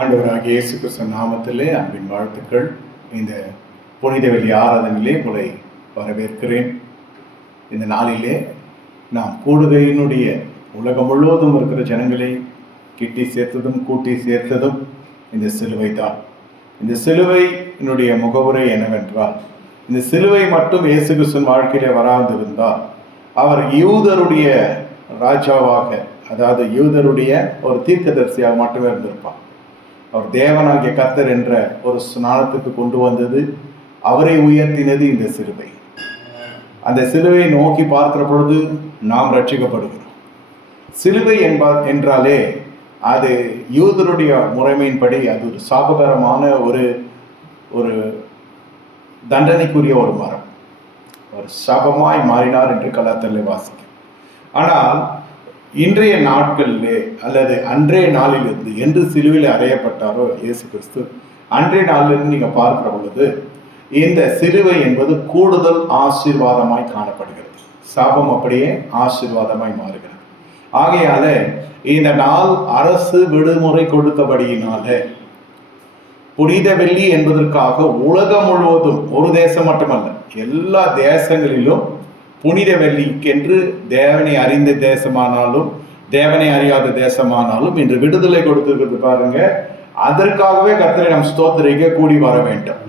ஆண்டவராகிய இயேசு கிறிஸ்து நாமத்திலே அன்பின் வாழ்த்துக்கள். இந்த புனித வெள்ளி ஆராதனையிலே உங்களை வரவேற்கிறேன். இந்த நாளிலே நாம் கூடுகையினுடைய உலகம் முழுவதும் இருக்கிற ஜனங்களை கிட்டி சேர்த்ததும் கூட்டி சேர்த்ததும் இந்த சிலுவை தான். இந்த சிலுவையினுடைய முகவுரை என்னவென்றால், இந்த சிலுவை மட்டும் இயேசு கிறிஸ்துவின் வாழ்க்கையிலே வராதிருந்தால் அவர் யூதருடைய ராஜாவாக, அதாவது யூதருடைய ஒரு தீர்க்கதரிசியாக மட்டுமே இருந்திருப்பார். அவர் தேவனாகிய கர்த்தர் என்ற ஒரு ஸ்நானத்துக்கு கொண்டு வந்தது, அவரை உயர்த்தினது இந்த சிலுவை. அந்த சிலுவையை நோக்கி பார்க்கிற பொழுது நாம் ரட்சிக்கப்படுகிறோம். சிலுவை என்றாலே அது யூதருடைய முறைமையின்படி அது ஒரு சாபகரமான ஒரு தண்டனைக்குரிய ஒரு மரம், ஒரு சாபமாய் மாறினார் என்று கலாத்தல்ல வாசிக்கும். ஆனால் இன்றைய நாட்களிலே அல்லது அன்றைய நாளிலிருந்து என்று சிலுவையில் அறையப்பட்டாரோ இயேசு கிறிஸ்து, அன்றைய நாளிலிருந்து நீங்கள் பார்க்கிற பொழுது இந்த சிலுவை என்பது கூடுதல் ஆசீர்வாதமாய் காணப்படுகிறது. சாபம் அப்படியே ஆசீர்வாதமாய் மாறுகிறது. ஆகையால இந்த நாள் அரசு விடுமுறை கொடுத்தபடியினால புனித வெள்ளி என்பதற்காக உலகம் முழுவதும், ஒரு தேசம் மட்டுமல்ல எல்லா தேசங்களிலும் புனித வெள்ளிக்கென்று தேவனை அறிந்த தேசமானாலும் தேவனை அறியாத தேசமானாலும் இன்று விடுதலை கொடுத்திருக்கிறது பாருங்க. அதற்காகவே கர்த்தரை நாம் ஸ்தோத்திரிக்க கூடி வர வேண்டும்.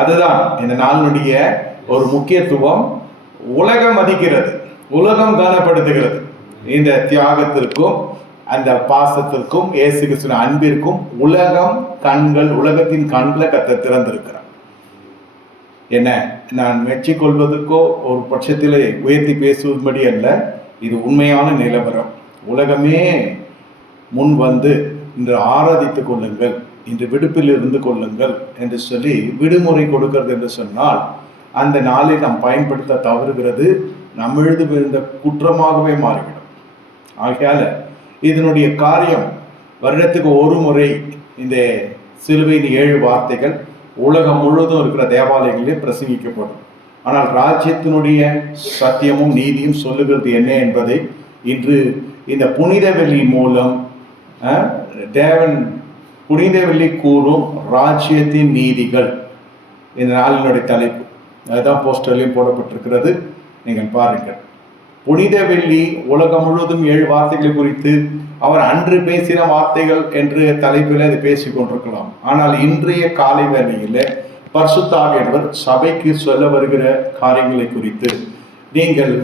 அதுதான் இந்த நாளினுடைய ஒரு முக்கியத்துவம். உலகம் மதிக்கிறது, உலகம் கனப்படுத்துகிறது. இந்த தியாகத்திற்கும் அந்த பாசத்திற்கும் இயேசு கிறிஸ்துவின் அன்பிற்கும் உலகத்தின் கண்களை கர்த்தர் திறந்திருக்கிறார். என்ன, நான் மெச்சிக்கொள்வதற்கோ ஒரு பட்சத்தில் உயர்த்தி பேசுவதுபடி அல்ல, இது உண்மையான நிலவரம். உலகமே முன் வந்து இன்று ஆராதித்துக் கொள்ளுங்கள், இன்று விடுப்பில் இருந்து கொள்ளுங்கள் என்று சொல்லி விடுமுறை கொடுக்கிறது என்று சொன்னால், அந்த நாளை நாம் பயன்படுத்த தவறுகிறது நம்மெழுது விழுந்த குற்றமாகவே மாறிவிடும். ஆகையால இதனுடைய காரியம் வருடத்துக்கு ஒரு முறை இந்த சிலுவையின் 7 வார்த்தைகள் உலகம் முழுவதும் இருக்கிற தேவாலயங்களிலே பிரசங்கிக்கப்படும். ஆனால் ராஜ்யத்தினுடைய சத்தியமும் நீதியும் சொல்லுகிறது என்ன என்பதை இன்று இந்த புனித வெள்ளி மூலம் தேவன் புனித வெள்ளி கூறும் ராஜ்யத்தின் நீதிகள் இந்த நாளினுடைய தலைப்பு. அதுதான் போஸ்டர்லையும் போடப்பட்டிருக்கிறது, நீங்கள் பாருங்கள். புனித வெள்ளி உலகம் முழுவதும் 7 வார்த்தைகளை குறித்து அவர் அன்று பேசின வார்த்தைகள் என்று தலைப்பில் அது பேசிக் கொண்டிருக்கலாம். ஆனால் இன்றைய காலை வேளையில் பரிசுத்த ஆவியானவர் சபைக்கு சொல்ல வருகிற காரியங்களை குறித்து நீங்கள்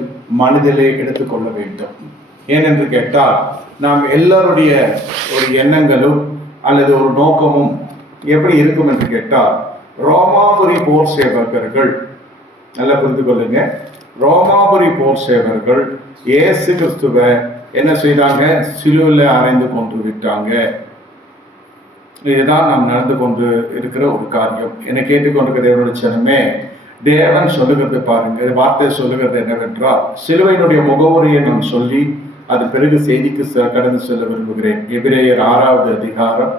மனதிலே எடுத்துக்கொள்ள வேண்டும். ஏனென்று கேட்டால், நாம் எல்லாருடைய ஒரு எண்ணங்களும் அல்லது ஒரு நோக்கமும் எப்படி இருக்கும் என்று கேட்டால், ரோமாபுரி போர் சேவகர்கள், நல்லா புரிந்து கொள்ளுங்க, ரோமாபுரி போர் சேவகர்கள் இயேசு கிறிஸ்துவை என்ன செய்தாங்க? சிலுவையில் அறைந்து கொண்டு விட்டாங்க. இதுதான் நாம் நடந்து கொண்டு இருக்கிற ஒரு காரியம். என்னை கேட்டுக்கொண்டிருக்கிற தேவனுடைய ஜனமே, தேவன் சொல்லுகிறது பாருங்க, வார்த்தை சொல்லுகிறது என்னவென்றால், சிலுவையினுடைய முகவுரையை நான் சொல்லி அது பிறகு செய்திக்கு கடந்து செல்ல விரும்புகிறேன். எபிரேயர் 6வது அதிகாரம்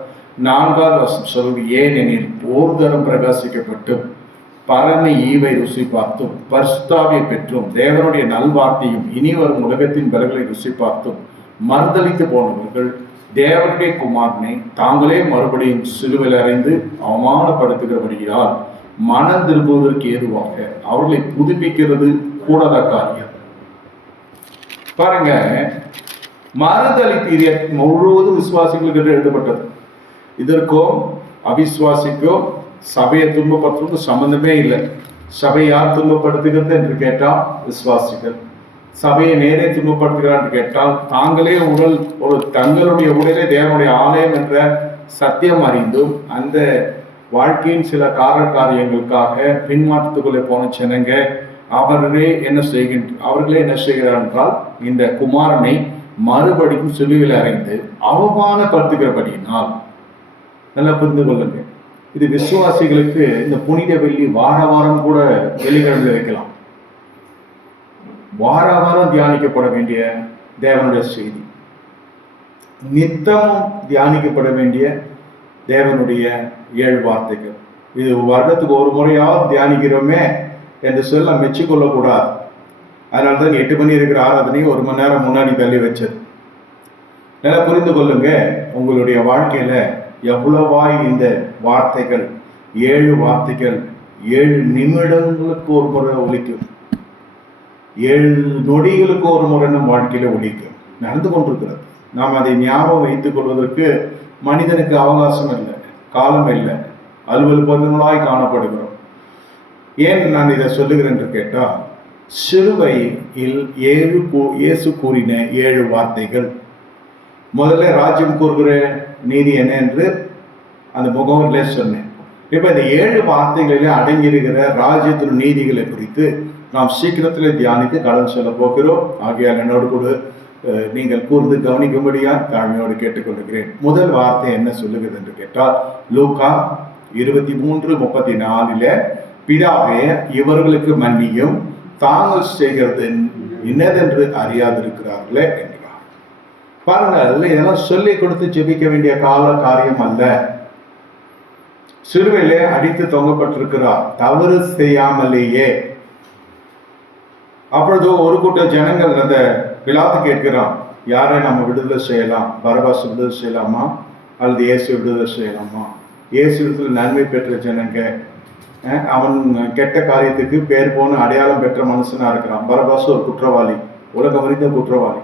4வது வசனம் சொல்வது, ஏனெனில் ஒரு தரம் பிரகாசிக்கப்பட்டும் பரம ஈவை ருசி பார்த்தும் பரிசுத்தாவியை பெற்றும் தேவனுடைய நல்வார்த்தையும் இனி வரும் உலகத்தின் பலகளை ருசி பார்த்தும் மறுதளித்து போனவர்கள் தேவனுடைய குமாரனை தாங்களே மறுபடியும் சிலுவையில் அறைந்து அவமானப்படுத்துகிறபடியால் மனம் திரும்புவதற்கு ஏதுவாக அவர்களை புதுப்பிக்கிறது கூடாத காரியம். பாருங்க, மறுதளிப்பு முழுவதும் விசுவாசிகளுக்கு எழுதப்பட்டது. இதற்கும் அவிசுவாசிக்கும் சபையை துன்பப்படுத்துறது சம்பந்தமே இல்லை. சபையை யார் துன்பப்படுத்துகிறது என்று கேட்டால் விசுவாசிகள். சபையை நேரே துன்பப்படுத்துகிறார் என்று கேட்டால் தாங்களே தங்களுடைய உடலே தேவனுடைய ஆலயம் என்ற சத்தியம் அறிந்தும் அந்த வாழ்க்கையின் சில காரியங்களுக்காக பின்மாற்றத்துக்குள்ளே போன ஜனங்க அவர்களே என்ன செய்கிறார் என்றால், இந்த குமாரனை மறுபடியும் சிலுவையில் அறைந்து அவமானப்படுத்துகிறபடியினால். நல்லா புரிந்து கொள்ளுங்க, இது விசுவாசிகளுக்கு இந்த புனித வெள்ளி வாரம் கூட வெள்ளிக்கிழமை வைக்கலாம். வாரம் தியானிக்கப்பட வேண்டிய தேவனுடைய செய்தி, நித்தமும் தியானிக்கப்பட வேண்டிய தேவனுடைய 7 வார்த்தைகள். இது வருடத்துக்கு ஒரு முறையாவது தியானிக்கிறோமே என்று சொல்ல மெச்சிக்கொள்ளக்கூடாது. அதனால்தான் 8 மணி இருக்கிற ஆராதனை 1 மணி நேரம் முன்னாடி தள்ளி வச்சது. நல்லா புரிந்து கொள்ளுங்க, உங்களுடைய வாழ்க்கையில எவ்வளவாய் இந்த வார்த்தைகள் 7 வார்த்தைகள் 7 நிமிடங்களுக்கு ஒரு முறை ஒலிக்கும், 7 நொடிகளுக்கு ஒரு முறை நம் வாழ்க்கையில ஒலிக்கும், நடந்து கொண்டிருக்கிறது. நாம் அதை ஞாபகம் வைத்துக் கொள்வதற்கு மனிதனுக்கு அவகாசம் இல்லை, காலம் இல்லை, அலுவல்பதங்களாய் காணப்படுகிறோம். ஏன் நான் இதை சொல்லுகிறேன் என்று கேட்டால், சிலுவையில் இயேசு கூறின 7 வார்த்தைகள். முதல்ல ராஜ்யம் கூறுகிற நீதி என்ன என்று அந்த முகவரிலே சொன்னேன். இப்ப இந்த 7 வார்த்தைகளிலே அடங்கியிருக்கிற ராஜ்யத்தின் நீதிகளை குறித்து நாம் சீக்கிரத்தில் தியானித்து கடன் சொல்ல போகிறோம். ஆகையால் என்னோடு கூட நீங்கள் கூர்ந்து கவனிக்கும்படியா தாழ்மையோடு கேட்டுக்கொள்கிறேன். முதல் வார்த்தை என்ன சொல்லுகிறது என்று கேட்டால், லூக்கா 23:34 பிதாவே இவர்களுக்கு மன்னியும், தாங்கள் செய்கிறது இன்னதென்று அறியாதிருக்கிறார்களே என்கிறார். பாருங்கள், இதெல்லாம் சொல்லி கொடுத்து ஜெபிக்க வேண்டிய காரியம் அல்ல. சிலுவையிலே அடித்து தொங்கப்பட்டிருக்கிறார் தவறு செய்யாமலேயே. அப்பொழுது ஒரு கூட்ட ஜனங்கள் அந்த பிலாத்து கேட்கிறான், யாரை நம்ம விடுதலை செய்யலாம்? பரபாஸ் விடுதலை செய்யலாமா அல்லது இயேசு விடுதலை செய்யலாமா? இயேசு விடுதலை நன்மை பெற்ற ஜனங்க, அவன் கெட்ட காரியத்துக்கு பேர் போன அடையாளம் பெற்ற மனுஷனா இருக்கிறான். பரபாஸ் ஒரு குற்றவாளி, உலகம் அறிந்த குற்றவாளி.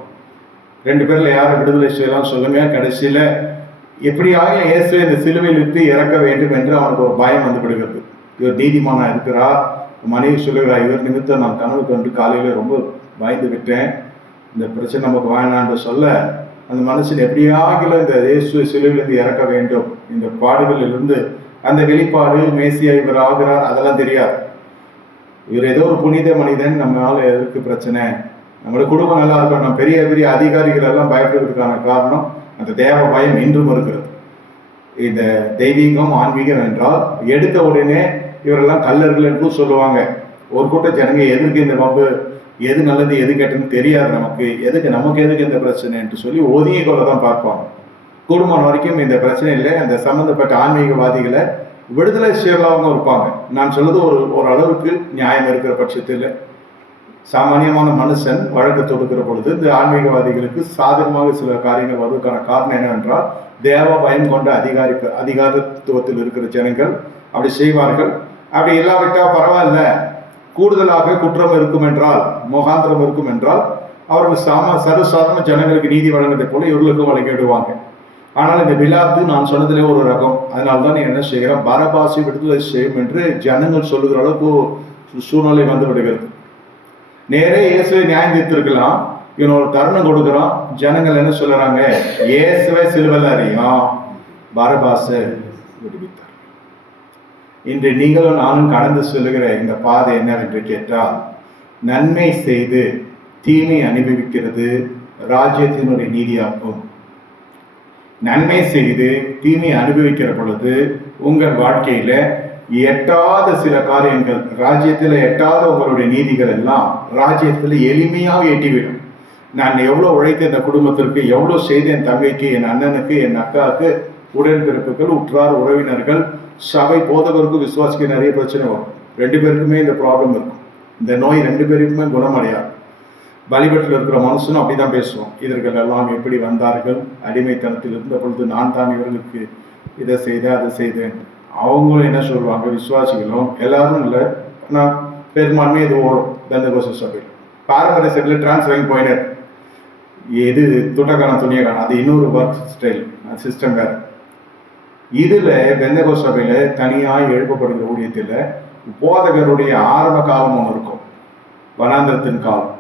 2 பேர்ல யாரை விடுதலை செய்யலாம் சொல்லுங்க. கடைசியில எப்படியாக இயேசுவை இந்த சிலுவையில் விட்டு இறக்க வேண்டும் என்று அவனுக்கு ஒரு பயம் வந்து விடுகிறது. இவர் நீதிமானா இருக்கிறார். மனைவி சொல்லுகிறார், இவர் நிமித்தம் நான் கனவு கண்டு காலையில ரொம்ப பயந்து விட்டேன், இந்த பிரச்சனை நமக்கு வேணான்னு சொல்ல, அந்த மனுஷன் எப்படியாகிலும் இந்த இயேசுவை சிலுவையிலிருந்து இறக்க வேண்டும், இந்த பாடுகளிலிருந்து அந்த வெளிப்பாடு மேசியா இவர் ஆகிறார் அதெல்லாம் தெரியாது. இவர் ஏதோ ஒரு புனித மனிதன், நம்மளால எதற்கு பிரச்சனை, நம்மளோட குடும்பம் நல்லா இருக்கும். நம்ம பெரிய பெரிய அதிகாரிகள் எல்லாம் பயப்படுறதுக்கான காரணம் அந்த தேவ பயம் இன்றும் இருக்கிறது. இந்த தெய்வீகம் ஆன்மீகம் என்றால் எடுத்த உடனே இவரெல்லாம் கல்லர்கள் என்று சொல்லுவாங்க. ஒரு கூட்ட ஜனங்க எதுக்கு இந்த வம்பு, எது நல்லது எது கெட்டதுன்னு தெரியாது நமக்கு, நமக்கு எதுக்கு இந்த பிரச்சனை என்று சொல்லி ஒதுங்கி கொள்ளதான் பார்ப்பாங்க. குடும்பம் வரைக்கும் இந்த பிரச்சனை இல்லை. அந்த சம்பந்தப்பட்ட ஆன்மீகவாதிகளை விடுதலை செய்யலாம இருப்பாங்க. நான் சொல்றது ஒரு அளவுக்கு நியாயம் இருக்கிற பட்சத்தில் சாமானியமான மனுஷன் வழக்கு தொடுக்கிற பொழுது இந்த ஆன்மீகவாதிகளுக்கு சாதகமாக சில காரியங்கள் வருவதற்கான காரணம் என்னவென்றால், தேவ பயம் கொண்ட அதிகாரத்துவத்தில் இருக்கிற ஜனங்கள் அப்படி செய்வார்கள். அப்படி இல்லாவிட்டால் பரவாயில்ல, கூடுதலாக குற்றம் இருக்கும் என்றால், முகாந்திரம் இருக்கும் என்றால் அவர்கள் சர்வசாதாரண ஜனங்களுக்கு நீதி வழங்குவதை போல இவர்களுக்கும் வழங்கிடுவாங்க. ஆனால் இந்த பிலாத்து நான் சொன்னதிலே ஒரு ரகம். அதனால்தான் என்ன செய்கிறேன், பரபாசை விடுதலை செய்யும் என்று ஜனங்கள் சொல்லுகிற அளவுக்கு சூழ்நிலை வந்து விடுகிறது. நேரே இயேசுவை நியாயம் தீர்த்திருக்கலாம், இவன் ஒரு தருணம் கொடுக்குறான். ஜனங்கள் என்ன சொல்லுறாங்க, இயேசுவை சிலுவையில் அறியும், பரபாசை விடுவித்தார். இன்று நீங்களும் நானும் கடந்து சொல்லுகிற இந்த பாதை என்னவென்று கேட்டால், நன்மை செய்து தீமை அனுபவிக்கிறது ராஜ்யத்தினுடைய நீதியாகும். நன்மை செய்து தீமை அனுபவிக்கிற பொழுது உங்கள் வாழ்க்கையில எட்டாத சில காரியங்கள், ராஜ்யத்தில் எட்டாத உங்களுடைய நீதிகள் எல்லாம் ராஜ்யத்தில் எளிமையாக எட்டிவிடும். நான் எவ்வளோ உழைத்த இந்த குடும்பத்திற்கு, எவ்வளோ செய்த என் தங்கைக்கு, என் அண்ணனுக்கு, என் அக்காவுக்கு, உடன்பிறப்புகள், உற்றார் உறவினர்கள், சபை போதவருக்கு, விசுவாசிக்கு நிறைய பிரச்சனை வரும். 2 பேருக்குமே இந்த ப்ராப்ளம் இருக்கும். இந்த நோய் 2 பேருக்குமே குணமடையாது. பலிபட்டில் இருக்கிற மனுஷனும் அப்படிதான் பேசுவோம். இதர்கள் எல்லாம் எப்படி வந்தார்கள், அடிமைத்தனத்தில் இருந்த பொழுது நான் தான் இவர்களுக்கு இதை செய்தேன் அதை செய்தேன். அவங்களும் என்ன சொல்லுவாங்க, விசுவாசிகளும் எல்லாரும் இல்லை, நான் பெரும்பான்மை இது ஓடும். பெந்தகோஸ்து சபையில் பாரம்பரிய சபையில் டிரான்ஸ்ஃபரிங் பாயிண்ட், எது துட்டக்கான துணியை காணும், அது இன்னொரு ஒர்க் ஸ்டைல் சிஸ்டம் வேறு. இதுல பெந்தகோஸ்து சபையில தனியாக எழுப்பப்படுகிற ஊழியத்தில் போதகருடைய ஆரம்ப காலம் ஒன்று இருக்கும், வனாந்திரத்தின் காலம்.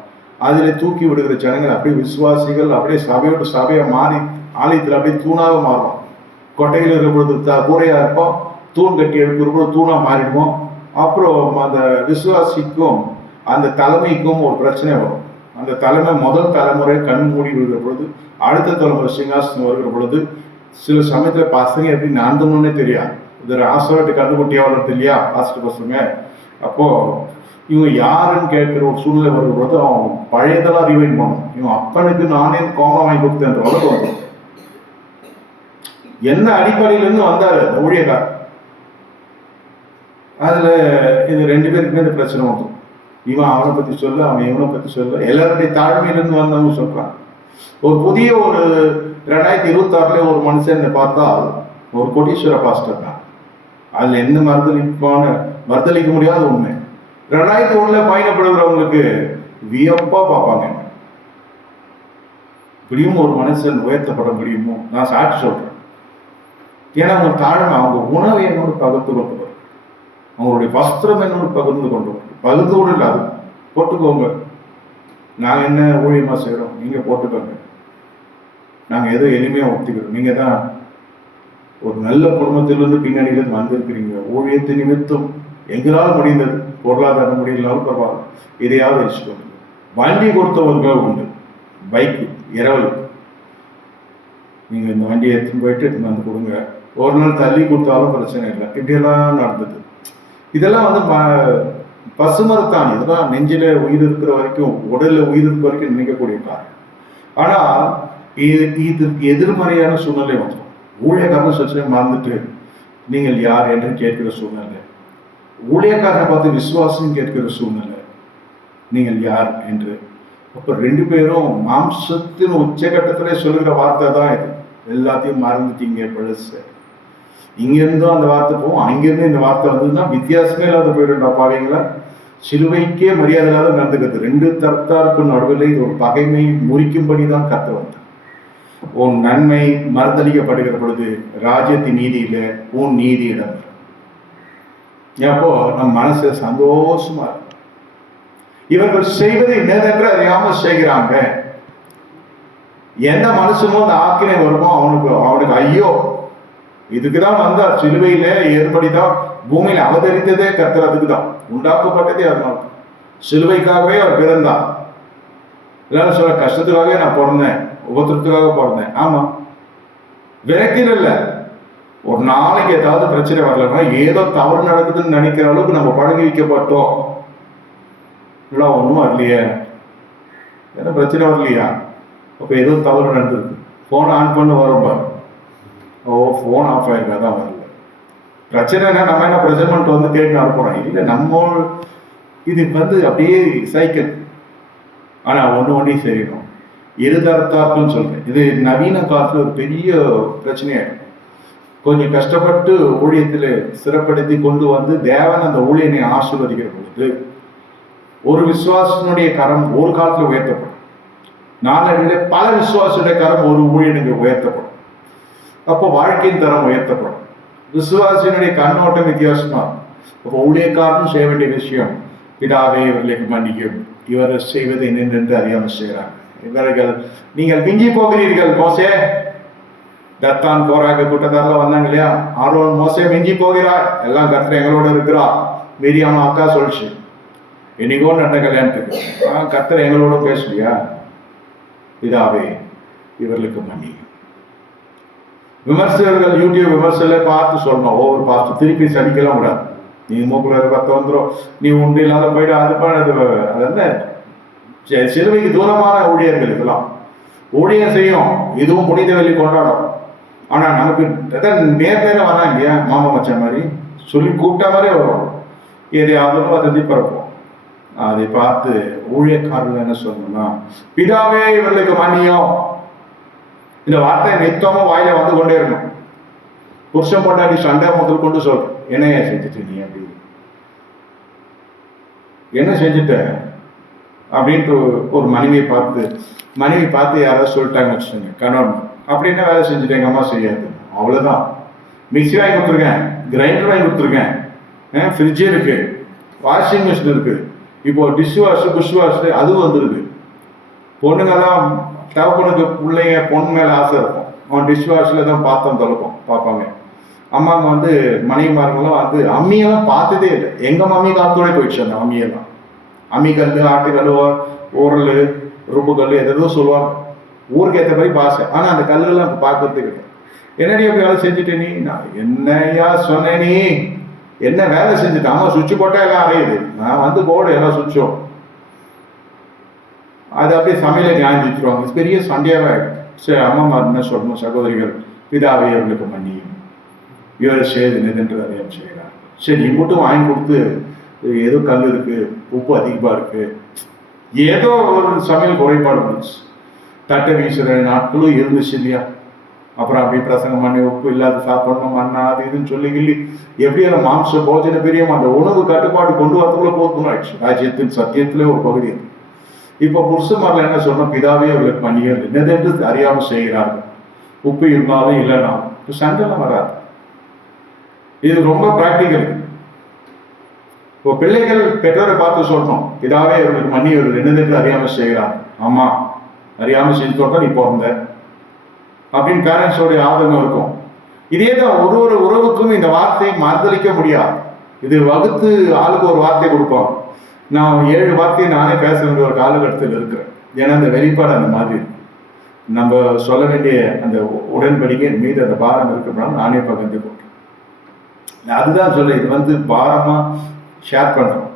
அதில் தூக்கி விடுகிற ஜனங்கள் அப்படியே விசுவாசிகள் அப்படியே சபையோடு சபையை மாறி ஆலயத்தில் அப்படியே தூணாக மாறும். கொட்டையில் இருக்கிற பொழுது கூரையாக இருப்போம், தூண் கட்டி எழுப்புற பொழுது தூணாக மாறிடுவோம். அப்புறம் அந்த விசுவாசிக்கும் அந்த தலைமைக்கும் ஒரு பிரச்சனை வரும். அந்த தலைமை முதல் தலைமுறை கண் மூடி விடுகிற பொழுது அடுத்த தலைமுறை சிங்காசனம் வருகிற பொழுது சில சமயத்தில் பசங்க எப்படி நடந்தணும்னே தெரியாது. இது ஆசோட்டு கண்டுகுட்டியாக வளர்றது இல்லையா பாஸ்டர் பசங்க. அப்போ இவங்க யாருன்னு கேட்கிற ஒரு சூழ்நிலை வருகிற பொழுது அவன் பழையதெல்லாம் ரிவைண்ட் பண்ணும். இவன் அப்பனுக்கு நானே கோமம் வாங்கி கொடுத்தேன்ற வளர்த்து வரும். என்ன அடிப்படையிலிருந்து வந்தாரு அந்த ஊழியக்கார், அதுல இது 2 பேருக்குமே இந்த பிரச்சனை வரும். இவன் அவனை பத்தி சொல்ல, அவன் இவனை பத்தி சொல்ல, எல்லாருடைய தாழ்மையிலிருந்து வந்தவங்க சொல்றான். ஒரு புதிய ஒரு 2026 ஒரு மனுஷன் பார்த்தால் ஒரு கோடீஸ்வர பாஸ்டர் தான். அதுல எந்த மறுதளிக்க முடியாத உண்மை. 2001 பயணப்படுகிறவங்களுக்கு வியப்பா பார்ப்பாங்க. இப்படியும் ஒரு மனுஷன் உயர்த்தப்பட முடியுமோ? நான் சாட்சி சொல்றேன். ஏன்னா அவங்க தாழ்மை, அவங்க உணவை என்னோடு பகிர்ந்து கொண்டு, அவங்களுடைய வஸ்திரம் என்னோடு பகிர்ந்து கொண்டு, பகிர்ந்து கூட இல்லாது போட்டுக்கோங்க, நாங்கள் என்ன ஊழியமாக செய்கிறோம், நீங்கள் போட்டுக்கோங்க, நாங்கள் ஏதோ எளிமையாக ஒத்திக்கிறோம், நீங்கள் தான் ஒரு நல்ல குடும்பத்திலிருந்து பின்னணியிலிருந்து வந்திருக்கிறீங்க, ஊழியத்தை நிமித்தம் எங்களால் முடிந்தது, பொருளாதாரம் முடியலாலும் பரவாயில்ல, இதையாவது வச்சுக்கோங்க. வண்டி கொடுத்தவங்க உண்டு, பைக்கு இரவல், நீங்கள் இந்த வண்டியை எடுத்துன்னு போயிட்டு எடுத்துன்னு வந்து கொடுங்க, ஒரு நாள் தள்ளி கொடுத்தாலும் பிரச்சனை இல்லை. இப்படியெல்லாம் நடந்தது. இதெல்லாம் வந்து பசுமரத்தான், இதெல்லாம் நெஞ்சில உயிர் இருக்கிற வரைக்கும், உடல்ல உயிர் இருக்கிற வரைக்கும் நினைக்கக்கூடிய காரணம். ஆனால் இதுக்கு எதிர்மறையான சூழ்நிலை வந்துடும். ஊழியக்காரன் சச்சனை மறந்துட்டு நீங்கள் யார் என்று கேட்கிற சூழ்நிலை, ஊழியக்காரனை பார்த்து விசுவாசம் கேட்கிற சூழ்நிலை, நீங்கள் யார் என்று. அப்ப 2 பேரும் மாம்சத்தின் உச்சகட்டத்திலே சொல்லுகிற வார்த்தை தான் இது. எல்லாத்தையும் மறந்துட்டீங்க பழசு, இங்கிருந்தும் அந்த வார்த்தை போகும், அங்கிருந்து இந்த வார்த்தை வந்ததுன்னா வித்தியாசமே இல்லாத போயிடும்டா பாவீங்களா. சிலுவைக்கே மரியாதை இல்லாத நடந்துக்கிறது. 2 தரத்தாருக்கும் நடுவில் இது ஒரு பகைமை முறிக்கும்படி தான் கத்த வந்தார். உன் நன்மை மறுதளிக்கப்படுகிற பொழுது ராஜ்யத்தின் நீதியில உன் நீதி இடம். அப்போ நம் மனசு சந்தோஷமா இருக்கும். இவர்கள் செய்வதை என்னதென்று அறியாமல் செய்கிறாங்க. எந்த மனுஷனும் அந்த ஆக்கினை வருமோ அவனுக்கு ஐயோ, இதுக்குதான் வந்தார். சிலுவையில ஏற்படிதான் பூமியில அவதரித்ததே கத்துறதுக்கு தான், உண்டாக்கப்பட்டதே அதனால. சிலுவைக்காகவே அவர் பிறந்தார். எல்லாரும் சொல்ல கஷ்டத்துக்காகவே நான் பிறந்தேன், உபத்திரத்துக்காக பிறந்தேன். ஆமா, விரக்கில் இல்ல, ஒரு நாளைக்கு ஏதாவது பிரச்சனை வரலன்னா ஏதோ தவறு நடக்குதுன்னு நினைக்கிற அளவுக்கு நம்ம பழகி வைக்கப்பட்டோம். இல்லை ஒன்றும் வரலையே, ஏன்னா பிரச்சனை வரலையா, அப்போ ஏதோ தவறு நடந்திருக்கு. ஃபோன் ஆன் பண்ண வரும் பாரு, ஓ ஃபோன் ஆஃப் ஆயிருக்கா தான் வரல. பிரச்சனைனா நம்ம என்ன ப்ரெசன்ட் வந்து கேட்டு அனுப்புறோம்? இல்லை, நம்ம இது வந்து அப்படியே சைக்கிள். ஆனால் ஒன்றையும் செய்யணும். இருதரத்தாக்குன்னு சொல்றேன். இது நவீன காலத்தில் ஒரு பெரிய பிரச்சனையாயிடும். கொஞ்சம் கஷ்டப்பட்டு ஊழியத்தில் சிறப்படுத்தி கொண்டு வந்து தேவன் அந்த ஊழியனை ஆசீர்வதிக்கிற பொழுது ஒரு விசுவாசனுடைய கரம் ஒரு காலத்தில் உயர்த்தப்படும். நாளடைவில் பல விசுவாசனுடைய கரம் ஒரு ஊழியனுக்கு உயர்த்தப்படும். அப்போ வாழ்க்கையின் தரம் உயர்த்தப்படும். விசுவாசினுடைய கண்ணோட்டம் வித்தியாசமா இருக்கும். அப்போ ஊழியக்காரனும் செய்ய வேண்டிய விஷயம், பிதாவே இவர்களுக்கு மன்னிக்கும், இவர் செய்வது என்னென்று அறியாமல் செய்கிறார். இவர்கள் நீங்கள் மிஞ்சி போகிறீர்கள். மோசே, தத்தான் கோராக கூட்டத்தாரில் வந்தாங்க இல்லையா, ஆரோன் மோசே மிஞ்சி போகிறார், எல்லாம் கர்த்தர் எங்களோட இருக்கிறார். மீரியாமா அக்கா சொல்லிச்சு, என்னைக்கோ நடந்த கல்யாணத்துக்கு கர்த்தர் எங்களோட பேசலையா, பிதாவே இவர்களுக்கு மன்னிக்கும். விமர்சகர்கள் யூடியூப் விமர்சல பார்த்து சொல்லணும், ஒவ்வொரு பார்த்து திருப்பி சடிக்கலாம் கூடாது. நீ மூக்குல பத்த வந்துடும், நீ உண்டு இல்லாத போயிட்டு அதெல்லாம் சிலுவைக்கு தூரமான ஊழியர்கள். இதெல்லாம் ஊழியம் செய்யும், இதுவும் புனித வெள்ளி கொண்டாடும். ஆனா நமக்கு நேர வரான் இல்லையா, மாமா மச்ச மாதிரி சொல்லி கூப்பிட்ட மாதிரியே வரும். எதையாவது அதை பரப்போம். அதை பார்த்து ஊழியக்காரர்கள் என்ன சொல்லணும்னா, பிதாவே இவர்களுக்கு மன்னியும். இந்த வார்த்தை நித்தமும் வாயில வந்து கொண்டே இருக்கணும். புருஷன் பொண்டாட்டி சண்டை முதல் கொண்டு சொல்ற, என்னையா செஞ்சுட்டு நீ அப்படி என்ன செஞ்சுட்ட அப்படின்ட்டு ஒரு மனைவியை பார்த்து யாராவது சொல்லிட்டாங்கன்னு வச்சுக்கோங்க, கணவன் அப்படின்னா வேலை செஞ்சுட்டு எங்க அம்மா செய்யாது, அவ்வளவுதான். மிக்சி வாங்கி கொடுத்துருக்கேன், கிரைண்டர் வாங்கி கொடுத்துருக்கேன், ஃப்ரிட்ஜ் இருக்கு, வாஷிங் மிஷின் இருக்கு, இப்போ டிஷ் வாஷ் புஷ் வாஷ் அதுவும் வந்துருக்கு. பொண்ணுங்கெல்லாம் தவப்பனுக்கு பிள்ளைங்க பொண்ணு மேலே ஆசை இருக்கும், அவன் டிஷ் வாஷில் தான் பாத்திரம் தொலைப்போம் பார்ப்பாங்க. அம்மாங்க வந்து மனைவிமார்கள்லாம் வந்து அம்மியெல்லாம் பார்த்ததே இல்லை. எங்கள் மம்மி காலத்தோட போயிடுச்சு அந்த அம்மியெல்லாம். அம்மிக்கல், ஆட்டுக்கல், உரல், ரும்புக்கல் எதோ சொல்லுவாங்க, ஊருக்கு ஏற்ற மாதிரி பாசை. ஆனால் அந்த கல்லுலாம் இப்போ பார்க்கறதே கிடையாது. என்னடி அப்படி வேலை செஞ்சுட்டு நீ, நான் என்னையா சொன்னேன், நீ என்ன வேலை செஞ்சுட்டு, அம்மா சுவிட்சு போட்டால் எல்லாம் அறையுது, நான் வந்து போர்டு எல்லாம் சுவிட்சும் அது அப்படியே சமையலை ஞாயிற்று வச்சுருவாங்க. பெரிய சண்டையாகவே ஆகிடும். சரி, அம்மா என்ன சொல்லணும், சகோதரிகள் பிதாவை அவர்களுக்கு மன்னியும், இவர் செய்து என்று அறியாமல் செய்கிறார். சரி, இம்பட்டும் வாங்கி கொடுத்து ஏதோ கல் இருக்கு, உப்பு அதிகமாக இருக்கு, ஏதோ ஒரு சமையல் குறைபாடு வந்துச்சு, தட்டை வீசுகிற நாட்களும் இருந்துச்சு இல்லையா. அப்புறம் அப்படி பிரசங்கம் பண்ணி உப்பு இல்லாத சாப்பிடணும் மண்ணா அது இதுன்னு சொல்லி எப்படி அந்த மாம்ச போஜன பிரியம் அந்த உணவு கட்டுப்பாடு கொண்டு வரதுக்குள்ள போதும் ஆயிடுச்சு. ராஜ்யத்தின் சத்தியத்திலே ஒரு பகுதி அது. இப்போ புருஷமாரில் என்ன சொன்ன, பிதாவே அவர்களுக்கு மன்னியல் என்னதென்று அறியாமல் செய்கிறார்கள். உப்பு இருந்தாலும் இல்லைன்னா சண்டெல்லாம் வராது. இது ரொம்ப பிராக்டிக்கல். இப்போ பிள்ளைகள் பெற்றோரை பார்த்து சொல்லணும், பிதாவே அவர்களுக்கு மன்னியவர்கள் என்னதென்று அறியாமல் செய்கிறாங்க. ஆமா, அறியாமல் செஞ்சு தோட்டம் நீ பிறந்த அப்படின்னு பேரண்ட்ஸோடைய ஆதங்கம் இருக்கும். இதே தான் ஒரு ஒரு உறவுக்கும் இந்த வார்த்தையை மறுதளிக்க முடியாது. இது வகுத்து ஆளுக்கு ஒரு வார்த்தை கொடுப்பாங்க. நான் 7 வார்த்தையை நானே பேச வேண்டிய ஒரு காலகட்டத்தில் இருக்கிறேன். ஏன்னா அந்த வெளிப்பாடு அந்த மாதிரி நம்ம சொல்ல வேண்டிய அந்த உடன்படிக்கை மீது அந்த பாரம் இருக்கிறனால நானே பகிர்ந்து கொண்டேன். அதுதான் சொல்ல, இது பாரமா ஷேர் பண்றோம்.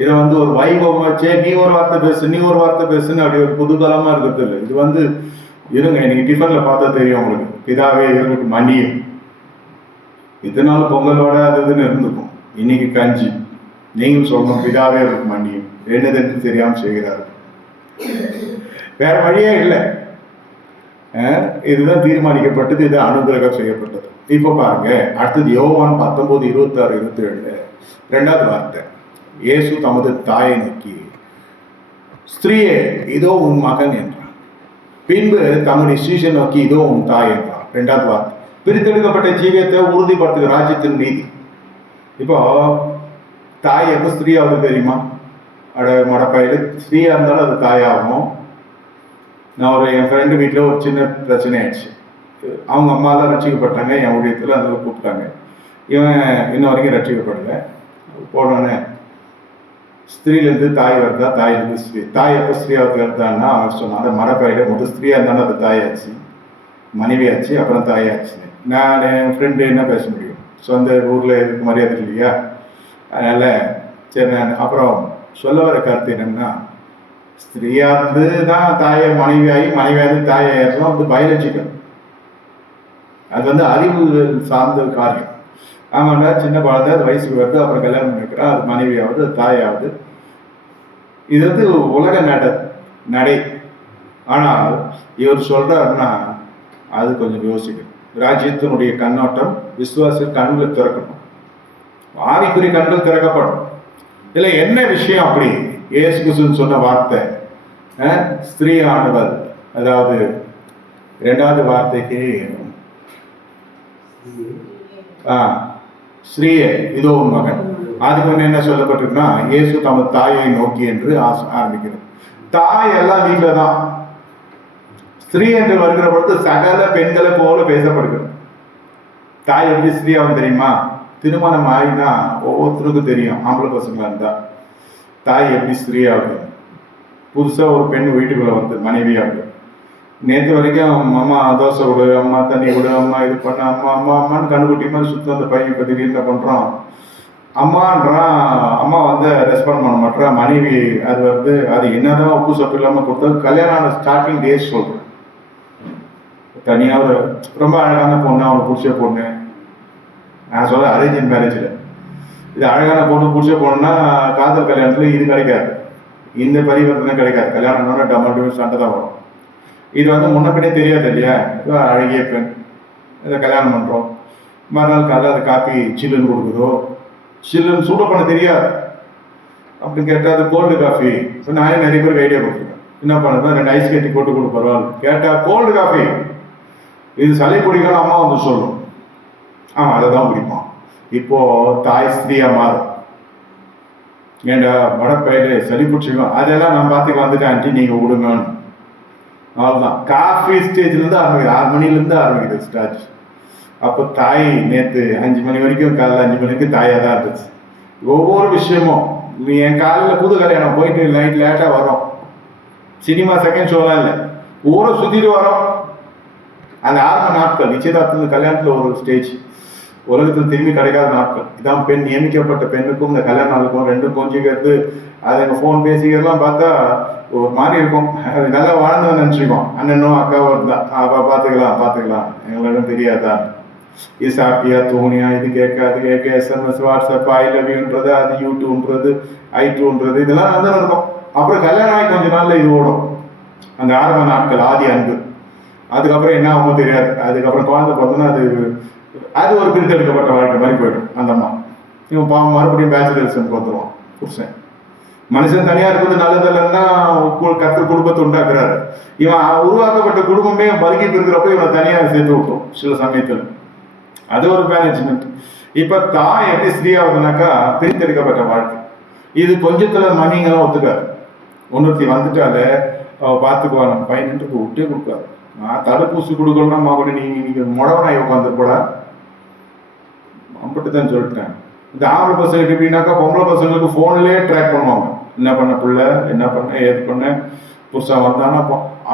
இதை ஒரு வைபவமா நீ ஒரு வார்த்தை பேசு நீ ஒரு வார்த்தை பேசுன்னு அப்படி ஒரு புதுகாலமா இருக்கிறது இல்லை. இது இருங்க, இன்னைக்கு டிஃபன்ல பார்த்தா தெரியும் உங்களுக்கு, பிதாவே இவர்களுக்கு மன்னியும். இதனால பொங்கலோட அது இதுன்னு இருந்துக்கும். இன்னைக்கு கஞ்சி நீங்களும் சொல்லணும், பிதாவே அவருக்கு மன்னியும் என்னதென்று தெரியாம செய்கிறார்கள். வேற வழியே இல்லை. இதுதான் தீர்மானிக்கப்பட்டது, இது அனுகிரகம் செய்யப்பட்டது. இப்போ பாருங்க, அடுத்தது யோவான் 19:26-27 2வது வார்த்தை. இயேசு தமது தாயை நோக்கி, ஸ்திரீயே இதோ உன் மகன் என்றார். பின்பு தம்முடைய சீஷன் நோக்கி, இதோ உன் தாய் என்றார். 2வது வார்த்தை. பிரித்தெடுக்கப்பட்ட ஜீவியத்தை உறுதிப்படுத்துகிற ராஜ்யத்தின் நீதி. இப்போ தாய் எப்போ ஸ்திரீயாவது தெரியுமா? மடப்பயில ஸ்திரீயா இருந்தாலும் அது தாயாகும். நான் என் ஃப்ரெண்டு வீட்டில் ஒரு சின்ன பிரச்சனை ஆயிடுச்சு. அவங்க அம்மா தான் ரட்சிக்கப்பட்டாங்க, என் ஊழியத்தில் அதில் கூப்பிட்டாங்க. இவன் இன்ன வரைக்கும் ரட்சிக்கப்படலை. போனோடனே ஸ்திரீலேருந்து தாய் வருதா, தாயிலேருந்து ஸ்திரீ. தாய் எப்போ ஸ்திரீயாவது வருதான்னா அவர் சொன்னாங்க, மடப்பையில முதல் ஸ்திரீயாக இருந்தாலும் அது தாயாச்சு, மனைவியாச்சு, அப்புறம் தாயாச்சு. நான் என் ஃப்ரெண்டு என்ன பேச முடியும்? சொந்த ஊரில் இதுக்கு மரியாதை இல்லையா? அதனால் சரி. நான் அப்புறம் சொல்ல வர கருத்து என்னென்னா, ஸ்திரீயாக இருந்து தான் தாயை மனைவியாகி, மனைவியாவது தாயாயிரம் பயாலஜிக்கல். அது அறிவு சார்ந்த காரியம். ஆமாண்டா, சின்ன குழந்தை அது வயசுக்கு வருது, அப்புறம் கல்யாணம் பண்ணிக்கிறா, அது மனைவியாவது அது தாயாவது. இது உலக நடை. ஆனால் இவர் சொல்றாருன்னா அது கொஞ்சம் யோசிக்கணும். ராஜ்யத்தினுடைய கண்ணோட்டம் விசுவாச கண்கள் திறக்கணும், ஆவிக்குரிய கண்கள் திறக்கப்படும். இதுல என்ன விஷயம்? அப்படி இயேசு கிறிஸ்து சொன்ன வார்த்தை, ஸ்திரீ ஆனவள், அதாவது 2வது வார்த்தைக்கு ஸ்ரீயே இதோ உன் மகன். அதுக்கு முன்ன என்ன சொல்லப்பட்டிருக்குன்னா, இயேசு தமது தாயை நோக்கி என்று ஆரம்பிக்கிறது. தாய் எல்லாம் வீட்டுல தான். ஸ்திரீ என்று வருகிற பொழுது சகல பெண்களை போல பேசப்படுகிறது. தாய் எப்படி ஸ்திரீயாவும் தெரியுமா? திருமணம் ஆகினா ஒவ்வொருத்தருக்கும் தெரியும். ஆம்பளை பசங்களா இருந்தா தாய் எப்படி ஸ்திரீயாகுது. புதுசா ஒரு பெண் வீட்டுக்குள்ள வந்து மனைவியாகுது. நேற்று வரைக்கும் அம்மா தோசை விடு, அம்மா தண்ணி விடு, அம்மா இது பண்ண, அம்மா அம்மா அம்மான்னு கண்ணுக்குட்டி மாதிரி சுத்தம். அந்த பையன் இப்போ திடீர்னு பண்ணுறான் அம்மான்றான். அம்மா ரெஸ்பாண்ட் பண்ண மாட்டேறான். மனைவி அது அது என்னதான் உப்பு சப்பு இல்லாமல் கொடுத்தா கல்யாணம் ஆன ஸ்டார்டிங் டேஸ் சொல்கிறேன். தனியாக ரொம்ப அழகான பொண்ணு, அவனை பிடிச்ச பொண்ணு. நான் சொல்ல அரேஞ்ச் மேரேஜில் இது அழகான பொண்ணு பிடிச்ச பொண்ணுன்னா காதல் கல்யாணத்தில் இது கிடைக்காது, இந்த பரிவர்த்தனை கிடைக்காது. கல்யாணம்னா டபுள் சண்டை தான் வரும். இது முன்ன பின்னே தெரியாது இல்லையா? அழகிய பெண், இதை கல்யாணம் பண்ணுறோம். மறுநாள் காலையில் அது காப்பி சில்லுன்னு கொடுக்குதோ, சில்லுன்னு சூட பண்ண தெரியாது. அப்படின்னு கேட்டால் அது கோல்டு காஃபி. இப்போ நானே நிறைய பேருக்கு ஐடியா கொடுத்துருக்கேன். என்ன பண்ணுறேன், 2 ஐஸ் கட்டி போட்டு கொடு பரவாயில்ல. கேட்டால் கோல்டு காஃபி இது சளி பிடிக்கணும் அம்மா சொல்லும். ஆமாம், அதை தான் பிடிப்போம். இப்போது தாய் ஸ்திரீயா மாறும். ஏண்டா மடப்பையில சளி பிடிச்சிக்கும், அதெல்லாம் நான் பார்த்துக்க வந்துட்டேன் ஆண்டி, நீங்கள் விடுங்கன்னு. அவ்வளோதான். காஃபி ஸ்டேஜ்லேருந்து ஆரம்பிக்குது, 6 மணிலேருந்து ஆரம்பிக்குது ஸ்டார்ச். அப்போ தாய் நேற்று 5 மணி வரைக்கும், காலைல 5 மணிக்கு தாயாக தான் இருந்துச்சு. ஒவ்வொரு விஷயமும் என் காலையில் புது கல்யாணம் போயிட்டு நைட் லேட்டாக வரும். சினிமா செகண்ட் ஷோலாம் இல்லை, ஊரை சுற்றிட்டு வரோம். அந்த ஆரம்ப நாட்கள் நிச்சயதார்த்தத்தில் கல்யாணத்தில் ஒரு ஸ்டேஜ், உலகத்தில் திரும்பி கிடைக்காத நாட்கள். இதான் பெண் நியமிக்கப்பட்ட பெண்ணுக்கும் இந்த கல்யாண நாளுக்கும் 2 கொஞ்சிக்கிறது, அதை எங்கள் ஃபோன் பேசிக்கிறதுலாம் பார்த்தா ஒரு மாதிரி இருக்கும். நல்லா வாழ்ந்து நினச்சிக்குவோம். அண்ணனும் அக்காவும் இருந்தா அப்பா பார்த்துக்கலாம் எங்களிடம் தெரியாதா, இது சாப்பிட்டியா தூணியா, இது கேட்க அது கேட்க, எஸ்எம்எஸ் வாட்ஸ்அப், ஐ லவ் யூன்றது, அது யூடியூன்றது, ஐ2ன்றது, இதெல்லாம் இருக்கும். அப்புறம் கல்யாணம் ஆகி கொஞ்ச நாள்ல இது ஓடும். அந்த ஆரம்ப நாட்கள் ஆதி அன்பு. அதுக்கப்புறம் என்ன ஆகும் தெரியாது. அதுக்கப்புறம் குழந்தை பிறந்தோன்னா அது அது ஒரு பிரித்தெடுக்கப்பட்ட வாழ்க்கை மாதிரி போயிடும் அந்த அம்மா. இவன் பாவம் மறுபடியும் பேச்சுலர்ஸுக்கு வந்துடுவான் புருஷன். மனுஷன் தனியா இருக்கிறது நல்லதில்லைன்னா கர்த்தர் குடும்பத்தை உண்டாக்குறாரு. இவன் உருவாக்கப்பட்ட குடும்பமே பதுக்கி இருக்கிறப்ப இவனை தனியா சேர்த்து விட்டோம் சில சமயத்தில். அது ஒரு மேனேஜ்மெண்ட். இப்ப தான் எப்படி ஸ்ரீயாவதுனாக்கா பிரித்தெடுக்கப்பட்ட வாழ்க்கை. இது கொஞ்சத்துல மணிங்கெல்லாம் ஒத்துக்காது. ஒன்னொருத்தி வந்துட்டாலே அவ பார்த்துக்குவா, நம்ம பையனுக்கு விட்டே கொடுக்காது. நான் தடுப்பூசி கொடுக்கணும்னா மகனே நீங்க முடவனாய் உட்காந்துருப்படா அப்படித்தான் சொல்லிட்டேன். இந்த ஆம்பளை பசங்களுக்கு எப்படின்னாக்கா பொம்பளை பசங்களுக்கு போன்லயே ட்ராக் பண்ணுவாங்க. என்ன பண்ண பிள்ளை, என்ன பண்ண, ஏது பண்ண, புதுசாக வந்தானா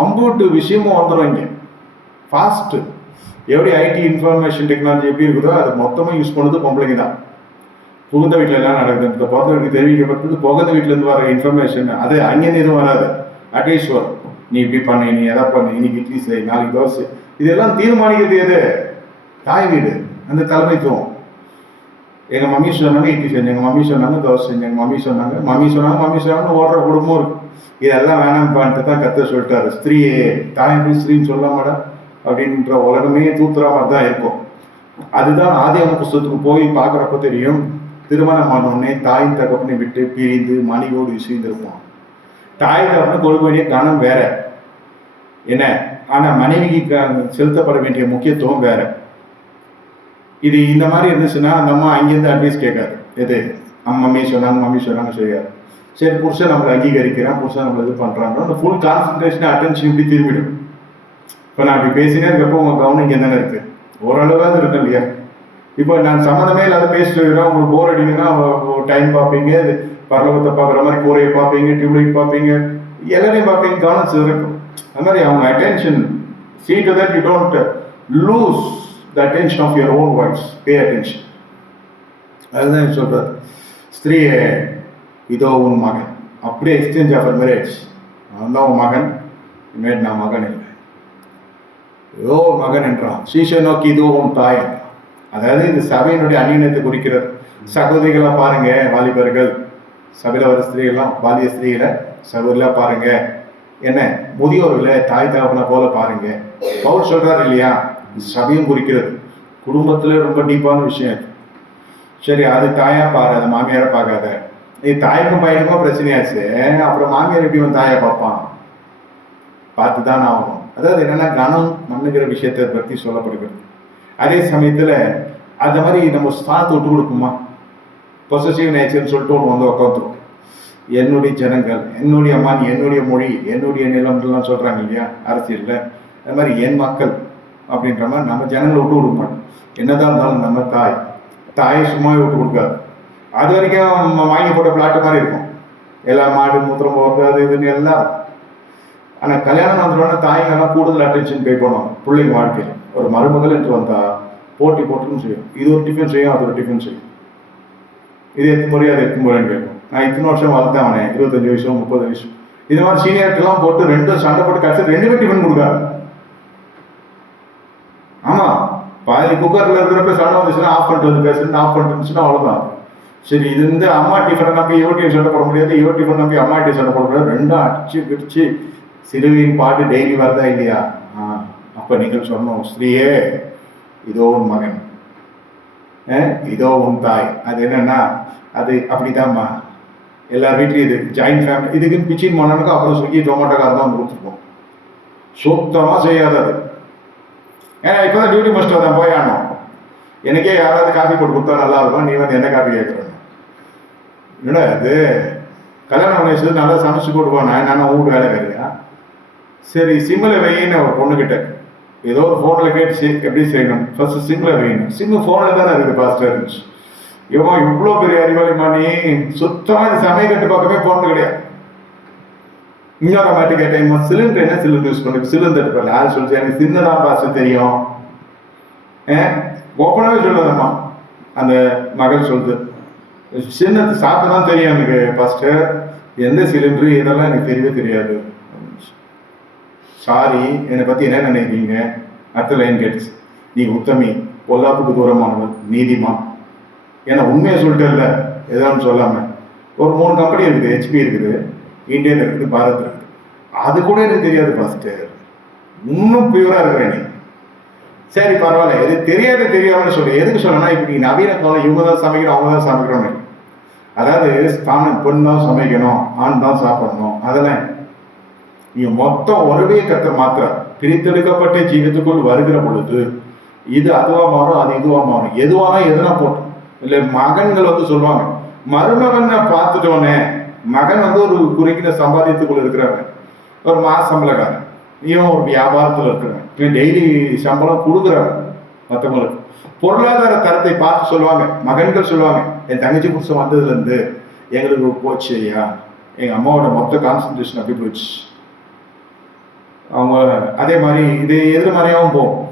அம்பூட்டு விஷயமும் வந்துடும் இங்கே ஃபாஸ்ட். எப்படி ஐடி இன்ஃபர்மேஷன் டெக்னாலஜி எப்படி இருக்குதோ அது மொத்தமாக யூஸ் பண்ணுறது பொம்பளைங்க தான். புகுந்த வீட்டில் எல்லாம் நடக்குது. இந்த பிறந்த வீட்டுக்கு தெரிவிக்கப்பட்டது புகுந்த வீட்டிலேருந்து வர இன்ஃபர்மேஷன் அது அங்கேருந்து எதுவும் வராது. அட்வைஸ் வரும். நீ இப்படி பண்ணு, நீ எதை பண்ணு, இன்னைக்கு இட்லி செய், நாளைக்கு தோசை. இதெல்லாம் தீர்மானிக்கிறது எது? தாய் வீடு, அந்த தலைமைத்துவம். எங்கள் மம்மி சொன்னாங்க இட்லி செஞ்சு, எங்கள் மம்மி சொன்னாங்க தோசை செஞ்சு, எங்கள் மம்மி சொன்னாங்க சொன்னாங்கன்னு ஓடுற குடும்பம் இருக்கு. இதெல்லாம் வேணாம்ப்பான்ட்டு தான் கர்த்தர் சொல்லிட்டாரு. ஸ்திரீயே தாய் போய் ஸ்திரீன்னு சொல்லாமடா அப்படின்ற உலகமே தூத்துற மாதிரி தான் இருக்கும். அதுதான் ஆதியாகம புஸ்தகத்துக்கு போய் பார்க்குறப்ப தெரியும். திருமணம் ஆனோடனே தாய் தகப்பனை விட்டு பிரிந்து மனைவியோடு இசைந்திருப்பான். தாய் தகப்பனை கொடுக்க வேண்டிய கணம் வேற என்ன, ஆனா மனைவிக்கு செலுத்தப்பட வேண்டிய முக்கியத்துவம் வேற. இது இந்த மாதிரி இருந்துச்சுன்னா அந்த அம்மா அங்கேருந்து அட்வைஸ் கேட்காது. எது மம்மி சொன்னாங்க செய்யாது. சரி புருஷன் நம்மளை அங்கீகரிக்கிறான், புருஷன் நம்மளை இது பண்றாங்க, அந்த ஃபுல் கான்சன்ட்ரேஷன் அட்டென்ஷன் இப்படி திரும்பிடும். இப்போ நான் இப்படி பேசினே இருக்கப்போ உங்க கவனம் இங்கே தானே இருக்கு, ஓரளவாவது இருக்கு இல்லையா? இப்போ நான் சம்மந்தமே இல்லாத பேசிட்டு இருக்கிறேன், உங்களுக்கு போர் அடிக்குதுன்னா டைம் பார்ப்பீங்க, பரலோகத்தை பார்க்குற மாதிரி கூரையை பார்ப்பீங்க, டியூப்லைட் பார்ப்பீங்க, எல்லாரையும் பார்ப்பீங்க, கவனம் சிறக்கும். அது மாதிரி அவங்க attention see to that you don't lose the attention of your own wives. Pay attention. அதுதான் சொல்றாரு. ஸ்திரீயே இதோ உன் மகன். அப்படியே எக்ஸ்சேஞ்ச் ஆஃப் மேரேஜ். அவன் தான் உன் மகன், இனிமேல் நான் மகன் இல்லை, ஏதோ ஒரு மகன் என்றான். சீசை நோக்கி இதோ உன் தாய். அதாவது இந்த சபையினுடைய அந்நியத்தை குறிக்கிறது. சகோதரிகளா பாருங்க, வாலிபர்கள் சபையில வர ஸ்திரீகள்லாம், வாலிய ஸ்திரீகளை சகோதரிகளா பாருங்க, என்ன முதியோர்களை தாய் தகப்பனை போல பாருங்க. பவுல் சொல்றாரு இல்லையா, சபையும் குறிக்கிறது. குடும்பத்துல ரொம்ப டீப்பான விஷயம். சரி, அது தாயா பாரு, அதை மாமியார பார்க்காத. நீ தாய்க்கும் பையனுக்கும் பிரச்சனையாச்சு, அப்புறம் மாமியார் எப்படி வந்து தாயா பார்ப்பான்? பார்த்துதான் ஆகணும். அதாவது என்னன்னா கனம் பண்ணுகிற விஷயத்தை பற்றி சொல்லப்படுகிறது. அதே சமயத்துல அந்த மாதிரி நம்ம ஸ்தானத்தை விட்டு கொடுக்குமா? பொசசிவ் நேச்சர்னு சொல்லிட்டு ஒன்று வந்து உட்காந்துரும். என்னுடைய ஜனங்கள், என்னுடைய மண், என்னுடைய மொழி, என்னுடைய நிலம்லாம் சொல்றாங்க இல்லையா அரசியல்ல. அது மாதிரி என் மக்கள் அப்படின்ற மாதிரி நம்ம ஜனங்களை விட்டு கொடுக்க மாட்டோம். என்னதான் இருந்தாலும் நம்ம தாயை சும்மாவே விட்டு கொடுக்காது. அது வரைக்கும் வாங்கி போட்ட பிளாட்டு மாதிரி இருக்கும். எல்லா மாடு மூத்திரம் போகிறது அது இதுன்னு எல்லாம். ஆனால் கல்யாணம் வந்துட்டோன்னா தாய்ங்கெல்லாம் கூடுதல் அட்டென்ஷன் பே பண்ணுவாங்க பிள்ளைங்க வாழ்க்கையில். ஒரு மருமகள் என்று வந்தா போட்டுன்னு செய்யும். இது ஒரு டிஃபன் செய்யும், அது ஒரு டிஃபன் செய்யும். இது எத்தனை முறையும் அது எத்தனை முறைன்னு கேட்கும். நான் இத்தனை வருஷம் வளர்த்தேன் அவனே, 25 வயசு 30 வயசு இது மாதிரி சீனியர்ட்டெல்லாம் போட்டு ரெண்டும் சண்டை போட்டு கடைசி 2 பேர் டிஃபன் கொடுக்காது. ஆமா, பாதி குக்கர்ல இருக்கிறப்ப சண்டை வந்துச்சுன்னா ஆஃப் பண்ணிட்டு வந்து பேசுறேன், ஆஃப் பண்ணிட்டு இருந்துச்சுன்னா அவ்வளோதான். சரி, இது இந்த அம்மா டிஃபனை நம்பி யோட்டியை சண்டை போட முடியாது, யோட்டிஃபன் நம்பி அம்மா டிஃபன் சண்டை போட முடியாது. ரெண்டும் அடிச்சு பிடிச்சு சிறுவியின் பாட்டு டெய்லி வருதா இல்லையா? அப்ப நீங்கள் சொன்னோம், ஸ்ரீயே இதோ உன் மகன், இதோ உன் தாய். அது என்னன்னா அது அப்படிதான்மா. எல்லார் வீட்லையும் இது ஜாயிண்ட் ஃபேமிலி. இதுக்குன்னு பிச்சின் போனானுக்கும் அப்புறம் ஸ்விக்கி டொமேட்டோக்காரர் தான் கொடுத்துருப்போம். சுத்தமா செய்யாது அது. ஏன்னா இப்போதான் டியூட்டி மாஸ்டர் தான் போய் ஆனோம். எனக்கே யாராவது காஃபி போட்டு கொடுத்தா நல்லா இருக்கும், நீ வந்து என்ன காஃபி கேட்குறேன்? என்னடா இது கல்யாணம் பண்ணி வச்சது நல்லா சமைச்சு போட்டுவானா, நான் வீட்டு வேலை கேட்குறியா? சரி, சிம்மில் வையின்னு ஒரு பொண்ணுக்கிட்ட ஏதோ ஒரு ஃபோனில் கேட்டு எப்படி செய்யணும், ஃபர்ஸ்ட் சிம்மில் வையணும். சிம்மு ஃபோனில் தானே இருக்குது பாஸ்டர் இருந்துச்சு. இவன் இவ்வளோ பெரிய அறிவாளி நீ சுத்தமாக இந்த சமய கட்டு பக்கமே போனது கிடையாது. இன்னொரு மாட்டி கேட்டேன், சிலிண்டர் என்ன சிலிண்டர் யூஸ் பண்ணுறது? சிலிண்டர் பண்ணல. அது சொல்லிச்சு, எனக்கு சின்னதான் பாஸ்டர் தெரியும். ஓப்பனாகவே சொல்லுதம்மா அந்த மகள் சொல்லுது, சின்னது சாப்பிட்டு தான் தெரியும் எனக்கு பாஸ்டர், எந்த சிலிண்டரு இதெல்லாம் எனக்கு தெரியவே தெரியாது. சாரி, என்னை பற்றி என்ன நினைக்கிறீங்க? அடுத்த லைன் கேட்டுச்சு, நீ உத்தமி, பொல்லாப்புக்கு தூரமானவன், நீதிமான். ஏன்னா உண்மையை சொல்லிட்டு இல்லை, எதாவது சொல்லாமல். ஒரு 3 கம்பெனி இருக்குது, HP இருக்குது, இந்தியன் இருக்குது, பாரத் இருக்குது. அது கூட எனக்கு தெரியாது பாஸ்டர். இன்னும் பியூரா இருக்கிற நீ. சரி பரவாயில்ல, எது தெரியாமன்னு சொல்லு. எதுக்கு சொல்லணும்னா, இப்ப நீ நவீன காலம் இவங்க தான் சமைக்கணும் அவங்க தான் சமைக்கணும். அதாவது ஸ்தானம் பெண் தான் சமைக்கணும், ஆண் தான் சாப்பிடணும், அதெல்லாம் நீ மொத்தம் ஒருவே கர்த்தர் மாத்திர பிரித்தெடுக்கப்பட்ட ஜீவத்துக்குள் வருகிற பொழுது இது அதுவா மாறும், அது இதுவா மாறும். எதுவானா எதுனா போட்டோம். இல்லை மகன்கள் வந்து சொல்லுவாங்க, மருமகனை பார்த்துட்டோன்னே மகன் வந்து ஒரு குறுகின சம்பாதியத்துக்குள்ள இருக்கிறவன், ஒரு மாச சம்பளக்காரன், இவன் ஒரு வியாபாரத்தில் இருக்கிறவன், இவன் டெய்லி சம்பளம் கொடுக்குறவன். மற்றவங்களுக்கு பொருளாதார தரத்தை பார்த்து சொல்லுவாங்க, மகன்கள் சொல்லுவாங்க, என் தங்கச்சி புருஷன் வந்ததுலேருந்து எங்களுக்கு போச்சு ஐயா, எங்கள் அம்மாவோட மொத்த கான்சன்ட்ரேஷன் அப்படி போச்சு. அவங்க அதே மாதிரி இது எதிர்மறையாகவும் போகும்.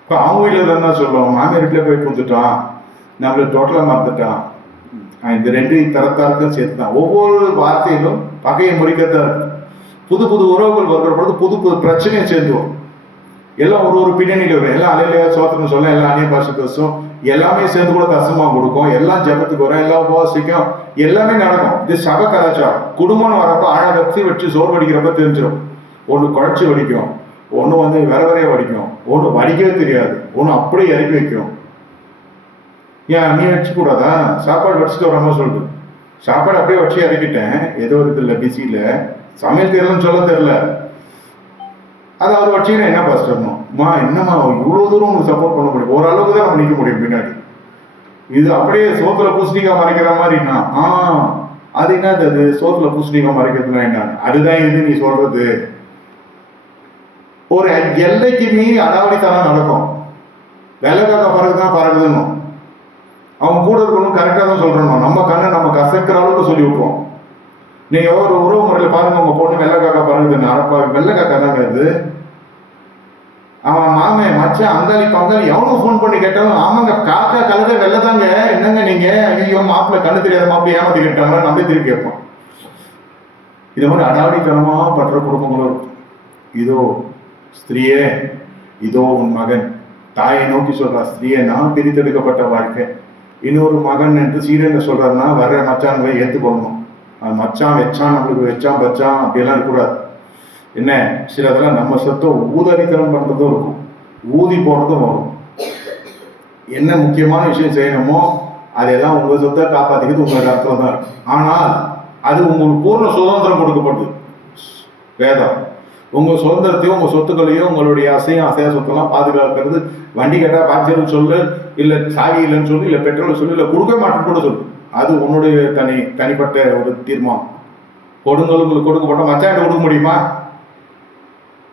இப்போ அவங்க வீட்டில் தான் சொல்லுவாங்க, மாமியார் வீட்டில் போய் கொடுத்துட்டான், நம்மளை டோட்டலாக மறந்துட்டான். இந்த ரெண்டு தரத்தாருக்கும் சேர்த்து தான் ஒவ்வொரு வார்த்தையிலும் பகையை முறிக்கத்தான் இருக்கு. புது புது உறவுகள் வருகிற பொழுது புது புது பிரச்சனையை சேர்ந்துவோம். எல்லாம் ஒரு ஒரு பின்னணியில் வரும். எல்லாம் அலையிலையா சோத்திரம் சொல்ல, எல்லாம் அந்நிய பாஷை பேசும், எல்லாமே சேர்ந்து கூட தசமா கொடுக்கும், எல்லாம் ஜபத்துக்கு வரும், எல்லாம் உபவாசிக்கும், எல்லாமே நடக்கும். இது சபை கலாச்சாரம். குடும்பம் வரப்போ அழகத்து வச்சு சோறு வடிக்கிறப்ப தெரிஞ்சிடும். ஒன்று குழச்சி வடிக்கும், ஒன்று வந்து விரைய வடிக்கும், ஒன்று வடிக்கவே தெரியாது, ஒன்று அப்படியே இறக்கி வைக்கும். ஏன் நீ வச்சு கூடாதா? சாப்பாடு வச்சுட்டு வராம சொல்லுது. சாப்பாடு அப்படியே வச்சு இறக்கிட்டேன், ஏதோ ஒரு இதில் பிஸியில் சமையல் தெரியலன்னு சொல்ல தெரியல. அது அவர் வச்சுன்னா என்ன பாஸ்டர்ணும் மா, என்னம்மா இவ்வளோ தூரம் உங்களுக்கு சப்போர்ட் பண்ண முடியும், ஓரளவுக்கு தான் நம்ம நிற்க முடியும் பின்னாடி. இது அப்படியே சோத்துல பூசணிக்காய் மறைக்கிற மாதிரின்னா அது என்னது? அது சோத்துல பூசணிக்காய் மறைக்கிறதுனா என்ன? அதுதான் இது நீ சொல்றது. ஒரு எல்லைக்கு மீறி அடாவடித்தனம் நடக்கும். வெள்ளக்காக்க பறகுதான் பறகுதுன்னு அவங்க கூட இருக்கணும், கரெக்டாக தான் சொல்றணும். நம்ம கண்ணை நம்ம கசக்கிற அளவுக்கு சொல்லி விட்டுருவோம். நீங்க ஒரு உறவு முறையில் பாருங்க, உங்க பொண்ணு வெள்ளக்காக்கா பறகுதுன்னு, அரப்பா வெள்ளக்காக்கா தாங்க அது. அவன் மாமே மச்சான் அந்தாளி பங்காளி எவனும் ஃபோன் பண்ணி கேட்டாலும் ஆமாங்க காக்கா கலரே வெள்ளதாங்க, என்னங்க நீங்க ஐயோ மாப்பிள்ள கண்ணு தெரியாத மாப்பிள்ள ஏமாத்தி கேட்டாங்களா நம்ம திருப்பி கேட்போம். இது மாதிரி அடாவடித்தனமா பற்ற குடும்பங்களும் இருக்கும். இதோ ஸ்திரீயே, இதோ உன் மகன். தாயை நோக்கி சொல்றா, ஸ்திரீயை நான் பிரித்தெடுக்கப்பட்ட வாழ்க்கை. இன்னொரு மகன் என்று சீரன் சொல்றாருன்னா வர்ற மச்சான்களை ஏற்றுக்கொள்ளணும். மச்சான் வச்சான் நம்மளுக்கு வச்சான் பச்சான் அப்படியெல்லாம் இருக்கக்கூடாது. என்ன சில இதெல்லாம் நம்ம சொத்தை ஊதடித்தனம் பண்றதும் இருக்கும், ஊதி போடுறதும் வரும். என்ன முக்கியமான விஷயம் செய்யணுமோ அதையெல்லாம் உங்க சொத்தை காப்பாத்திக்கிறது உங்க இடத்துல தான் இருக்கு. ஆனால் அது உங்களுக்கு பூர்ண சுதந்திரம் கொடுக்கப்பட்டது. வேதம் உங்க சுதந்திரத்தையும் உங்க சொத்துக்களையும் உங்களுடைய அசையா சொத்தெல்லாம் பாதுகாக்கிறது. வண்டி கேட்டா பாய்ச்சல் சொல்லு, இல்ல சாவி இல்லைன்னு சொல்லு, இல்ல பெட்ரோல் சொல்லு, இல்ல கொடுக்க மாட்டேன்னு கூட சொல்லு. அது உன்னுடைய தனிப்பட்ட ஒரு தீர்மானம். உங்களுக்கு கொடுக்கப்பட்ட மச்சான் கொடுக்க முடியுமா?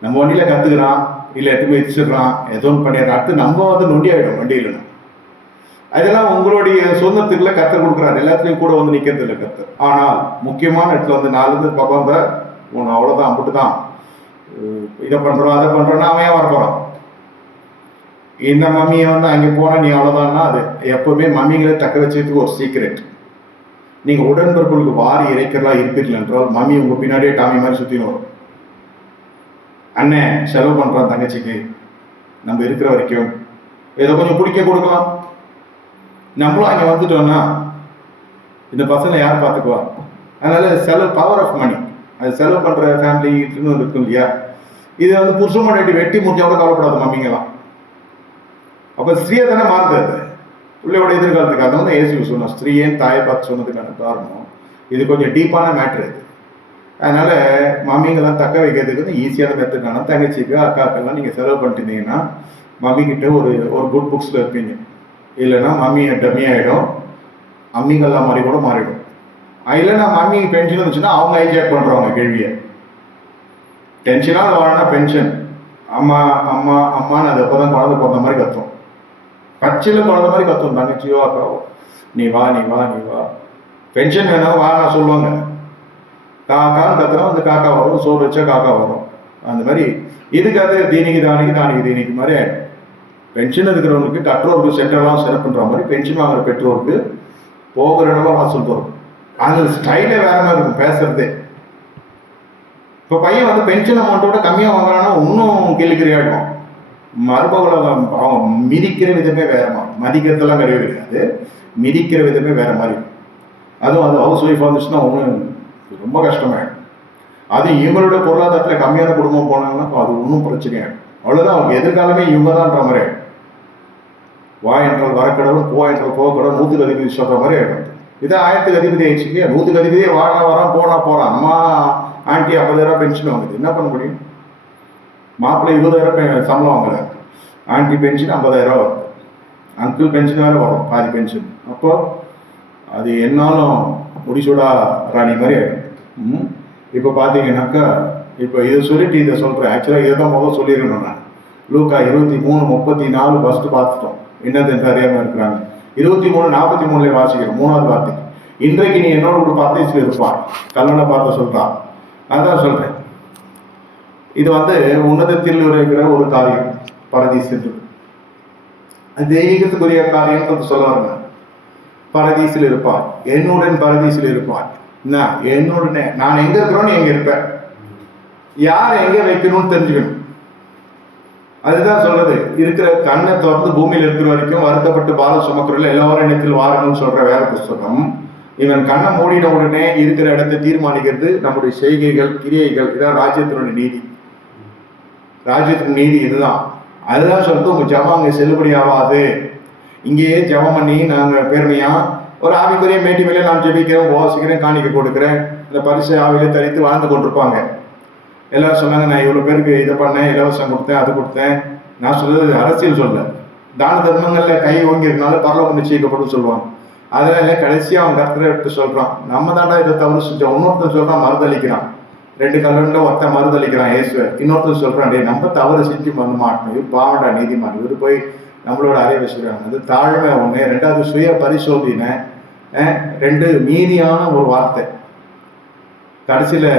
நம்ம வண்டியில கத்துக்கிறான், இல்ல எடுத்து போய் வச்சிடுறான், ஏதோ ஒன்று பண்ணிடுறான், அடுத்து நம்ம வந்து நொண்டி ஆகிடும் வண்டியில. அதெல்லாம் உங்களுடைய சுதந்திரத்துக்குள்ள கத்தர் கொடுக்குறாரு. எல்லாத்துலையும் கூட வந்து நிற்கிறது இல்லை கத்தர். ஆனால் முக்கியமான இடத்துல வந்து 4 இருந்து பக்கம் தான் உன்னை அவ்வளோதான் அப்படிதான் இதை பண்றோம் அதை பண்றோம்னா அவன் ஏன் வரப்போறான்? இந்த மம்மியை வந்து அங்கே போனா நீ அவ்வளோதான்னா அது எப்பவுமே மம்மிகளை தக்க வச்சதுக்கு ஒரு சீக்ரெட். நீங்க உடன்பர்களுக்கு வாரி இறைக்கிறதா இருப்பீர்கள் என்றால் மம்மி உங்க பின்னாடியே டாமி மாதிரி சுத்தின்னு வரும். அண்ணன் செலவு பண்றான் தங்கச்சிக்கு, நம்ம இருக்கிற வரைக்கும் ஏதோ கொஞ்சம் பிடிக்க கொடுக்கலாம். நம்மளும் அங்கே வந்துட்டோம்னா இந்த பசங்களை யார் பார்த்துக்குவா? அதனால செலவு, பவர் ஆஃப் மணி, அது செலவு பண்ற ஃபேமிலி இருக்கும் இல்லையா? இது வந்து புருஷன் முன்னாடி வெட்டி முடிஞ்சவங்க கவலைப்படாது மம்மிங்கெல்லாம். அப்ப ஸ்திரீயை தானே மாறுது அது பிள்ளையோட எதிர்காலத்துக்கு. அதை வந்து ஏசி சொன்னோம், ஸ்திரீயேன் தாயை பார்த்து சொன்னதுக்கான காரணம் இது கொஞ்சம் டீப்பான மேட்ரு இது. அதனால மம்மிங்கெல்லாம் தக்க வைக்கிறதுக்கு வந்து ஈஸியான மெத்தடான தங்கச்சிக்கு அக்காக்கெல்லாம் நீங்கள் செலவு பண்ணிட்டீங்கன்னா மம்மி கிட்ட ஒரு குட் புக்ஸில் இருப்பீங்க. இல்லைன்னா மம்மி டம்மி ஆகிடும், அம்மிங்கெல்லாம் மாதிரி கூட மாறிடும். இல்லைன்னா மம்மி பென்ஷன் வந்துச்சுன்னா அவங்க ஹைஜாக் பண்ணுறவங்க கேள்வியை. டென்ஷனாக வாழனா பென்ஷன் அம்மா அம்மா அம்மான்னு அது அப்போ தான் குழந்தை பிறந்த மாதிரி கத்தும். பச்சையில் குழந்தை மாதிரி கத்தும் தங்கச்சியோ அக்காவோ, நீ வா நீ வா நீ வா, பென்ஷன் வேணாம் வா நான் சொல்லுவாங்க. காக்கான்னு கத்துறோம், அந்த காக்கா வரும், சோறு வச்சா காக்கா வரும். அந்த மாதிரி இதுக்கு அது தீனிக்கு தானிக்கு தானிக்கு தீனிக்கு மாதிரி ஆகிடும். பென்ஷன் இருக்கிறவங்களுக்கு கற்றோருக்கு சென்டர்லாம் செலவு பண்ணுற மாதிரி பென்ஷன் வாங்குற பெற்றோருக்கு போகிற இடமா வாசல் போகிறோம். அந்த ஸ்டைலே வேற மாதிரி இருக்கும் பேசுறதே. இப்போ பையன் வந்து பென்ஷன் அமௌண்ட்டோட கம்மியாக வாங்குறான்னா இன்னும் கேள்விக்குறியாகும். மருமகளை அவங்க மிதிக்கிற விதமே வேறமா, மதிக்கிறதெல்லாம் கிடையவே கிடையாது, மிதிக்கிற விதமே வேற மாதிரி. அதுவும் அது ஹவுஸ் ஒய்ஃப் வந்துச்சுன்னா ஒன்றும் ரொம்ப கஷ்டமாயிடும். அது இவங்களோட பொருளாதாரத்தில் கம்மியான குடும்பம் போனாங்கன்னா அது ஒன்றும் பிரச்சனையாது. அவ்வளோதான், அவங்க எதிர்காலமே இவங்க தான்ன்ற மாதிரி. வா என்றால் வரக்கடவுள், போ என்றால் போகக்கடவுள், 100க்கு அதிபதி சொல்கிற மாதிரி ஆகிடும். இதான் 1000க்கு அதிபதி ஆயிடுச்சு இல்லையா? 100க்கு அதிபதியே வாடா வரான், போனா போகலாம். அம்மா ஆண்டி 50,000 பென்ஷன் வாங்குது, என்ன பண்ண முடியும்? மாப்பிள்ளை 20,000 சம்பளம் வாங்குறாரு, ஆண்டி பென்ஷன் 50,000 வருது, அங்கிள் பென்ஷன் வேறு வரும், பாதி பென்ஷன். அப்போ அது என்னாலும் முடிசூடா ராணி மாதிரி ஆகிடும். இப்போ பார்த்தீங்கன்னாக்கா, இப்போ இதை சொல்லிட்டு இதை சொல்கிறேன். ஆக்சுவலாக இதை தான் முதல் சொல்லியிருக்கணும் நான். லூக்கா 23:34 ஃபஸ்ட்டு பார்த்துட்டோம், என்னது அறியாமல் இருக்கிறாங்க. 23:43 வாசிக்கிறோம், 3வது வார்த்தை. இன்றைக்கு நீ என்னோட ஒரு பரதேசில் இருப்பான், கல்லணை பார்த்து சொல்கிறான். அதான் சொல்கிறேன், இது உன்னதத்தில் இருக்கிற ஒரு காரியம், பரதீஸ் என்று. தெய்வீகத்துக்குரிய காரியம் சொல்ல வரேன். பரதீசில் இருப்பான், என்னுடன் பரதீசில் இருப்பான். என்னுடனே நான் எங்க இருக்கிறோன்னு எங்க இருப்பேன், யாரை எங்க வைக்கணும்னு தெரிஞ்சுக்கணும். அதுதான் சொல்றது. இருக்கிற கண்ணை திறந்து பூமியில் இருக்கிற வரைக்கும் வருத்தப்பட்டு பால சுமக்கிறதுல எல்லாரும் இடத்தில் வாரணும்னு சொல்ற வேற புஸ்தகம். இவன் கண்ணை மூடின உடனே இருக்கிற இடத்தை தீர்மானிக்கிறது நம்முடைய செய்கைகள், கிரியைகள். இதான் ராஜ்யத்தினுடைய நீதி. ராஜ்யத்தின் நீதி இதுதான். அதுதான் சொல்றது, உங்க ஜபம் அங்கே செல்லுபடி ஆகாது. இங்கேயே ஜபம் பண்ணி நாங்கள் பெருமையா ஒரு ஆவிக்குரிய மேட்டி மேலே நான் ஜெபிக்கிறேன், வாசிக்கிறேன், காணிக்க கொடுக்குறேன், இந்த பரிசு ஆவிலே தரித்து வாழ்ந்து கொண்டிருப்பாங்க. எல்லாரும் சொன்னாங்க, நான் இவ்வளோ பேருக்கு இதை பண்ணேன், இலவசம் கொடுத்தேன், அது கொடுத்தேன். நான் சொல்றது அரசியல் சொல்ல, தான தர்மங்களில் கை ஓங்கிறதுனால பரலோகம் நிச்சயிக்கப்படும் சொல்லுவாங்க. அதனால கடைசியாக அவன் கர்த்தரை எடுத்து சொல்கிறான், நம்ம தாண்டா இதை தவறு செஞ்சோம். இன்னொருத்தர் சொல்கிறான் மறுதளிக்கிறான், 2 கல்லூரில் ஒருத்தன் மறுதளிக்கிறான் இயேசுவை. இன்னொருத்தர் சொல்கிறான், டே நம்ம தவறு செஞ்சு பண்ண மாட்டோம், இது பாவண்டா நீதிமான், இவர் போய் நம்மளோட அறிவை சொல்கிறாங்க. அது தாழ்மை ஒன்று. 2வது சுய பரிசோதனை. 2 மீதியான ஒரு வார்த்தை. கடைசியில்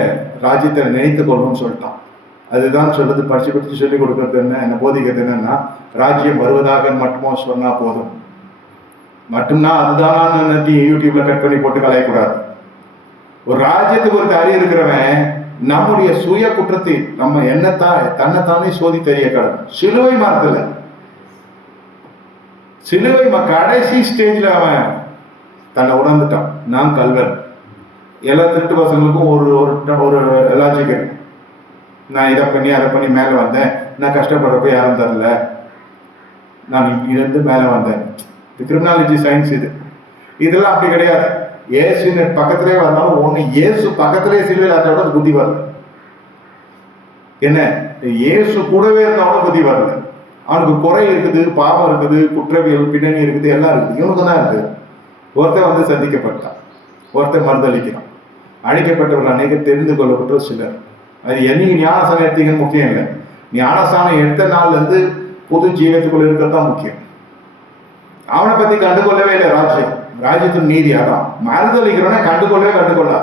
ராஜ்யத்தை நினைத்து கொள்ளணும்னு சொல்லிட்டான். அதுதான் சொல்றது. படிச்சு சொல்லிக் கொடுக்கறது என்ன போதிக்கிறது என்னன்னா, ராஜ்யம் வருவதாக மட்டுமோ சொன்னா போதும். மட்டும்னா அதுதான் யூடியூப்ல கட் பண்ணி போட்டு கலையக்கூடாது. ஒரு ராஜ்யத்துக்கு ஒரு அறிவு இருக்கிறவன் நம்முடைய சுய குற்றத்தை நம்ம தன்னைத்தானே சோதி தெரிய கடவுள். சிலுவை மரத்துல சிலுவை கடைசி ஸ்டேஜ்ல அவன் தன்னை உணர்ந்துட்டான், நான் கல்வன். எல்லா திருட்டு பசங்களுக்கும் ஒரு லாஜிக் இருக்கு. நான் இதை பண்ணி அதை பண்ணி மேலே வந்தேன், நான் கஷ்டப்படுறப்ப யாரும் தரல, நான் இருந்து மேலே வந்தேன். இது கிரிமினாலஜி சயின்ஸ். இதெல்லாம் அப்படி கிடையாது. ஏசு பக்கத்திலே வந்தாலும் ஒன்று, ஏசு பக்கத்திலே சிலுவையில் ஆற்றோட புத்தி வரல. என்ன, ஏசு கூடவே இருந்தாலும் புத்தி வரல. அவனுக்கு குறை இருக்குது, பாவம் இருக்குது, குற்றவியல் பின்னணி இருக்குது, எல்லாம் இருக்குது. இவனுக்கு தான் இருக்குது. ஒருத்தன் சந்திக்கப்பட்டான், ஒருத்தன் மறுதளிக்கிறான். அழைக்கப்பட்டவர்கள் அநேகம் தெரிந்து கொள்ளப்பட்ட சிலர். அது என்னைக்கு ஞானஸ்தானம் எடுத்தீங்கன்னு முக்கியம் இல்லை. ஞானஸ்தானம் எடுத்த நாள்லேருந்து புது ஜீவத்துக்குள்ள இருக்கிறது தான் முக்கியம். அவனை பற்றி கண்டுகொள்ளவே இல்லை ராஜ்யம். ராஜ்யத்தின் நீதி அதான். மறுதளிக்கிறோன்னா கண்டுகொள்ளா.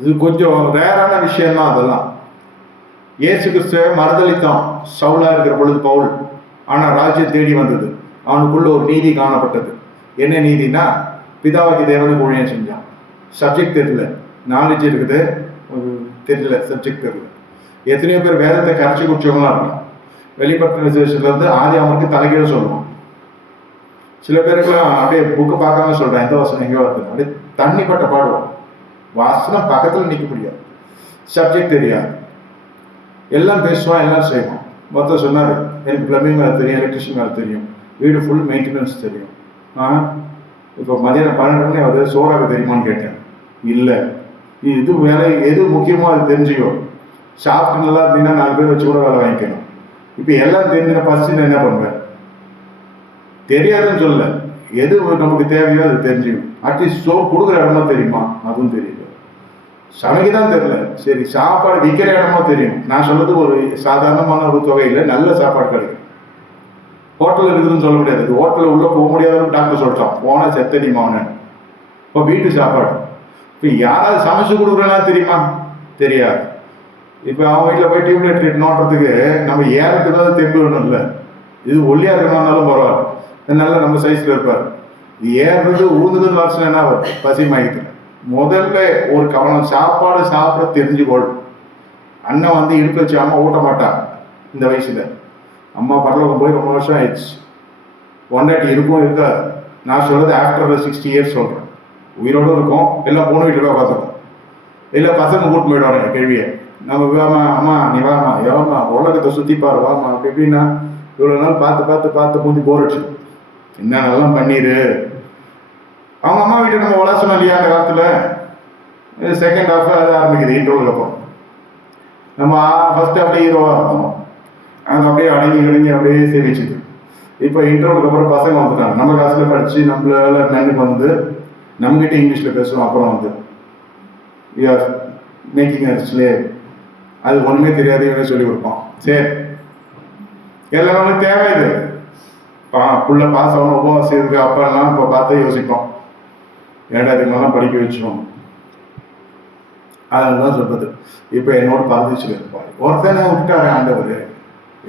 இது கொஞ்சம் ரேரான விஷயம்தான். அதெல்லாம் இயேசு கிறிஸ்துவை மறுதளித்தான் சவுலா இருக்கிற பொழுது பவுல். ஆனால் ராஜ்யம் தேடி வந்தது. அவனுக்குள்ள ஒரு நீதி காணப்பட்டது. என்ன நீதினா, பிதாவாக்கி தேவனுக்கு ஊழியம் செஞ்சான். சப்ஜெக்ட் தெரியல, நாலேஜ் இருக்குது, தெரியல, சப்ஜெக்ட் தெரியல. எத்தனையோ பேர் வேதத்தை கரைச்சி குடிச்சவங்களாம் இருக்கலாம். வெளிப்பட்ட விசேஷத்துலேருந்து ஆதி அவருக்கு தலைகீழ சொல்லுவான். சில பேருக்குலாம் அப்படியே புக்கு பார்க்காம சொல்கிறேன், எந்த வசனம் எங்கே வருது, அப்படியே தண்ணி பட்ட பாடுவோம். வாசனம் பக்கத்தில் நிற்க முடியாது, சப்ஜெக்ட் தெரியாது. எல்லாம் பேசுவான், எல்லாம் செய்வான். மொத்தம் சொன்னார், எனக்கு பிளம்பிங் வேலை தெரியும், எலக்ட்ரிஷியன் வேலை தெரியும், வீடு ஃபுல் மெயின்டெனன்ஸ் தெரியும். இப்போ மதியானம் 12 மணி வருது, சோறாக தெரியுமான்னு கேட்டேன். இல்லை, இது வேலை எது முக்கியமோ அது தெரிஞ்சுக்கோ. சாப்பிட்டு நல்லா இருந்தீங்கன்னா 4 பேர் வச்சு கூட வேலை வாங்கிக்கணும். இப்போ எல்லாம் தெரிஞ்சுன ஃபஸ்ட்டு என்ன பண்ணுறேன், தெரியாதுன்னு சொல்ல, எது நமக்கு தேவையோ அது தெரிஞ்சுக்கணும். அட்லீஸ்ட் கொடுக்குற இடமா தெரியுமா, அதுவும் தெரியல. சமைக்க தான் தெரியல, சரி சாப்பாடு விற்கிற இடமா தெரியும். நான் சொல்றது ஒரு சாதாரணமான ஒரு தொகையில் நல்ல சாப்பாடு கிடைக்கும். ஹோட்டல் இருக்குதுன்னு சொல்ல முடியாது. ஹோட்டலில் உள்ளே போக முடியாதுன்னு டாக்டர் சொல்லிட்டான், போனால் செத்தடிமா அவனு. இப்போ வீட்டு சாப்பாடு இப்போ யாராவது சமைச்சு கொடுக்குறேன்னா தெரியுமா, தெரியாது. இப்போ அவன் வீட்டில் போய் டியூப்லைட் நோட்டுறதுக்கு நம்ம ஏறத்துக்காவது தெம்பு வேணும் இல்லை. இது ஒல்லியாக இருக்கணும்னாலும் பரவாயில்ல, நல்லா நம்ம சைஸில் இருப்பார். இது ஏறுறது ஊந்துதுன்னு வருஷம் என்ன வரும், பசி மயக்கத்தில். முதல்ல ஒரு கவனம், சாப்பாடு சாப்பிட தெரிஞ்சுக்கொள். அண்ணன் இடுப்பு வச்சு அம்மா ஊட்ட மாட்டான் இந்த வயசுல. அம்மா பரலோகம் போய் ரொம்ப வருஷம் ஆயிடுச்சு. ஒண்டாட்டி இருக்கும் இருக்காது. நான் சொல்றது ஆஃப்டர் 60 இயர்ஸ் சொல்றேன். உயிரோடு இருக்கும், எல்லாம் பொண்ணு வீட்டில் தான் பார்த்துக்கும். இல்லை பசங்க கூட்டு போயிடுவாங்க கேள்வியை. நம்ம வாமா அம்மா நீ வாமா எவாமா உலகத்தை சுற்றிப்பாரு வாமா அப்படி இப்படின்னா இவ்வளோ நாள் பார்த்து பார்த்து பார்த்து கொஞ்சம் போர் அடிச்சு என்ன நல்லா பண்ணிடு. அவங்க அம்மா வீட்டை நம்ம வளர்ச்சணும் இல்லையா அந்த காலத்தில். செகண்ட் ஹாஃப் அது ஆரம்பிக்குது இன்ட்ரோலுக்கு அப்புறம். நம்ம ஃபர்ஸ்ட் ஹாஃப்ல ஹீரோவாக இருக்கணும், அது அப்படியே அடங்கி அப்படியே சேவிச்சுது. இப்போ இன்ட்ரோலுக்கு அப்புறம் பசங்க வந்துட்டாங்க, நம்ம காசில் படித்து நம்மளால நினைக்கு வந்து நம்மகிட்ட இங்கிலீஷில் பேசுவோம். அப்புறம் வந்து we are making a slave, அது ஒன்றுமே தெரியாது இவனே சொல்லி கொடுப்போம். சரி எல்லாமே தேவை இது. புள்ள பாஸ் ஆகணும் உபவாசம் இருக்கு அப்பெல்லாம் இப்போ பார்த்தே யோசிப்போம், ஏன்டா இதுக்கு நல்லா படிக்க வச்சோம். அதனால தான் சொல்றது. இப்போ என்னோட பரதேசில் இருப்பார் ஒருத்தனை விட்டுட்டாரு ஆண்டவர்.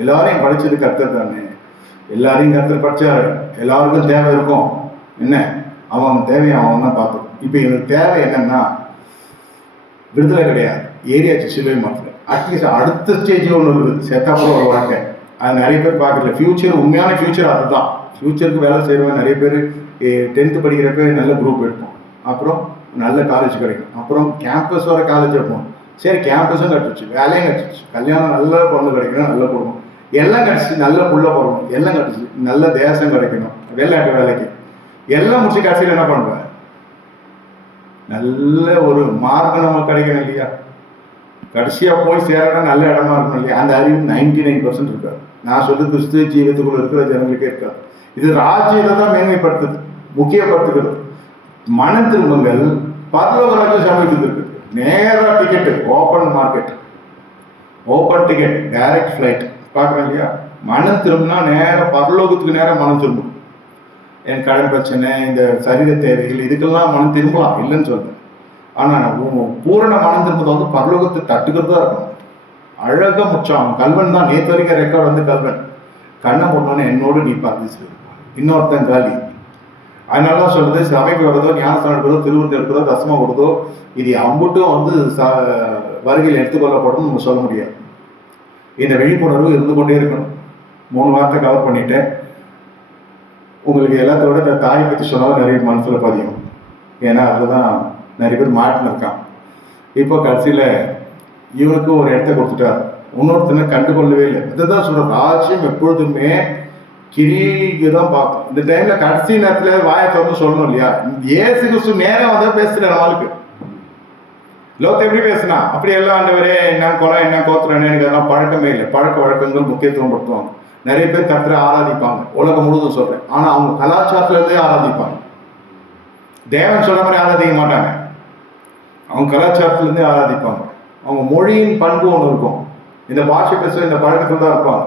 எல்லாரையும் படிச்சது கர்த்தர் தானே, எல்லாரையும் கர்த்தர் படிச்சாரு. எல்லாருக்கும் தேவை இருக்கும், என்ன அவன் தேவையை அவன் தான் பார்த்துக்கும். இப்போ எனக்கு தேவை என்னன்னா விடுதலை கிடையாது, ஏரியாச்சு சிலுவை மாற்றல. அட்லீஸ்ட் அடுத்த ஸ்டேஜில் ஒன்று இருக்குது, செத்தா கூட ஒரு வாழ்க்கை. அது நிறைய பேர் பார்க்கல. ஃபியூச்சர் உண்மையான ஃபியூச்சர் அதுதான். ஃபியூச்சருக்கு வேலை செய்கிறவங்க நிறைய பேர் 10th படிக்கிறப்ப நல்ல குரூப் எடுப்போம், அப்புறம் நல்ல காலேஜ் கிடைக்கும், அப்புறம் கேம்பஸ் வர காலேஜ் வைப்போம். சரி கேம்பஸும் கிடச்சிச்சு, வேலையும் கிடச்சிச்சு, கல்யாணம் நல்ல பொண்ணு கிடைக்கணும், நல்ல குடும்பம் எல்லாம் கிடச்சிச்சு, நல்ல புள்ள போடணும் எல்லாம் கிடச்சிச்சு, நல்ல தேசம் கிடைக்கணும், வெளிநாட்டு வேலைக்கு எல்லாம் முடிச்சு கடைசியில் என்ன பண்ணுவேன், நல்ல ஒரு மார்க் நமக்கு கிடைக்கணும் இல்லையா. கடைசியாக போய் சேரணும் நல்ல இடமா இருக்கணும் இல்லையா. அந்த அறிவு 99% இருக்காது. நான் சொல்லி கிறிஸ்துவ ஜீவத்துக்குள்ள இருக்கிற ஜனங்களுக்கே இருக்காது. இது ராஜ்யத்தை தான் மேன்மைப்படுத்துது, முக்கியப்படுத்துகிறது. மன திரும்பங்கள் பரலோக ராஜ்யம் சமயத்துக்கு இருக்குது. நேராக ticket, open market, open ticket, direct flight பார்க்குறேன் இல்லையா. மனம் திரும்பினா நேராக பரலோகத்துக்கு நேராக மனம் திரும்பும். என் கடன் பிரச்சனை, இந்த சரீர தேவைகள், இதுக்கெல்லாம் மனம் திரும்பலாம், இல்லைன்னு சொல்றேன். ஆனால் பூரண மனம் திரும்புறது வந்து பரலோகத்தை தட்டுக்கிறதா இருக்கணும். அழகாக முடிச்சான் கல்வன் தான். நேற்று வரைக்கும் ரெக்கார்டு வந்து கல்வன் கண்ணை போட்டோன்னு என்னோடு நீ பார்த்து இன்னொருத்தன் காலி. அதனால தான் சொல்றது, சபைக்கு வருதோ ஞானஸ்தானம் எடுக்கிறதோ திருவிழா எடுக்கிறதோ தசமா கொடுத்தோ இது அம்புட்டும் வந்து வருகையில் எடுத்துக்கொள்ளப்படும் நம்ம சொல்ல முடியாது. இந்த விழிப்புணர்வு இருந்து கொண்டே இருக்கணும். 3 வாரத்தை கவர் பண்ணிட்டேன். உங்களுக்கு எல்லாத்தோட இந்த தாயை பற்றி சொன்னாலும் நிறைய மனசுல பதியும். ஏன்னா அதுதான் நிறைய பேர் மாட்டின்னு இருக்கான். இப்போ கடைசியில் இவனுக்கு ஒரு இடத்த கொடுத்துட்டார், இன்னொருத்தனை கண்டுகொள்ளவே இல்லை. அதுதான் சொல்ற, ராஜ்யம் எப்பொழுதுமே கிரிக்கு தான் பார்க்கும். இந்த டைம்ல கடைசி நேரத்துல வாயை திறந்து சொல்லணும் இல்லையா. ஏசு கிறிஸ்து நேரம் வந்தா பேசுற நம்மளுக்கு லோகத்தை எப்படி பேசினா அப்படி எல்லாம் ஆண்டவரே என்ன கொலை என்ன கோத்துறேன்னு எனக்கு அதெல்லாம் பழக்கமே இல்லை. பழக்க வழக்கங்கள் முக்கியத்துவம் படுத்துவாங்க. நிறைய பேர் கர்த்தரை ஆராதிப்பாங்க, உலகம் முழுதும் சொல்றேன். ஆனா அவங்க கலாச்சாரத்துல இருந்தே ஆராதிப்பாங்க. தேவன் சொல்ற மாதிரி ஆராதிக்க மாட்டாங்க, அவங்க கலாச்சாரத்துல இருந்தே ஆராதிப்பாங்க. அவங்க மொழியின் பண்பு ஒன்று இருக்கும், இந்த பாஷை பேசுற இந்த பழக்கத்துல தான் இருப்பாங்க.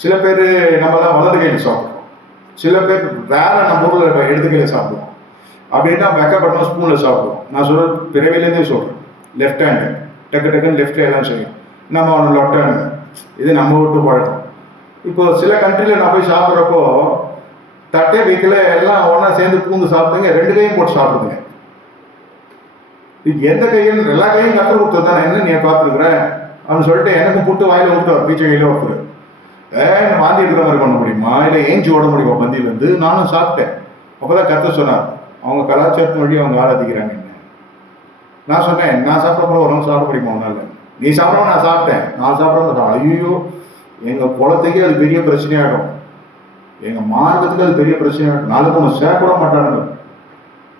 சில பேர் நம்ம தான் வலது கையில் சாப்பிடுவோம், சில பேர் வேற நம்ம ஊரில் இடது கையில் சாப்பிடுவோம். அப்படின்னா வெக்கப்பட்டோம் ஸ்பூனில் சாப்பிடுவோம். நான் சொல்ற பிறவிலேருந்தே சொல்றேன், லெஃப்ட் ஹேண்டு டக்கு டக்குன்னு லெஃப்ட் எல்லாம் செய்யும், நம்ம அவனு லெஃப்ட் ஹேண்டு. இது நம்ம விட்டு பழக்கம். இப்போ சில கண்ட்ரியில் நான் போய் சாப்பிட்றப்போ தட்டே வைக்கல, எல்லாம் ஒன்றா சேர்ந்து பூந்து சாப்பிடுங்க, 2 கையும் போட்டு சாப்பிடுங்க. எந்த கையும் எல்லா கையும் கற்றுக் கொடுத்தது தானே, என்ன நீ பார்த்துருக்குறேன் அப்படின்னு சொல்லிட்டு எனக்கும் புட்டு வாயில விட்டுருவார், பீச்சை கையில ஒருத்தர். வாந்தி இருக்கிற மாதிரி பண்ண முடியுமா, இல்லை ஏஞ்சி ஓட முடியுமா பந்தியிலேருந்து. நானும் சாப்பிட்டேன். அப்போதான் கர்த்தர் சொன்னார், அவங்க கலாச்சாரத்தின் வழி அவங்க ஆராதிக்கிறாங்க. நான் சொன்னேன், நான் சாப்பிட்றப்போ உடம்பு சாப்பிட முடியுமா உன்னால, நீ சாப்பிட்றவங்க நான் சாப்பிட்டேன், நான் சாப்பிட்றவங்க ஐயோ எங்கள் குளத்துக்கே அது பெரிய பிரச்சனையாகும், எங்கள் மார்க்கத்துக்கு அது பெரிய பிரச்சனையாகும், நாளைக்கு ஒன்று சேர்க்க மாட்டானுங்க.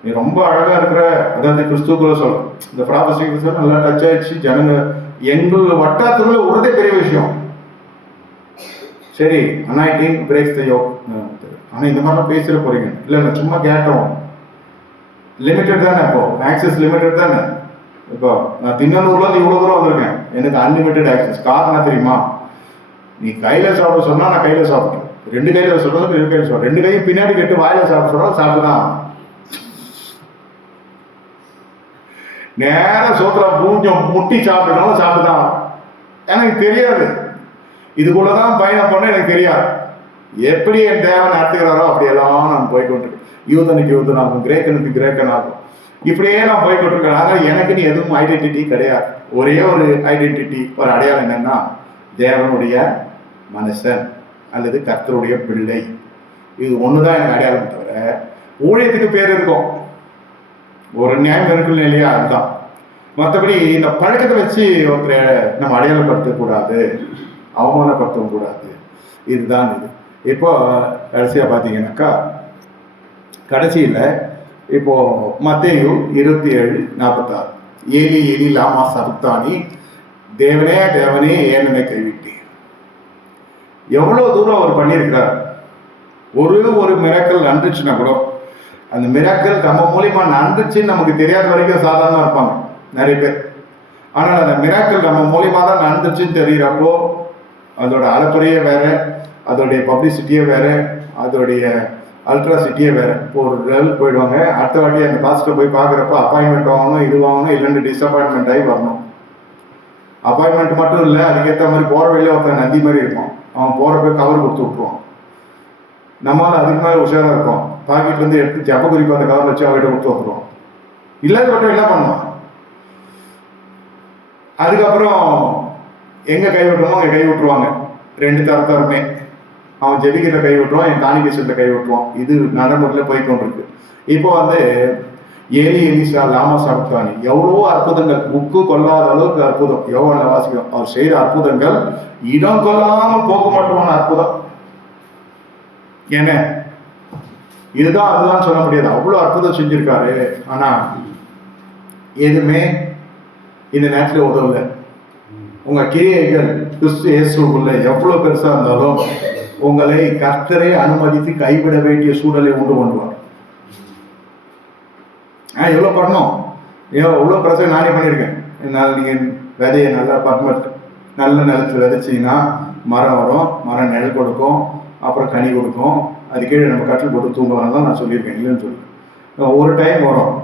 நீ ரொம்ப அழகா இருக்கிற, அதாவது கிறிஸ்துக்குள்ள சொல்றேன், இந்த ப்ராபஸி நல்லா டச் ஆயிடுச்சு. ஜனங்க எங்கள் வட்டாரத்துக்குள்ள உறதே பெரிய விஷயம். சரி அனாயிட்டிங் பிரேக்ஸ் த யோக். ஆனால் இந்த மாதிரிலாம் பேசிட போறீங்க இல்லை, நான் சும்மா கேட்டோம். லிமிட்டட் தானே, இப்போ ஆக்சஸ் லிமிட்டட் தானே. இப்போ நான் திண்ணூர்லேருந்து இவ்வளோ தூரம் வந்திருக்கேன், எனக்கு அன்லிமிட்டட் ஆக்சஸ். காரணம் தெரியுமா, நீ கையில சாப்பிட சொன்னா நான் கையில சாப்பிட்டேன், 2 கையில சொல்றது 2 கையில சொல்றேன், 2 கையும் பின்னாடி கட்டு வாயில சாப்பிட சொல்றோம், சாப்பிட்டுதான். நேரம் சோத்திர பூஞ்சம் முட்டி சாப்பிடணும், சாப்பிட்டுதான். எனக்கு தெரியாது, இதுக்குள்ளதான் பயணம் பண்ண எனக்கு தெரியாது. எப்படி என் தேவன் நடத்துகிறாரோ அப்படியெல்லாம் நான் போய்கொண்டிருக்கேன். யூதனுக்கு யூதன் ஆகும், கிரேக்கனுக்கு கிரேக்கன் ஆகும், இப்படியே நான் போய்கொண்டிருக்கேன். அதனால எனக்கு நீ எதுவும் ஐடென்டிட்டி கிடையாது. ஒரே ஒரு ஐடென்டிட்டி, ஒரு அடையாளம் என்னன்னா தேவனுடைய மனுஷன் அல்லது கர்த்தருடைய பிள்ளை. இது ஒண்ணுதான் எனக்கு அடையாளம் தவிர ஊழியத்துக்கு பேர் இருக்கும், ஒரு நியாயம் இருக்குல்ல இல்லையா. அதுதான் மற்றபடி இந்த பழக்கத்தை வச்சு ஒருத்தரை நம்ம அடையாளப்படுத்தக்கூடாது, அவமானப்படுத்தவும் கூடாது. இதுதான் இது. இப்போ கடைசியாக பார்த்தீங்கன்னாக்கா, கடைசியில் இப்போ மத்தேயு 27:46, ஏலி ஏலி லாமா சபக்தானி, தேவனே தேவனே ஏன் என்னை கைவிட்டீர். எவ்வளோ தூரம் அவர் பண்ணியிருக்கிறார். ஒரு மிராக்கள் நடந்துச்சுன்னா கூட, அந்த மிராக்கள் நம்ம மூலியமா நடந்துச்சுன்னு நமக்கு தெரியாத வரைக்கும் சாதாரணமாக இருப்பாங்க நிறைய பேர். ஆனால் அந்த மிராக்கள் நம்ம மூலியமா தான் நடந்துச்சுன்னு தெரிகிறப்போ அதோட அலப்பறையே வேற, அதோடைய பப்ளிசிட்டியே வேற, அதோடைய அல்ட்ராசிட்டியே வேற. இப்போ ஒரு லெவல் போயிடுவாங்க, அடுத்த வாட்டி அந்த பாஸ்டர் போய் பார்க்குறப்ப அப்பாயின்மெண்ட் வாங்கணும், இது வாங்கணும், இல்லைன்னு டிஸப்பாயின்மெண்ட் ஆகி வரணும். அப்பாயின்மெண்ட் மட்டும் இல்லை, அதுக்கேற்ற மாதிரி போகிற வழியில் ஒருத்தன் நந்தி மாதிரி இருக்கும், அவன் போகிறப்ப கவர் கொடுத்து விட்ருவான். நம்மளால் அதுக்கு மேலே உஷாராக இருக்கும், பாக்கெட்லேருந்து எடுத்து ஜப்ப குறிப்பு அந்த கவர் வச்சு அவர்கிட்ட கொடுத்து வந்துடுவோம். இல்லாத மட்டும் என்ன பண்ணுவான். அதுக்கப்புறம் எங்கே கை விட்டுருமோ அங்கே கை விட்டுருவாங்க. ரெண்டு தரமே, அவன் ஜெபிக்கிற கை விட்டுருவான், என் காணிக்கேஷனில் கை விட்டுருவான். இது நடைமுறையில் போய்கொண்டிருக்கு. இப்போ ஏலி எலிசா லாமா சபக்தானி, எவ்வளவோ அற்புதங்கள், புக்கு கொள்ளாத அளவுக்கு அற்புதம். யோவான்ல வாசிக்கிறோம், அவர் செய்த அற்புதங்கள் இடம் கொள்ளாமல் போக மாட்டோமான அற்புதம். ஏன்னா இதுதான் அதுதான் சொல்ல முடியாது, அவ்வளோ அற்புதம் செஞ்சிருக்காரு. ஆனா எதுவுமே இந்த நேரத்தில் உதவல. உங்க கிரியைகள் கிறிஸ்து இயேசுக்குள்ள எவ்வளவு பெருசா இருந்தாலும் உங்களை கர்த்தரை அனுமதித்து கைவிட வேண்டிய சூழலை உண்டு பண்ணுவார். எவ்வளோ பண்ணணும், எவ்வளோ பிரச்சனை நானே பண்ணியிருக்கேன். என்னால் நீங்கள் விதையை நல்லா பர்மட் நல்ல நிலத்தில் விதைச்சிங்கன்னா மரம் வரும், மரம் நிழல் கொடுக்கும், அப்புறம் கனி கொடுக்கும், அது கீழே நம்ம கட்டில் போட்டு தூங்கலாம் தான் நான் சொல்லியிருக்கேன், இல்லைன்னு சொல்லி. ஒரு டைம் வரும்,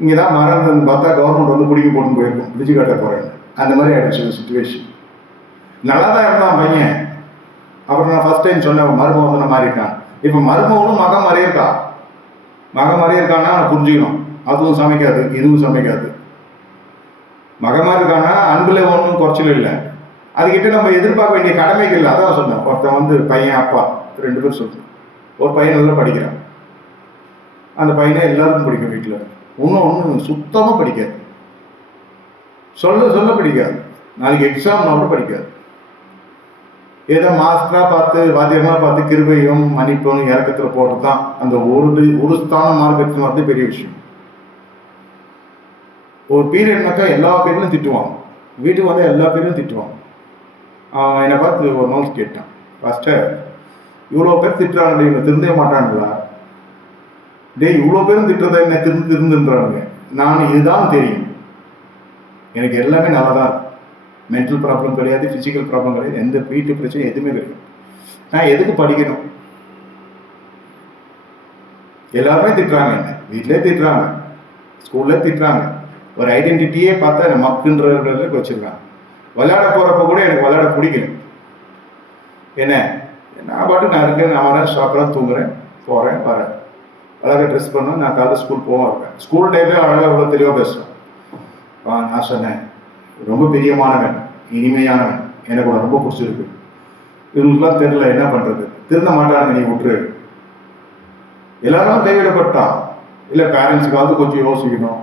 இங்கே தான் மரம் பார்த்தா கவர்மெண்ட் பிடிக்க போட்டுன்னு போயிருக்கும், பிடிச்சி கட்ட போகிறேன். அந்த மாதிரி ஆகிடுச்சு சுச்சுவேஷன். நல்லா தான் இருந்தான் பையன். அப்புறம் நான் ஃபர்ஸ்ட் டைம் சொன்னேன், மருமகன் நான் மாறிட்டான். இப்போ மருமகனும் மகன் மாதிரியே இருக்கா. மகன் மாதிரியே இருக்கான்னா நான் புரிஞ்சுக்கணும், அதுவும் சமைக்காது இதுவும் சமைக்காது. மகன் மாதிரி இருக்கான்னா அன்புல ஒன்றும் குறைச்சலும் இல்லை. அதுக்கிட்ட நம்ம எதிர்பார்க்க வேண்டிய கடமைகள் இல்லை. அதான் சொன்னேன், ஒருத்தன் பையன் அப்பா 2 பேர் சொல்றேன். ஒரு பையன் நல்லா படிக்கிறான், அந்த பையனை எல்லாருக்கும் பிடிக்கும் வீட்டில். ஒன்றும் சுத்தமாக படிக்காது, சொல்ல பிடிக்காது, நாளைக்கு எக்ஸாம்னா கூட படிக்காது. ஏதோ மாஸ்டரா பார்த்து வாத்தியமா பார்த்து கிருபையும் மன்னிப்பும் இறக்கத்துல போடுறது தான் அந்த ஒரு ஸ்தானம் மார்க் எடுத்து வரது பெரிய விஷயம். ஒரு பீரியட்னாக்கா எல்லா பேரும் திட்டுவாங்க, வீட்டுக்கு வந்தால் எல்லா பேரும் திட்டுவாங்க. என்னை பார்த்து ஒரு நாள் கேட்டான், ஃபஸ்ட்டு இவ்வளோ பேர் திட்டுறாங்க, இவங்க திருந்தே மாட்டானுங்களா? இவ்வளோ பேரும் திட்டுறத என்ன திருந்துன்றானுங்க. நான் இதுதான் தெரியும், எனக்கு எல்லாமே நல்லா தான் இருக்கும். மென்டல் ப்ராப்ளம் கிடையாது, ஃபிசிக்கல் ப்ராப்ளம் கிடையாது, எந்த வீட்டு பிரச்சனை எதுவுமே கிடையாது. நான் எதுக்கு படிக்கணும்? எல்லாருமே திட்டுறாங்க, என்ன வீட்டிலே திட்டுறாங்க, ஸ்கூல்ல திட்டுறாங்க. ஒரு ஐடென்டிட்டியே பார்த்தா என்ன மக்குன்றவர்களுக்கு வச்சிருக்காங்க. விளையாட போறப்ப கூட எனக்கு விளையாட பிடிக்கல. என்ன நான் பாட்டு நான் இருக்கேன், நான் வரேன், சாப்பிட்றேன், தூங்குறேன், போகிறேன், வரேன், அழகாக ட்ரெஸ் பண்ணேன், நான் காலையில் ஸ்கூல் போவோம் இருக்கேன். ஸ்கூல் டைம்லேயே அழகாக இவ்வளோ தெளிவாக பேசுகிறேன். நான் சொன்னேன், ரொம்ப பிரியமானவன், இனிமையானவன், எனக்கு ரொம்ப பிடிச்சிருக்கு. இவங்களுக்குலாம் தெரியல என்ன பண்றது, திருந்த மாட்டானுங்க, நீ விட்டுரு. எல்லாரும் கைவிடப்பட்டான். இல்லை பேரண்ட்ஸுக்காவது கொஞ்சம் யோசிக்கணும்,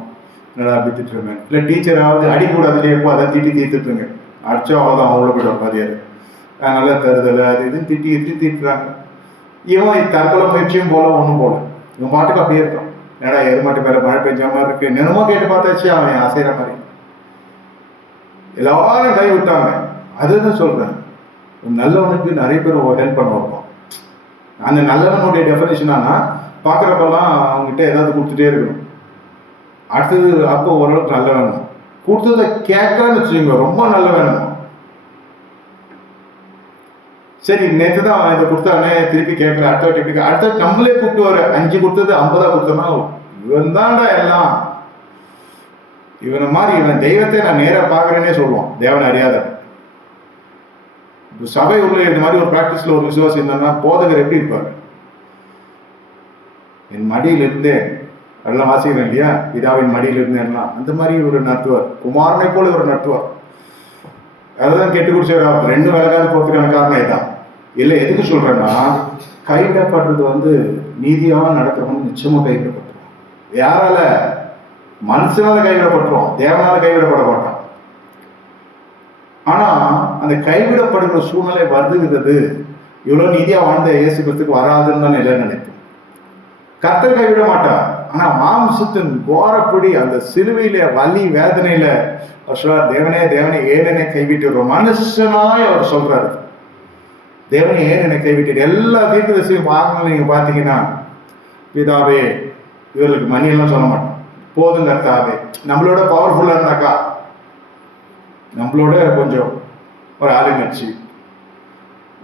நல்லா அப்படி திட்டுருவேன். இல்லை டீச்சராவது அடிக்கூடாதுலேயே எப்போ அதை தீர்த்துட்டுருங்க, அடிச்சா அவ்வளோதான், அவ்வளோ போய்டும் மதியாது. நல்லா தருதலை அது இதுன்னு திட்டுறாங்க. இவன் தற்கொலை முயற்சியும் போல ஒன்றும் போல, இவன் பாட்டுக்கு அப்படியே இருக்கான். ஏன்னா எருமாட்டு மேலே மழை பெஞ்ச மாதிரி இருக்கு, நிறமோ கேட்டு பார்த்தாச்சு அவன் அசைகிற மாதிரி. எல்லாரும் கை விட்டாங்க. அதுதான் சொல்றேன், நல்லவனுக்கு நிறைய பேர் ஹெல்ப் பண்ண வருவான். அந்த நல்லவனுடைய டெஃபினேஷனா பார்க்குறப்பெல்லாம் அவங்ககிட்ட ஏதாவது கொடுத்துட்டே இருக்கணும். அடுத்தது அப்போ ஓரளவுக்கு நல்ல வேணும், கொடுத்ததை கேட்கலான்னு வச்சுக்கோங்க, ரொம்ப நல்ல வேணும். சரி நேற்று தான் அவன் இதை கொடுத்தானே, திருப்பி கேட்கல, அடுத்த நம்மளே கூப்பிட்டு வர 5 கொடுத்தது 50 கொடுத்தோம்னா இவன் தான்டா எல்லாம். இவனை மாதிரி இவன் தெய்வத்தை நான் நேராக பார்க்குறேன்னே சொல்லுவான், தேவனை அறியாத. சபை உள்ள இந்த மாதிரி ஒரு ப்ராக்டிஸில் ஒரு விசுவாசம் இருந்தான்னா போதகர் எப்படி இருப்பார்? என் மடியில் இருந்தேன் அதெல்லாம் வாசிக்கிறேன் இல்லையா, பிதாவின் மடியில் இருந்தேன்னா அந்த மாதிரி ஒரு நட்டுவார், குமாரனை போல ஒரு நட்டுவார். அதுதான் கெட்டு குடிச்சவர் 2 விலகாது போகிறதுக்கான காரணம் இதுதான். இல்லை எதுக்கு சொல்றேன்னா, கைவிடப்படுறது நீதியாக நடக்கிறவங்க நிச்சயமா கைவிடப்பட்டுரும். யாரால? மனுஷனால கைவிடப்பட்டுருவோம், தேவனால கைவிடப்பட மாட்டான். ஆனா அந்த கைவிடப்படுகிற சூழ்நிலை வருதுங்கிறது இவ்வளவு நீதியா வாழ்ந்த இயேசு கிறிஸ்துக்கு வராதுன்னு தான் எல்லாம் நினைப்போம். கர்த்தர் கைவிட மாட்டார். ஆனா மாம்சத்தின் கோரப்படி அந்த சிலுவையில வலி வேதனையில அவர் சொல்றார், தேவனே தேவனே ஏன் என்னை கைவிட்டு. மனுஷனாய் அவர் சொல்றாரு, தேவனே ஏன் என்னை கைவிட்டு. எல்லா தீர்க்கதரிசியும் வாங்க நீங்க பாத்தீங்கன்னா, பிதாவே இவர்களுக்கு மணியெல்லாம் சொல்ல மாட்டோம், போதும் கர்த்தாவே. நம்மளோட பவர்ஃபுல்லா இருந்தாக்கா, நம்மளோட கொஞ்சம் ஒரு ஆளுங்கட்சி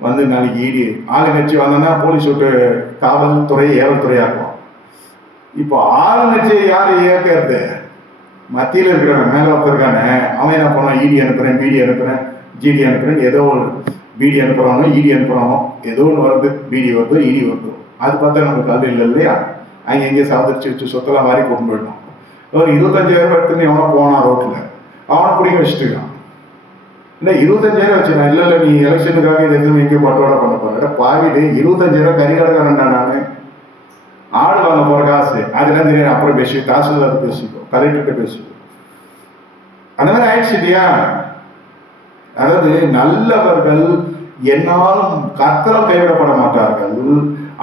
வந்து நாளைக்கு ஈடி ஆளுங்கட்சி வந்தோன்னா போலீஸ் விட்டு காவல்துறை ஏவல்துறை ஆகும். இப்போ ஆளுங்கட்சியை யாரு இயக்கிறது? மத்தியில் இருக்கிறவன் மேல இருக்கானே, அவன் என்ன பண்ணுவான், இடி அனுப்புறேன், பிடி அனுப்புறேன், ஜிடி அனுப்புறேன், ஏதோ ஒரு பிடி அனுப்புறானோ இடி அனுப்புறானோ, ஏதோ ஒன்று வருது, பிடி வருதோ இடி வருதோ, அது பார்த்தா நமக்கு கல் இல்லை இல்லையா? அங்கே எங்கேயும் சாதிச்சு வச்சு சொத்தெல்லாம் வாரி கொண்டு போயிடணும். ஒரு 25,000 எடுத்துன்னு எவனோ போனான் ரோட்டில், அவனை பிடிக்க வச்சுட்டு இருக்கான். இல்லை 25,000 வச்சுருந்தேன். இல்லை இல்லை நீ எலெக்ஷனுக்காக இது எதுவும் எங்கேயும் பட்டோட பண்ண போற பாவிட்டு 25,000 கறிக்கடைக்காரன்டா நான், ஆடு வாங்க போற காசு அதெல்லாம் தெரியாது. அப்புறம் பேசி தாசில்தார் பேசிக்கோ, கலெக்டர்கிட்ட பேசிக்கோ, அந்த மாதிரி ஆயிடுச்சு இல்லையா? அதாவது நல்லவர்கள் என்னாலும் கர்த்தரால் கைவிடப்பட மாட்டார்கள்.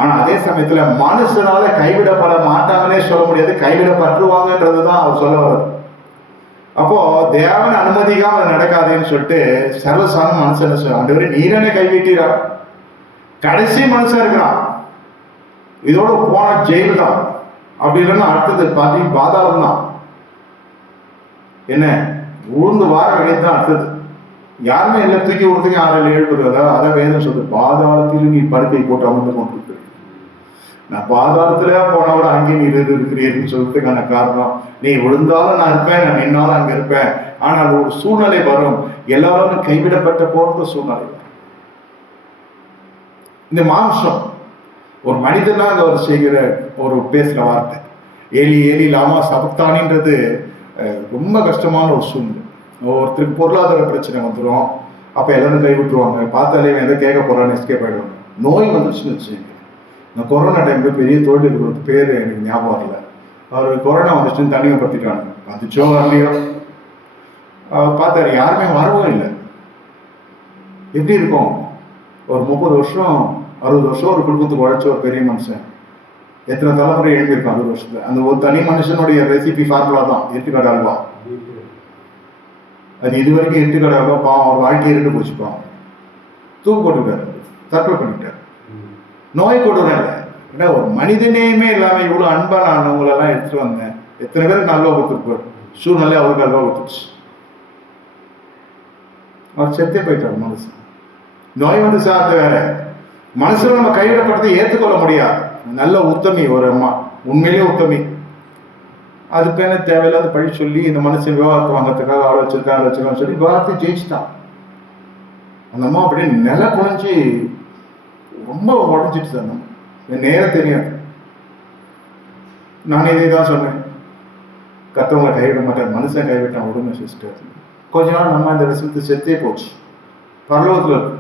ஆனா அதே சமயத்துல மனுஷனால கைவிடப்பட மாட்டாங்கன்னே சொல்ல முடியாது, கைவிடப்பட்டுருவாங்கன்றதுதான் அவர் சொல்ல வர்றது. அப்போ தேவன் அனுமதிக்காம அது நடக்காதுன்னு சொல்லிட்டு சர்வசாதாரண மனுஷன் சொல்ல, ஆண்டவரே நீரனே கைவிட்டீரா. கடைசி மனுஷன் இருக்கிறான், இதோட போன ஜெயில் தான். அப்படி இல்லைன்னா அடுத்தது பாத்தி பாதாளம் தான். என்ன உழுந்து வார கிடையாது தான் அடுத்தது. யாருமே இல்லை, தூக்கி விடுறதுக்கு யாரும் எழுப்புறதா? அதான் வேதம் சொல்லுது, பாதாளத்திலும் நீ படுக்கை போட்டு அமர்ந்து கொண்டிருக்கு. நான் பாதாளத்துல போனவோட அங்கே நீ இருக்கிறீர்னு சொல்றதுக்கான காரணம், நீ விழுந்தாலும் நான் இருப்பேன், நான் நின்னாலும் அங்க இருப்பேன். ஆனால் ஒரு சூழ்நிலை வரும், எல்லாரும் கைவிடப்பட்ட போன்ற சூழ்நிலை. இந்த மாம்சம் ஒரு மனிதனா அவர் செய்கிற ஒரு பேசுற வார்த்தை, ஏலி ஏலி லாமா சபக்தானின்றது ரொம்ப கஷ்டமான ஒரு சூழ்நிலை. ஒருத்தருக்கு பொருளாதார பிரச்சனை வந்துடும், அப்ப எல்லாரும் கை விட்டுருவாங்க, பார்த்தாலே எதை கேட்க போறான்னு எஸ்கேப் ஆயிடுவாங்க. நோய் வந்துருச்சுன்னு வச்சுக்கோங்க. இந்த கொரோனா டைம்ல பெரிய தொழில் பேர் எனக்கு ஞாபகம் வரல, அவர் கொரோனா வந்துச்சுன்னு தனிமைப்படுத்திட்டாங்க. வந்துச்சோ வரலையோ அவர் பார்த்தாரு, யாருமே வரவும் இல்லை. எப்படி இருக்கும்? ஒரு 30 வருஷம் 60 வருஷம் ஒரு குடும்பத்துக்கு உழைச்ச ஒரு பெரிய மனுஷன், எத்தனை தலைமுறை எழுந்திருக்கும் 60 வருஷத்துல. அந்த ஒரு தனி மனுஷனுடைய ரெசிபி ஃபார்முலா தான் எட்டுக்கடை அல்வா. அது இது வரைக்கும் எட்டுக்கடை அல்வா. பாவம், அவர் வாழ்க்கையை இருந்து போச்சுப்பான், தூக்கு போட்டுட்டாரு, தற்கொலை பண்ணிட்டார். நோய் கொடுறேன் இல்லை, ஒரு மனிதனையுமே இல்லாம இவ்வளவு அன்பா நான் உங்களெல்லாம் எடுத்துட்டு வந்தேன். எத்தனை பேருக்கு அல்வா கொடுத்துருப்பார், சூழ்நிலை அவருக்கு அல்வா கொடுத்துருச்சு. அவர் செத்தே போயிட்டார் மனுஷன். நோய் வந்து சார்ந்த வேற. மனுஷன் நம்ம கைவிடப்படுறதை ஏற்றுக்கொள்ள முடியாது. நல்ல உத்தமி ஒரு அம்மா, உண்மையிலேயே உத்தமி, அது பேன தேவையில்லாத பழி சொல்லி இந்த மனுஷன் விவாகரத்து வாங்கறதுக்காக ஆள் வச்சிருக்கான்னு சொல்லி விவாகரத்தை ஜெயிச்சுட்டான். அந்த அம்மா அப்படியே நில குறைஞ்சி ரொம்ப உடஞ்சிட்டு தான். என் நேரம் தெரியாது. நான் இதே தான் சொன்னேன், கத்தவங்களை கைவிட மாட்டேன், மனுஷன் கைவிட்டான், விடுங்க சிஸ்டர். கொஞ்ச நாள் நம்ம இந்த விஷயத்தை செத்தே போச்சு, பரலோகத்தில் இருக்கு.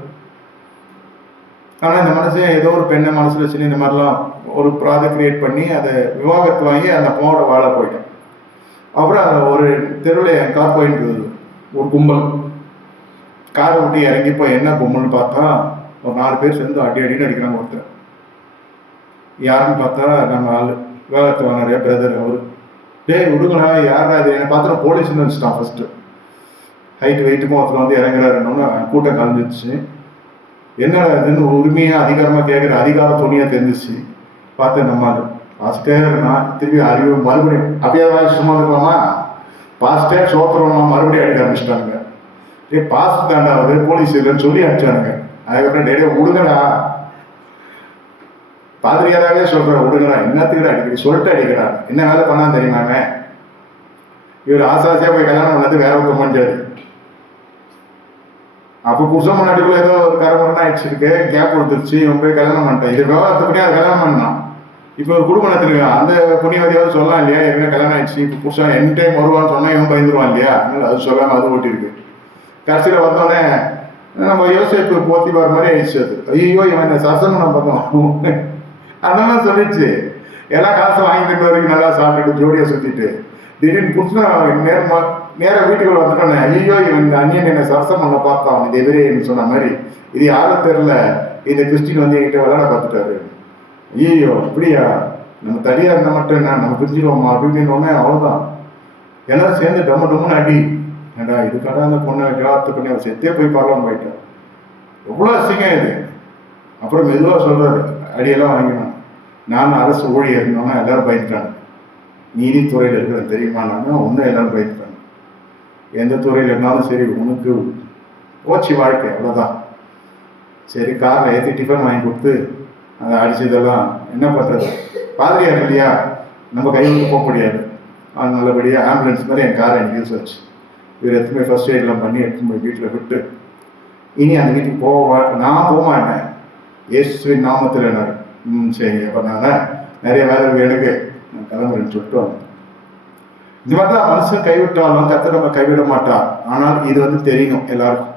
ஆனால் இந்த மனுஷன் ஏதோ ஒரு பெண்ணை மனசில் வச்சுன்னு இந்த மாதிரிலாம் ஒரு ப்ராஜெக்ட் கிரியேட் பண்ணி அதை விவாகரத்து வாங்கி அந்த பொண்ணோட வாழ போயிட்டேன். அப்புறம் ஒரு தெருவில் என் கார் போயிட்டு ஒரு கும்பல் காரை விட்டு இறங்கிப்போ என்ன கும்பல்னு பார்த்தா ஒரு 4 பேர் சேர்ந்து அடின்னு அடிக்கிறாங்க. ஒருத்தர் யாருன்னு பார்த்தா நம்ம ஆள் விவாகரத்து வாங்கினாரே பிரதர். அவரு டேய் விடுங்களா, யாரா இது? என்னை பார்த்தா போலீஸ்ன்னு வச்சுட்டான். ஃபர்ஸ்ட் ஹைட்டு வெயிட்டுக்கும் ஒருத்தர் வந்து இறங்குறாருன்னு கூட்டம் கலந்துச்சு. என்னடா இதுன்னு உரிமையாக அதிகாரமாக கேட்குற அதிகார துணியாக தெரிஞ்சிச்சு. பார்த்தேன் நம்ம பாஸ்டர்னா திருப்பி அறிவு மறுபடியும் அப்படியே சும்மா இருக்கலாமா? பாஸ்டர் சோத்திரம்னா மறுபடியும் அடிக்க ஆரம்பிச்சிட்டாங்க. பாஸ்ட் தாண்டா அவர் போலீஸ் இல்லைன்னு சொல்லி அடிச்சானுங்க. அதுக்கப்புறம் டெய்லியா விடுங்கடா, பாதிரியாராகவே சொல்கிறேன், விடுங்கடா, என்னத்துக்கிட்ட அடிக்கடி சொல்லிட்டு அடிக்கிறா. என்ன வேலை பண்ணான்னு தெரியுமாங்க? இவர் ஆசாசியாக போய் கல்யாணம் பண்ணது வேற ஒருத்தர் முடிஞ்சாரு. அப்போ புருஷன் முன்னாடிக்குள்ள ஏதோ ஒரு கரமுறைனா ஆயிடுச்சிருக்கு, கேப் கொடுத்துருச்சு, இவன் போய் கல்யாணம் பண்ணிட்டான். இது விவாகரத்துப்படி அதை கல்யாணம் பண்ணான். இப்போ ஒரு குடும்பம் நடத்திருக்கான். அந்த புண்ணியவதியாவது சொல்லலாம் இல்லையா, என்ன கல்யாணம் ஆயிடுச்சு, இப்போ புருஷன் என் டைம் வருவான்னு சொன்னால் இவன் பயந்துருவான் இல்லையா, அதனால அது சொல்லாமல் அது ஓட்டிருக்கு. கடைசியில் வந்தோடனே நம்ம யோசிப்பு போத்தி போகிற மாதிரி ஆயிடுச்சு. அது ஐயோ இவன் இந்த சசனம் நம்ம பார்த்தோம் அந்த மாதிரி சொல்லிடுச்சு. எல்லாம் காசை வாங்கிட்டு வரைக்கும் நல்லா சாப்பிட்டுட்டு ஜோடியாக சுற்றிட்டு திடீர்னு புதுசுனா நேராக வீட்டுக்குள்ள வந்துட்டோன்னே, ஐயோ இவன் இந்த அந்நியன் என்னை சரசம் பண்ண பார்த்தான், இது எதிரேன்னு சொன்ன மாதிரி, இது யாரும் தெரியல, இந்த கிறிஸ்டின் வந்து என்கிட்ட விளையாட பார்த்துட்டாரு. ஐயோ அப்படியா, நம்ம தடியா இருந்தால் மட்டும் என்ன, நம்ம பிரிஞ்சுக்கோமா அப்படின்னு ஒன்னே, அவ்வளோதான். எல்லாரும் சேர்ந்து டம்மு டம்முன்னு அடி. ஏண்டா இதுக்காக அந்த பொண்ணை விவாதத்து பண்ணி அவர் செத்தே போய் பார்க்கலாம் போயிட்டார். எவ்வளோ அசிங்கம் இது. அப்புறம் மெதுவாக சொல்றாரு, அடியெல்லாம் வாங்கினான். நான் அரசு ஊழியர் இருந்தோன்னா எல்லாரும் பயந்துட்டாங்க. நீதித்துறையில் இருக்கிறது தெரியுமா, நான் ஒன்றும் எல்லாரும் பயந்துட்டாங்க. எந்த துறையில் இருந்தாலும் சரி, உனக்கு போச்சு வாழ்க்கை, அவ்வளோதான். சரி காரில் ஏற்றி டிஃபன் வாங்கி கொடுத்து அதை அடிச்சதெல்லாம் என்ன பண்ணுறது, பாதிரியார் இல்லையா, நம்ம கைவிட்டு போக முடியாது. அது நல்லபடியாக ஆம்புலன்ஸ் மாதிரி என் காரை எனக்கு யூஸ் ஆச்சு. இவர் எடுத்துமே ஃபர்ஸ்ட் எய்ட்லாம் பண்ணி எடுத்து போய் வீட்டில் விட்டு, இனி அந்த வீட்டுக்கு நான் போக மாட்டேன், இயேசுவின் நாமத்தில் என்ன. சரி அப்போ நான் நிறைய வேலை எனக்கு நான் கிளம்புறேன்னு சொல்லிட்டு வந்தேன். இந்த மாதிரி தான் மனுஷன் கைவிட்டாலும் கர்த்தர் நம்ம கைவிட மாட்டார். ஆனால் இது வந்து தெரியணும் எல்லாருக்கும்.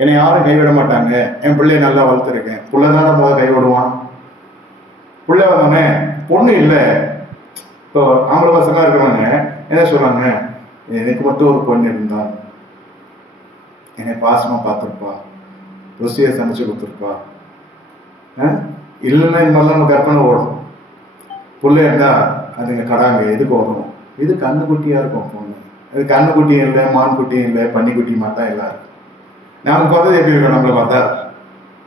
என்னை யாரும் கைவிட மாட்டாங்க, என் பிள்ளைய நல்லா வளர்த்துருக்கேன். பிள்ளை தானே போத கைவிடுவான். பிள்ளை வந்தோடனே பொண்ணு இல்லை. இப்போ ஆம்பளை பசங்களாக இருக்கிறவங்க என்ன சொல்கிறாங்க, எனக்கு மட்டும் ஒரு பொண்ணு இருந்தால் என்னை பாசமாக பார்த்துருப்பா, ருசியை சமைச்சு கொடுத்துருப்பா. இல்லைன்னா இந்த மாதிரிலாம் நம்ம கற்பனை ஓடும். பிள்ளை இருந்தால் அதுங்க கடாங்க எதுக்கு ஓடணும், இது கண்ணுக்குட்டியாக இருக்கும் பொண்ணு. அது கண்ணுக்குட்டியும் இல்லை, மான்குட்டியும் இல்லை, பன்னிக்குட்டி மாதிரி தான் எல்லாம் இருக்கு. நமக்கு பார்த்தது எப்படி இருக்கும், நம்மளை பார்த்தா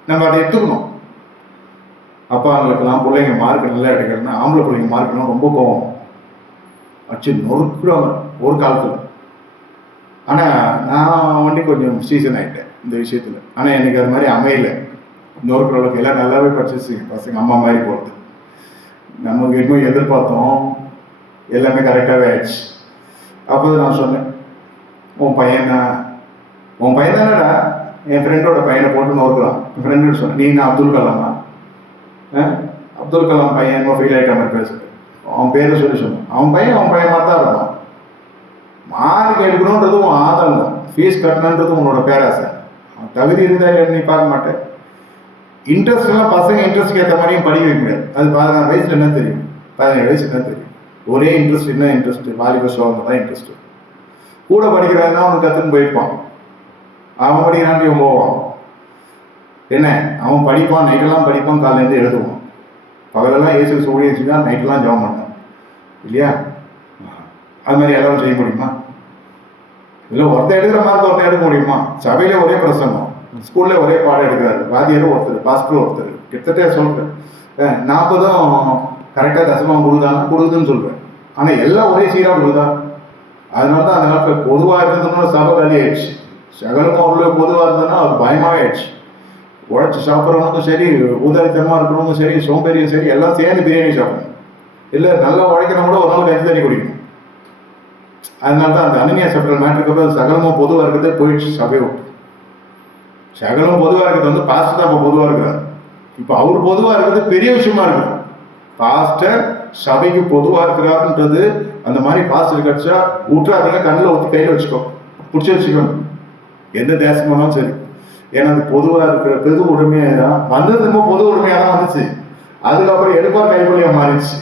நம்ம அதை எடுத்துக்கணும். அப்பா அவங்களுக்கெல்லாம் பிள்ளைங்க மார்க் நல்லா எடுக்கணும்னா, ஆம்பளை பிள்ளைங்க மார்க்கெல்லாம் ரொம்ப கோவம் அச்சு நொறுக்குறாங்க ஒரு காலத்தில். ஆனால் நான் வண்டி கொஞ்சம் சீசன் ஆகிட்டேன் இந்த விஷயத்தில். ஆனால் எனக்கு அது மாதிரி அமையலை. நொறுக்குற அளவுக்கு எல்லாம் நல்லாவே படிச்சிச்சு பசங்க, அம்மா மாதிரி போகிறது. நமக்கு இன்னும் எதிர்பார்த்தோம், எல்லாமே கரெக்டாகவே ஆயிடுச்சு. அப்போது நான் சொன்னேன், உன் பையன் தானடா, என் ஃப்ரெண்டோட பையனை போட்டு நோக்குறான். என் ஃப்ரெண்டு சொன்னேன், நீ நான் அப்துல் கலாமா, அப்துல் கலாம் பையன் ஃபெயில் ஆகிட்ட மாதிரி பேசுகிறேன். அவன் பேரை சொன்னான். அவன் பையன் மாதிரி தான் இருப்பான். மார்க் எடுக்கணுன்றது உன் ஆதங்கம், ஃபீஸ் கட்டணுன்றது உன்னோட பேராசை. அவன் தகுதி இருந்தால் நீ பார்க்க மாட்டேன். இன்ட்ரெஸ்ட் எல்லாம் பசங்க இன்ட்ரெஸ்ட்க்கு ஏற்ற மாதிரியும் படிக்க வைக்க முடியாது. அது 16 வயசுல என்ன தெரியும், 17 வயசு என்ன தெரியும். ஒரே இன்ட்ரெஸ்ட், என்ன இன்ட்ரெஸ்ட், வாலிப சோகம் தான் இன்ட்ரெஸ்ட். கூட படிக்கிறாங்கன்னா அவனுக்கு கற்றுன்னு போயிருப்பான். அவன் படிக்கிறான்ட்டு இவன் போவான். என்ன அவன் படிப்பான், நைட்டெல்லாம் படிப்பான், காலையிலேருந்து எழுதுவான். பகலெல்லாம் ஏசு ஊழியம் தான், நைட்டெல்லாம் ஜெபம் பண்ணான் இல்லையா. அது மாதிரி எல்லாரும் செய்ய முடியுமா? இல்லை ஒருத்தர் எடுக்கிற மாதிரி ஒருத்தர் எடுக்க முடியுமா? சபையில ஒரே பிரசங்கம், ஸ்கூல்ல ஒரே பாடம் எடுக்கிறாரு, வாத்தியாரும் ஒருத்தர், பாஸ்டரும் ஒருத்தர். கிட்டத்தட்ட சொல்றேன் 40 கரெக்டாக தசமம் கொடுக்குதுன்னு சொல்றேன். ஆனால் எல்லாம் ஒரே சீராக கொடுக்குதா? அதனால தான் அந்த காலத்தில் பொதுவாக இருந்ததுன்னா சபை காலி ஆயிடுச்சு. சகலமும் அவ்வளோ பொதுவாக இருந்ததுன்னா அது பயமாகவே ஆயிடுச்சு. உழைச்சி சாப்பிட்றவங்களுக்கும் சரி, ஊதாரித்தனமாக இருக்கிறவங்களும் சரி, சோம்பேறியும் சரி, எல்லாம் சேர்ந்து பிரியாணி சாப்பிடணும். இல்லை நல்லா உழைக்கிறவங்க கூட ஒரு நாள் கஞ்சி தண்ணி குடிக்கணும். அதனால தான் அந்த அனனியா சாப்பிட்ற மேட்ருக்கு அப்புறம் சகலமும் பொதுவாக இருக்கிறதே போயிடுச்சு சபையை விட்டு. சகலம் பொதுவாக இருக்கிறது வந்து பாஸ்டர் தான் இப்போ பொதுவாக இருக்கிறார். இப்போ அவர் பொதுவாக இருக்கிறது பெரிய விஷயமா இருக்குது. பாஸ்டர் சபைக்கு பொதுவாக இருக்கிறாருன்றது, அந்த மாதிரி பாஸ்டர் கிடைச்சா விட்டுறாதீங்க, கண்ணில் ஊற்றி கையில் வச்சுக்கோ, பிடிச்சி வச்சுக்கணும். எந்த தேசம் போனாலும் சரி. ஏன்னா அது பொதுவாக இருக்கிற பெது உரிமையாக தான் வந்தது, ரொம்ப பொது உரிமையாக தான் வந்துச்சு. அதுக்கப்புறம் எடுப்பார் கைவழியாக மாறிடுச்சு.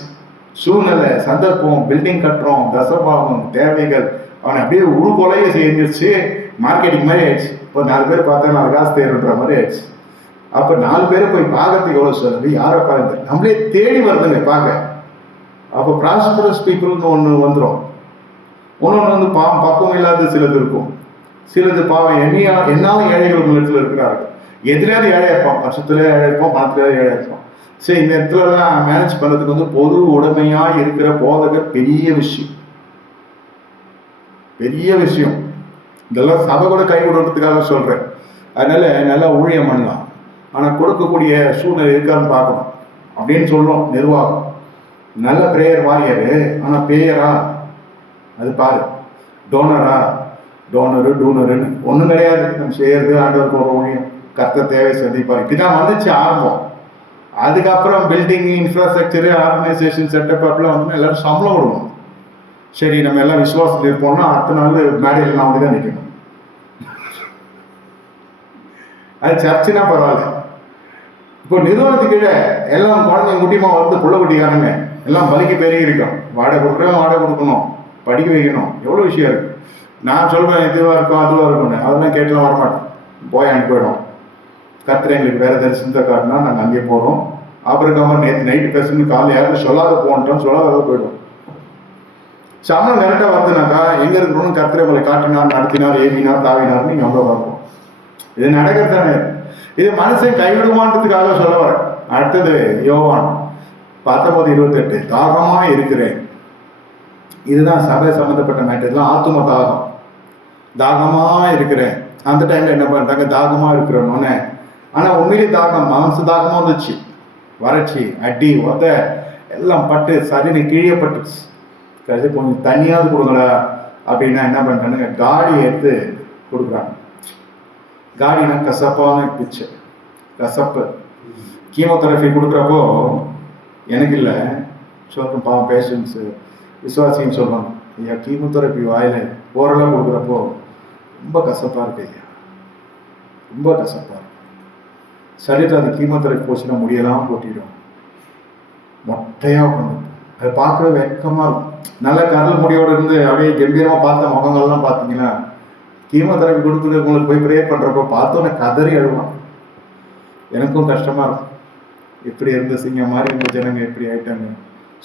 சூழ்நிலை, சந்தர்ப்பம், பில்டிங் கட்டுறோம், தசபாகம், தேவைகள் அவனை அப்படியே உருக்கொலையை செஞ்சிருச்சு. மார்க்கெட்டிங் மாதிரி ஆயிடுச்சு. இப்போ 4 பேர் பார்த்தா 4 காசு தேர்ன்ற மாதிரி ஆயிடுச்சு. அப்போ 4 பேரை போய் பார்க்கறதுக்கு எவ்வளோ சொல்லுது, யாரை பார்க்குறது, நம்மளே தேடி வருதுங்க பார்க்க. அப்போ ப்ராஸ்பரஸ் பீப்புள்னு ஒன்று வந்துடும். ஒன்று வந்து பக்கம் இல்லாத சிலது இருக்கும். சிலது பாவம் என்னாலும் ஏழைகள் இடத்துல இருக்கிறார்கள். எதிராவது ஏழையா இருப்பான், பட்சத்துல ஏழை இருப்பான், பணத்துல ஏழை இருப்பான். சரி, இந்த இடத்துலலாம் மேனேஜ் பண்ணுறதுக்கு வந்து பொது உடைமையாக இருக்கிற போதகர் பெரிய விஷயம், பெரிய விஷயம். இதெல்லாம் சபை கூட கை விடுறதுக்காக சொல்கிறேன். அதனால நல்லா ஊழியம் பண்ணலாம், ஆனால் கொடுக்கக்கூடிய சூழ்நிலை இருக்கான்னு பார்க்கணும் அப்படின்னு சொல்லும் நிர்வாகம். நல்ல பிரேயர் வாரியரு, ஆனால் பேயரா அது பாரு. டோனருன்னு ஒன்றும் கிடையாது. நம்ம செய்யறது ஆண்டவருக்கு ஒரு ஊழியம், கர்த்தர் தேவை சந்திப்பார். இப்படிதான் வந்துச்சு ஆரம்பம். அதுக்கப்புறம் பில்டிங், இன்ஃப்ராஸ்ட்ரக்சரு, ஆர்கனைசேஷன், செட்டப் அப்படிலாம் வந்து எல்லாரும் சம்பளம் விடுவோம். சரி நம்ம எல்லாம் விசுவாசத்தில் இருப்போம்னா அடுத்த நாள் மேடையில் நான் தான் நிற்கணும். அது சர்ச்சுனா பரவாயில்ல. இப்போ நிறுவனத்துக்கு கீழே எல்லாம் குழந்தைங்க குட்டியமா வந்து புள்ள குட்டிக்காரங்க எல்லாம் பலிக்கு பெருகி இருக்கோம். வாடகை கொடுக்குறோம், வாடகை கொடுக்கணும். படிக்க வைக்கணும், எவ்வளோ விஷயம் இருக்குது. நான் சொல்வேன் இதுவாக இருக்கும் அதுவாக இருக்கும்னு, அதெல்லாம் கேட்டுலாம் வரமாட்டேன், போய் அனுப்பிவிடும். கர்த்தர் எங்களுக்கு வேறு தரிசனத்தை காட்டினா நாங்கள் அங்கேயே போகிறோம். அப்புறம் நேற்று நைட்டு பேசுன்னு காலையில் யாரும் சொல்லாத போன்ட்டோம், சொல்லாத போயிடும். சமணம் கரெக்டாக வருதுனாக்கா எங்கே இருக்கணும்னு கர்த்தர் உங்களை காட்டினார், நடத்தினார், ஏவினார், தாவினார்னு நீங்கள் அவ்வளோ பார்ப்போம். இது நடக்கிறது தானே. இது மனுஷன் கைவிடுவான்றதுக்காக சொல்ல வர. அடுத்தது யோவான் 19:28, தாகமாக இருக்கிறேன். இதுதான் சபை சம்மந்தப்பட்ட மேட்டர்லாம். ஆத்தும தாகம், தாகமாக இருக்கிறேன். அந்த டைமில் என்ன பண்ணுறாங்க, தாகமாக இருக்கிறோன்னே. ஆனால் உண்மையிலே தாகம், மனசு தாகமாக இருந்துச்சு. வறட்சி, அடி, உத எல்லாம் பட்டு சரின்னு கீழே பட்டுச்சு. கடைசி கொஞ்சம் தண்ணியாவது கொடுங்களா அப்படின்னா என்ன பண்ணுறானுங்க, காடி எடுத்து கொடுக்குறாங்க. காடினா கசப்பான பிச்சு, கசப்பு. கீமோதெரபி கொடுக்குறப்போ எனக்கு இல்லை சொல்கிறேன், பாவம் பேஷண்ட்ஸு விசுவாசின்னு சொல்லுவாங்க, ஐயா கீமோதெரபி வாயில் ஓரளவு கொடுக்குறப்போ ரொம்ப கசப்பாக இருக்கு ஐயா, ரொம்ப கசப்பாக இருக்கு. சரிட்டு அது கீமோதெரபி போச்சுன்னா முடியெல்லாம் போட்டிடும், மொட்டையாக உட்காந்து. அதை பார்க்கவே வெக்கமாக இருக்கும். நல்ல கடல் முடியோடு இருந்து அப்படியே கம்பீரமாக பார்த்த முகங்கள்லாம் பார்த்தீங்கன்னா, கீமோதெரபி கொடுக்குறது உங்களுக்கு போய் ப்ரே பண்ணுறப்போ பார்த்தோன்னே கதறி அழுவான். எனக்கும் கஷ்டமாக இருக்கும். எப்படி இருந்த சிங்க மாதிரி இருந்த ஜனங்க எப்படி ஆயிட்டாங்க,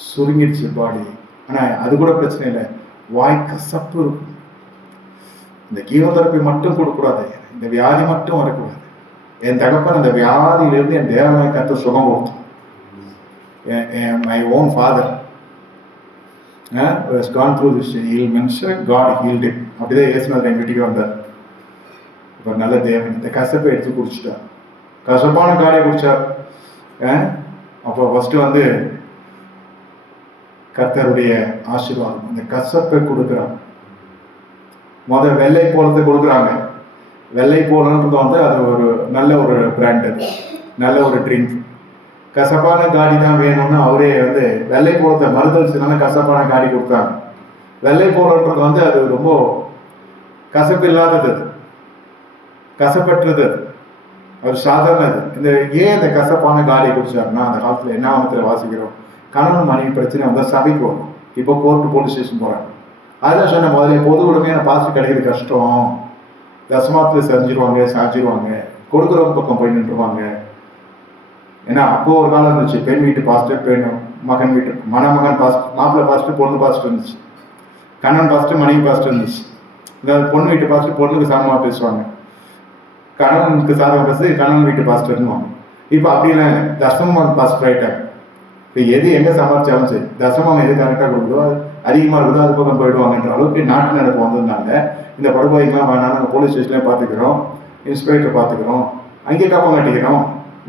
சுருங்கிடுச்சு பாடி. ஆனால் அது கூட பிரச்சனை இல்லை, வாய் கசப்பு இருக்கும். இந்த கீமோதெரபி மட்டும் கொடுக்கக்கூடாது, இந்த வியாதி மட்டும் வரக்கூடாது. என் தகப்பன் அந்த வியாதியிலிருந்து என் தேவனாய் கர்த்தர் சுகம் கொடுத்தோம். My own father has gone through this ailments, God healed him. அப்படிதான் இயேசுநாதர் என் வீட்டுக்கு வந்தார். இப்போ நல்ல தேவன் இந்த கசப்பை எடுத்து குடிச்சிட்டார், கசப்பான காரியம் குடிச்சார். அப்போ ஃபஸ்ட்டு வந்து கர்த்தருடைய ஆசீர்வாதம், அந்த கசப்பை கொடுக்குறாங்க. வெள்ளை போலத்தை கொடுக்குறாங்க. வெள்ளை போலன்றது வந்து அது ஒரு நல்ல ஒரு பிராண்ட், அது நல்ல ஒரு ட்ரிங்க். கசப்பான காடி தான் வேணும்னு அவரே வந்து வெள்ளை போலத்தை மறுதளிச்சுனால கசப்பான காடி கொடுத்தாங்க. வெள்ளை போலன்றது வந்து அது ரொம்ப கசப்பு இல்லாதது, கசப்பற்றது, அது சாதாரண. இந்த ஏன் இந்த கசப்பான காடியை குடிச்சாருன்னா, அந்த காலத்தில் என்ன ஆமத்தில் வாசிக்கிறோம், கணவன் மனைவி பிரச்சனை வந்தால் சபைக்கு வரும். இப்போ கோர்ட்டு போலீஸ் ஸ்டேஷன் போகிறாங்க. அதெல்லாம் சொன்ன முதல்ல பொது உடமையான பாஸ்ட் கிடைக்கிறது கஷ்டம், தசமாத்தில் செஞ்சிருவாங்க, சாஞ்சிருவாங்க, கொடுக்குறவங்க பக்கம் போய் நின்றுவாங்க. ஏன்னா அப்போ ஒரு காலம் இருந்துச்சு, பெண் வீட்டு பாஸ்ட்டு, பெண் மகன் வீட்டு மணமகன் பாஸ்ட், மாப்பிள்ளை பாஸ்ட்டு, பொண்ணு பாஸ்ட் இருந்துச்சு, கணவன் பாஸ்ட்டு, மனைவி பாஸ்ட் இருந்துச்சு. இந்த பொண்ணு வீட்டு பாஸ்ட்டு பொண்ணுக்கு சாதகமாக பேசுவாங்க, கணவனுக்கு சாதகம் பேசு கணவன் வீட்டு பாஸ்ட் இருந்துவாங்க. இப்போ அப்படிலாம் இல்லை, தசமம் பாஸ்ட் ஆகிட்டாங்க. இப்போ எது எங்கே சமாளிச்சாலும் சரி, தசமம் எது கரெக்டாக கொடுக்குதோ, அதிகமாக இருக்குதோ அது பக்கம் போயிடுவாங்கன்ற அளவுக்கு நாட்டு நடப்பு வந்ததுனால இந்த படுகொலைக்கெலாம் வேணாம், நாங்கள் போலீஸ் ஸ்டேஷன்லேயே பார்த்துக்கிறோம், இன்ஸ்பெக்டர் பார்த்துக்கிறோம், அங்கேயே காப்பம் கட்டிக்கிறோம்,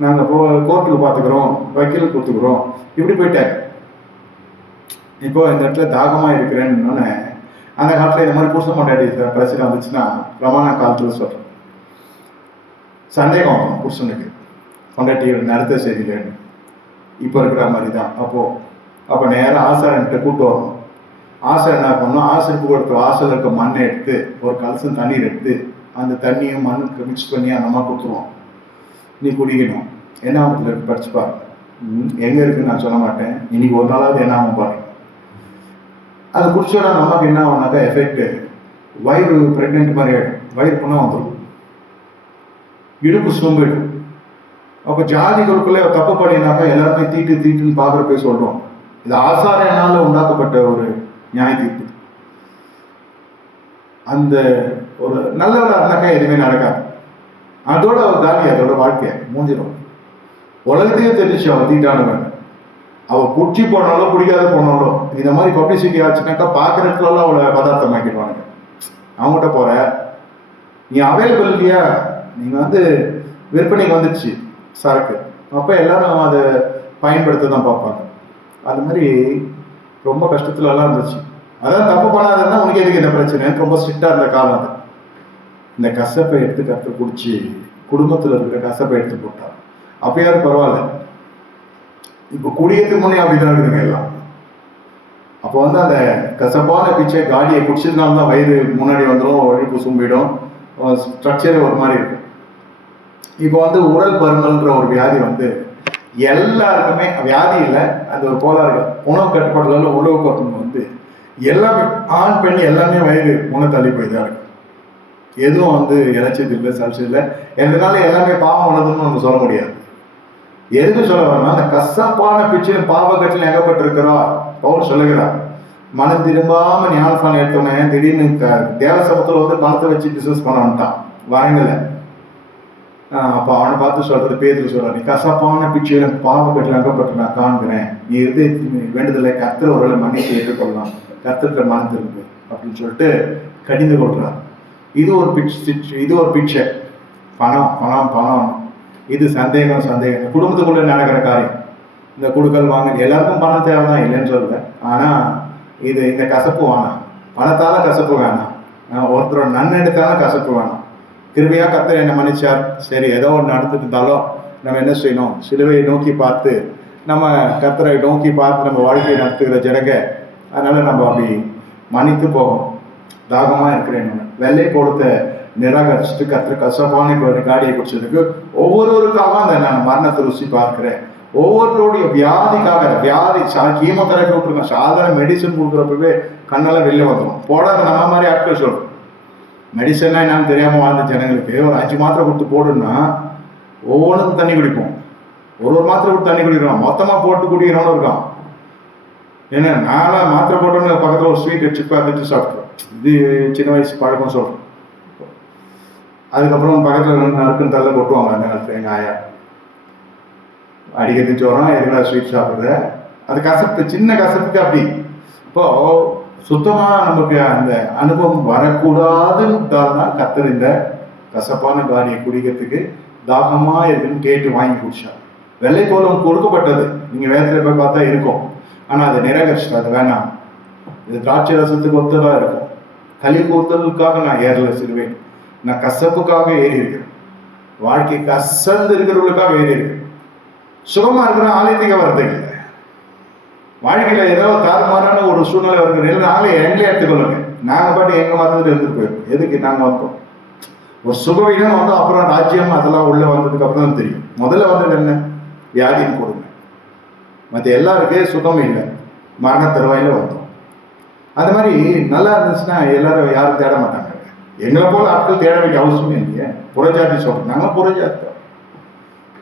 நாங்கள் கோர்ட்டுக்கு பார்த்துக்கிறோம், வக்கீலுக்கு கொடுத்துக்கிறோம், இப்படி போயிட்டாங்க. இப்போ இந்த இடத்துல தாகமாக இருக்கிறேன்னு அந்த காலத்தில் இந்த மாதிரி புருஷ மண்டாடி பிரச்சனை வந்துச்சுன்னா பிரமாண காலத்தில் சொல்கிறேன், சந்தேகம் வரும் புருஷனுக்கு, கொண்டாட்டி நடத்த சரியில்லைன்னு. இப்போ இருக்கிற மாதிரி தான். அப்போ நேராக ஆசாரன்கிட்ட கூப்பிட்டு வரணும். ஆசார் என்ன பண்ணணும், ஆசருக்கு கொடுத்த வாசல் இருக்க மண்ணை எடுத்து ஒரு கலசம் தண்ணீர் எடுத்து அந்த தண்ணியும் மண்ணுக்கு மிக்ஸ் பண்ணி அந்த மாதிரி கொடுத்துருவோம், நீ குடிக்கணும். என்னாமத்தில் இருக்கு படிச்சு பாரு, எங்கே இருக்குன்னு நான் சொல்ல மாட்டேன், இன்னைக்கு ஒரு நாளாவது என்னாம பாரு. அதை குடிச்சோன்னா நமக்கு என்ன ஆகுனாக்கா எஃபெக்ட், வயிறு ப்ரெக்னென்ட் மாதிரி ஆகிடும், வயிறு புண்ணா வந்துடும், இடுப்பு சோம்பிடும். அப்போ ஜாதிகளுக்குள்ளே தப்பு பண்ணினாக்கா எல்லாருமே தீட்டுன்னு பார்க்குற போய் சொல்கிறோம். இது ஆசாரியனால் உண்டாக்கப்பட்ட ஒரு நியாய தீர்ப்பு. அந்த ஒரு நல்லவராக இருந்தாக்கா எதுவுமே நடக்காது, அதோட அவர் தாண்டி அதோட வாழ்க்கையை மூஞ்சிடும். உலகத்தையே தெரிஞ்சு அவன் தீட்டானவன், அவள் பிடிச்சி போனாலோ பிடிக்காத போனாலோ இந்த மாதிரி பப்ளிசிட்டி ஆச்சுனாக்கா பார்க்குற இடத்துலலாம் அவளை பதார்த்தம் ஆக்கிடுவானுங்க. அவங்ககிட்ட போகிற நீ அவைலபிள் இல்லையா, நீங்கள் வந்து விற்பனைக்கு வந்துடுச்சு சரக்கு, அப்போ எல்லாரும் அதை பயன்படுத்த தான் பார்ப்பாங்க. அது மாதிரி ரொம்ப கஷ்டத்துலலாம் இருந்துச்சு. அதான் தப்பு பண்ணாதுன்னா உனக்கு எதுக்கு இந்த பிரச்சனை, ரொம்ப ஸ்ட்ரிக்டாக இருந்த காலம் அது. இந்த கசப்பை எடுத்து கற்று குடிச்சு குடும்பத்தில் இருக்கிற கசப்பை எடுத்து போட்டார், அப்பயாவது பரவாயில்ல. இப்போ குடியேறதுக்கு முன்னே அப்படிதான் இருக்குதுங்க எல்லாம். அப்போ வந்து அந்த கசப்பான பிச்சை காடியை குடிச்சதுனால தான் வயிறு முன்னாடி வந்துடும், வழிப்பு சும்பிடும், ஸ்ட்ரக்சரே ஒரு மாதிரி இருக்கும். இப்போ வந்து உடல் பருமன்ற ஒரு வியாதி வந்து எல்லாருக்குமே வியாதி இல்லை, அது ஒரு கோளாறு. உணவு கட்டுப்பாடுல உணவு பருமன் வந்து எல்லாமே ஆண் பெண் எல்லாமே வயது முன்ன தள்ளி போய் தான் இருக்கு. எதுவும் வந்து இழைச்சது இல்லை, சளிச்சது இல்லை. எதனால எல்லாமே பாவம் உள்ளதுன்னு நம்ம சொல்ல முடியாது. எதுக்கு சொல்ல வரணும், அந்த கசப்பான பிச்சிலும் பாவகட்டில் ஏகப்பட்டிருக்கிறார் பவுல் சொல்லுகிறார். மனம் திரும்பாம ஞானஸ்தானம் எடுத்தோன்னே திடீர்னு தேவசபத்தில் வந்து பணத்தை வச்சு பிசினஸ் பண்ண வந்துட்டான் வரங்கல. அப்போ அவனை பார்த்து சொல்றது பேருக்கு சொல்றாரு, நீ கசப்பான பிச்சையிலும் பாவகட்டில் அகப்பட்டு நான் காண்கிறேன், நீ இருந்து வேண்டுதலை கர்த்தர் ஒரு மன்னித்து ஏற்றுக்கொள்ளலாம், கர்த்தர்கிட்ட மனம் திரும்பு அப்படின்னு சொல்லிட்டு கடிந்து கொள்றார். இது ஒரு பிச்சை. பணம் பணம் பணம், இது சந்தேகம். குடும்பத்துக்குள்ள நடக்கிற காரியம். இந்த குடுக்கல் வாங்க எல்லாருக்கும் பணம் தேவைதான், இல்லைன்னு சொல்றேன். ஆனா இந்த கசப்பு வேணாம். பணத்தால கசப்பு வேணாம், ஒருத்தரோட நன்னெடுத்தால கசப்பு வேணாம். கிருபையா கர்த்தர் என்ன மன்னிச்சார், சரி ஏதோ ஒன்று நடந்துட்டு இருந்தாலும் நம்ம என்ன செய்யணும், சிலுவையை நோக்கி பார்த்து நம்ம கர்த்தரை நோக்கி பார்த்து நம்ம வாழ்க்கையை நடத்துகிற ஜனங்க. அதனால நம்ம அப்படி மன்னித்து போகணும். தாகமா இருக்கிறேன், வெள்ளை கொடுத்த நிராகரிச்சுட்டு கர்த்தர் கசப்பான காடியை குடிச்சதுக்கு ஒவ்வொருவருக்காக அந்த நான் மரணத்தை ருசி பார்க்கிறேன். ஒவ்வொருத்தருடைய வியாதி கீமோதெரபி விட்டுருங்க, சாதாரண மெடிசன் கொடுக்குறப்பவே கண்ணெல்லாம் வெளில வந்துடும். போடாத நம்ம மாதிரி ஆட்கள் சொல்றோம். மெடிசன்னா என்னன்னு தெரியாம வாழ்ந்த ஜனங்களுக்கு ஒரு 5 மாத்திரை கொடுத்து போடுன்னா ஒவ்வொன்றுக்கும் தண்ணி குடிப்போம். ஒரு மாத்திரை கொடுத்து தண்ணி குடிக்கிறோம், மொத்தமா போட்டு குடிக்கிறவனும் இருக்கான். ஏன்னா நான்லாம் மாத்திரை போட்டோன்னு பக்கத்தில் ஒரு ஸ்வீட் வச்சு பார்த்துட்டு சாப்பிட்றோம். இது சின்ன வயசு பழக்கம் சொல்றோம். அதுக்கப்புறம் பக்கத்தில் நறுக்குன்னு தள்ள கொட்டுவாங்க அந்த காலத்துல எங்கள் ஆயா. அடிக்கடி சோறோம், எதுனா ஸ்வீட் சாப்பிட்ற அது கசப்பு, சின்ன கசப்புக்கு அப்படி. இப்போ சுத்தமாக நமக்கு அந்த அனுபவம் வரக்கூடாதுன்னு தான் கர்த்தர் இந்த கசப்பான காரியை குடிக்கிறதுக்கு தாகமாக இருக்குன்னு கேட்டு வாங்கி குடிச்சார். வெள்ளை கோலம் கொடுக்கப்பட்டது, நீங்கள் வேதத்தில் போய் பார்த்தா இருக்கும். ஆனால் அதை நிராகரிச்சிட்டா, அது வேணாம், இது திராட்சை ரசத்துக்கு ஒத்ததாக இருக்கும். களி கூத்தலுக்காக நான் ஏறல சிறுவேன், நான் கசப்புக்காக ஏறி இருக்கிறேன். வாழ்க்கை கசந்து இருக்கிறவர்களுக்காக ஏறி இருக்கிறேன். சுகமா இருக்கிற ஆலயத்துக்கு வர்றது இல்லை. வாழ்க்கையில ஏதோ தாறுமாறான ஒரு சூழ்நிலை வருகிறது, நாங்களே எங்களே எடுத்துக்கொள்ளுங்க. நாங்கள் பாட்டு எங்க மதத்துல இருந்துட்டு போயிருக்கோம். எதுக்கு நாங்கள் வந்தோம்? ஒரு சுகவீனம் வந்து அப்புறம் ராஜ்யம் அதெல்லாம் உள்ள வந்ததுக்கு அப்புறம் தான் தெரியும். முதல்ல வந்தது என்ன? வியாதின்னு கொடுங்க. மற்ற எல்லாருக்கே சுகம் இல்லை, மரண தருவாயில வந்தோம். அது மாதிரி நல்லா இருந்துச்சுன்னா எல்லாரும் யாரும் தேட மாட்டாங்க. எங்களை போல ஆட்கள் தேட வேண்டிய அவசியமே இல்லையே. புறஜாதி சொல்றோம், நாங்கள் புறஜாதி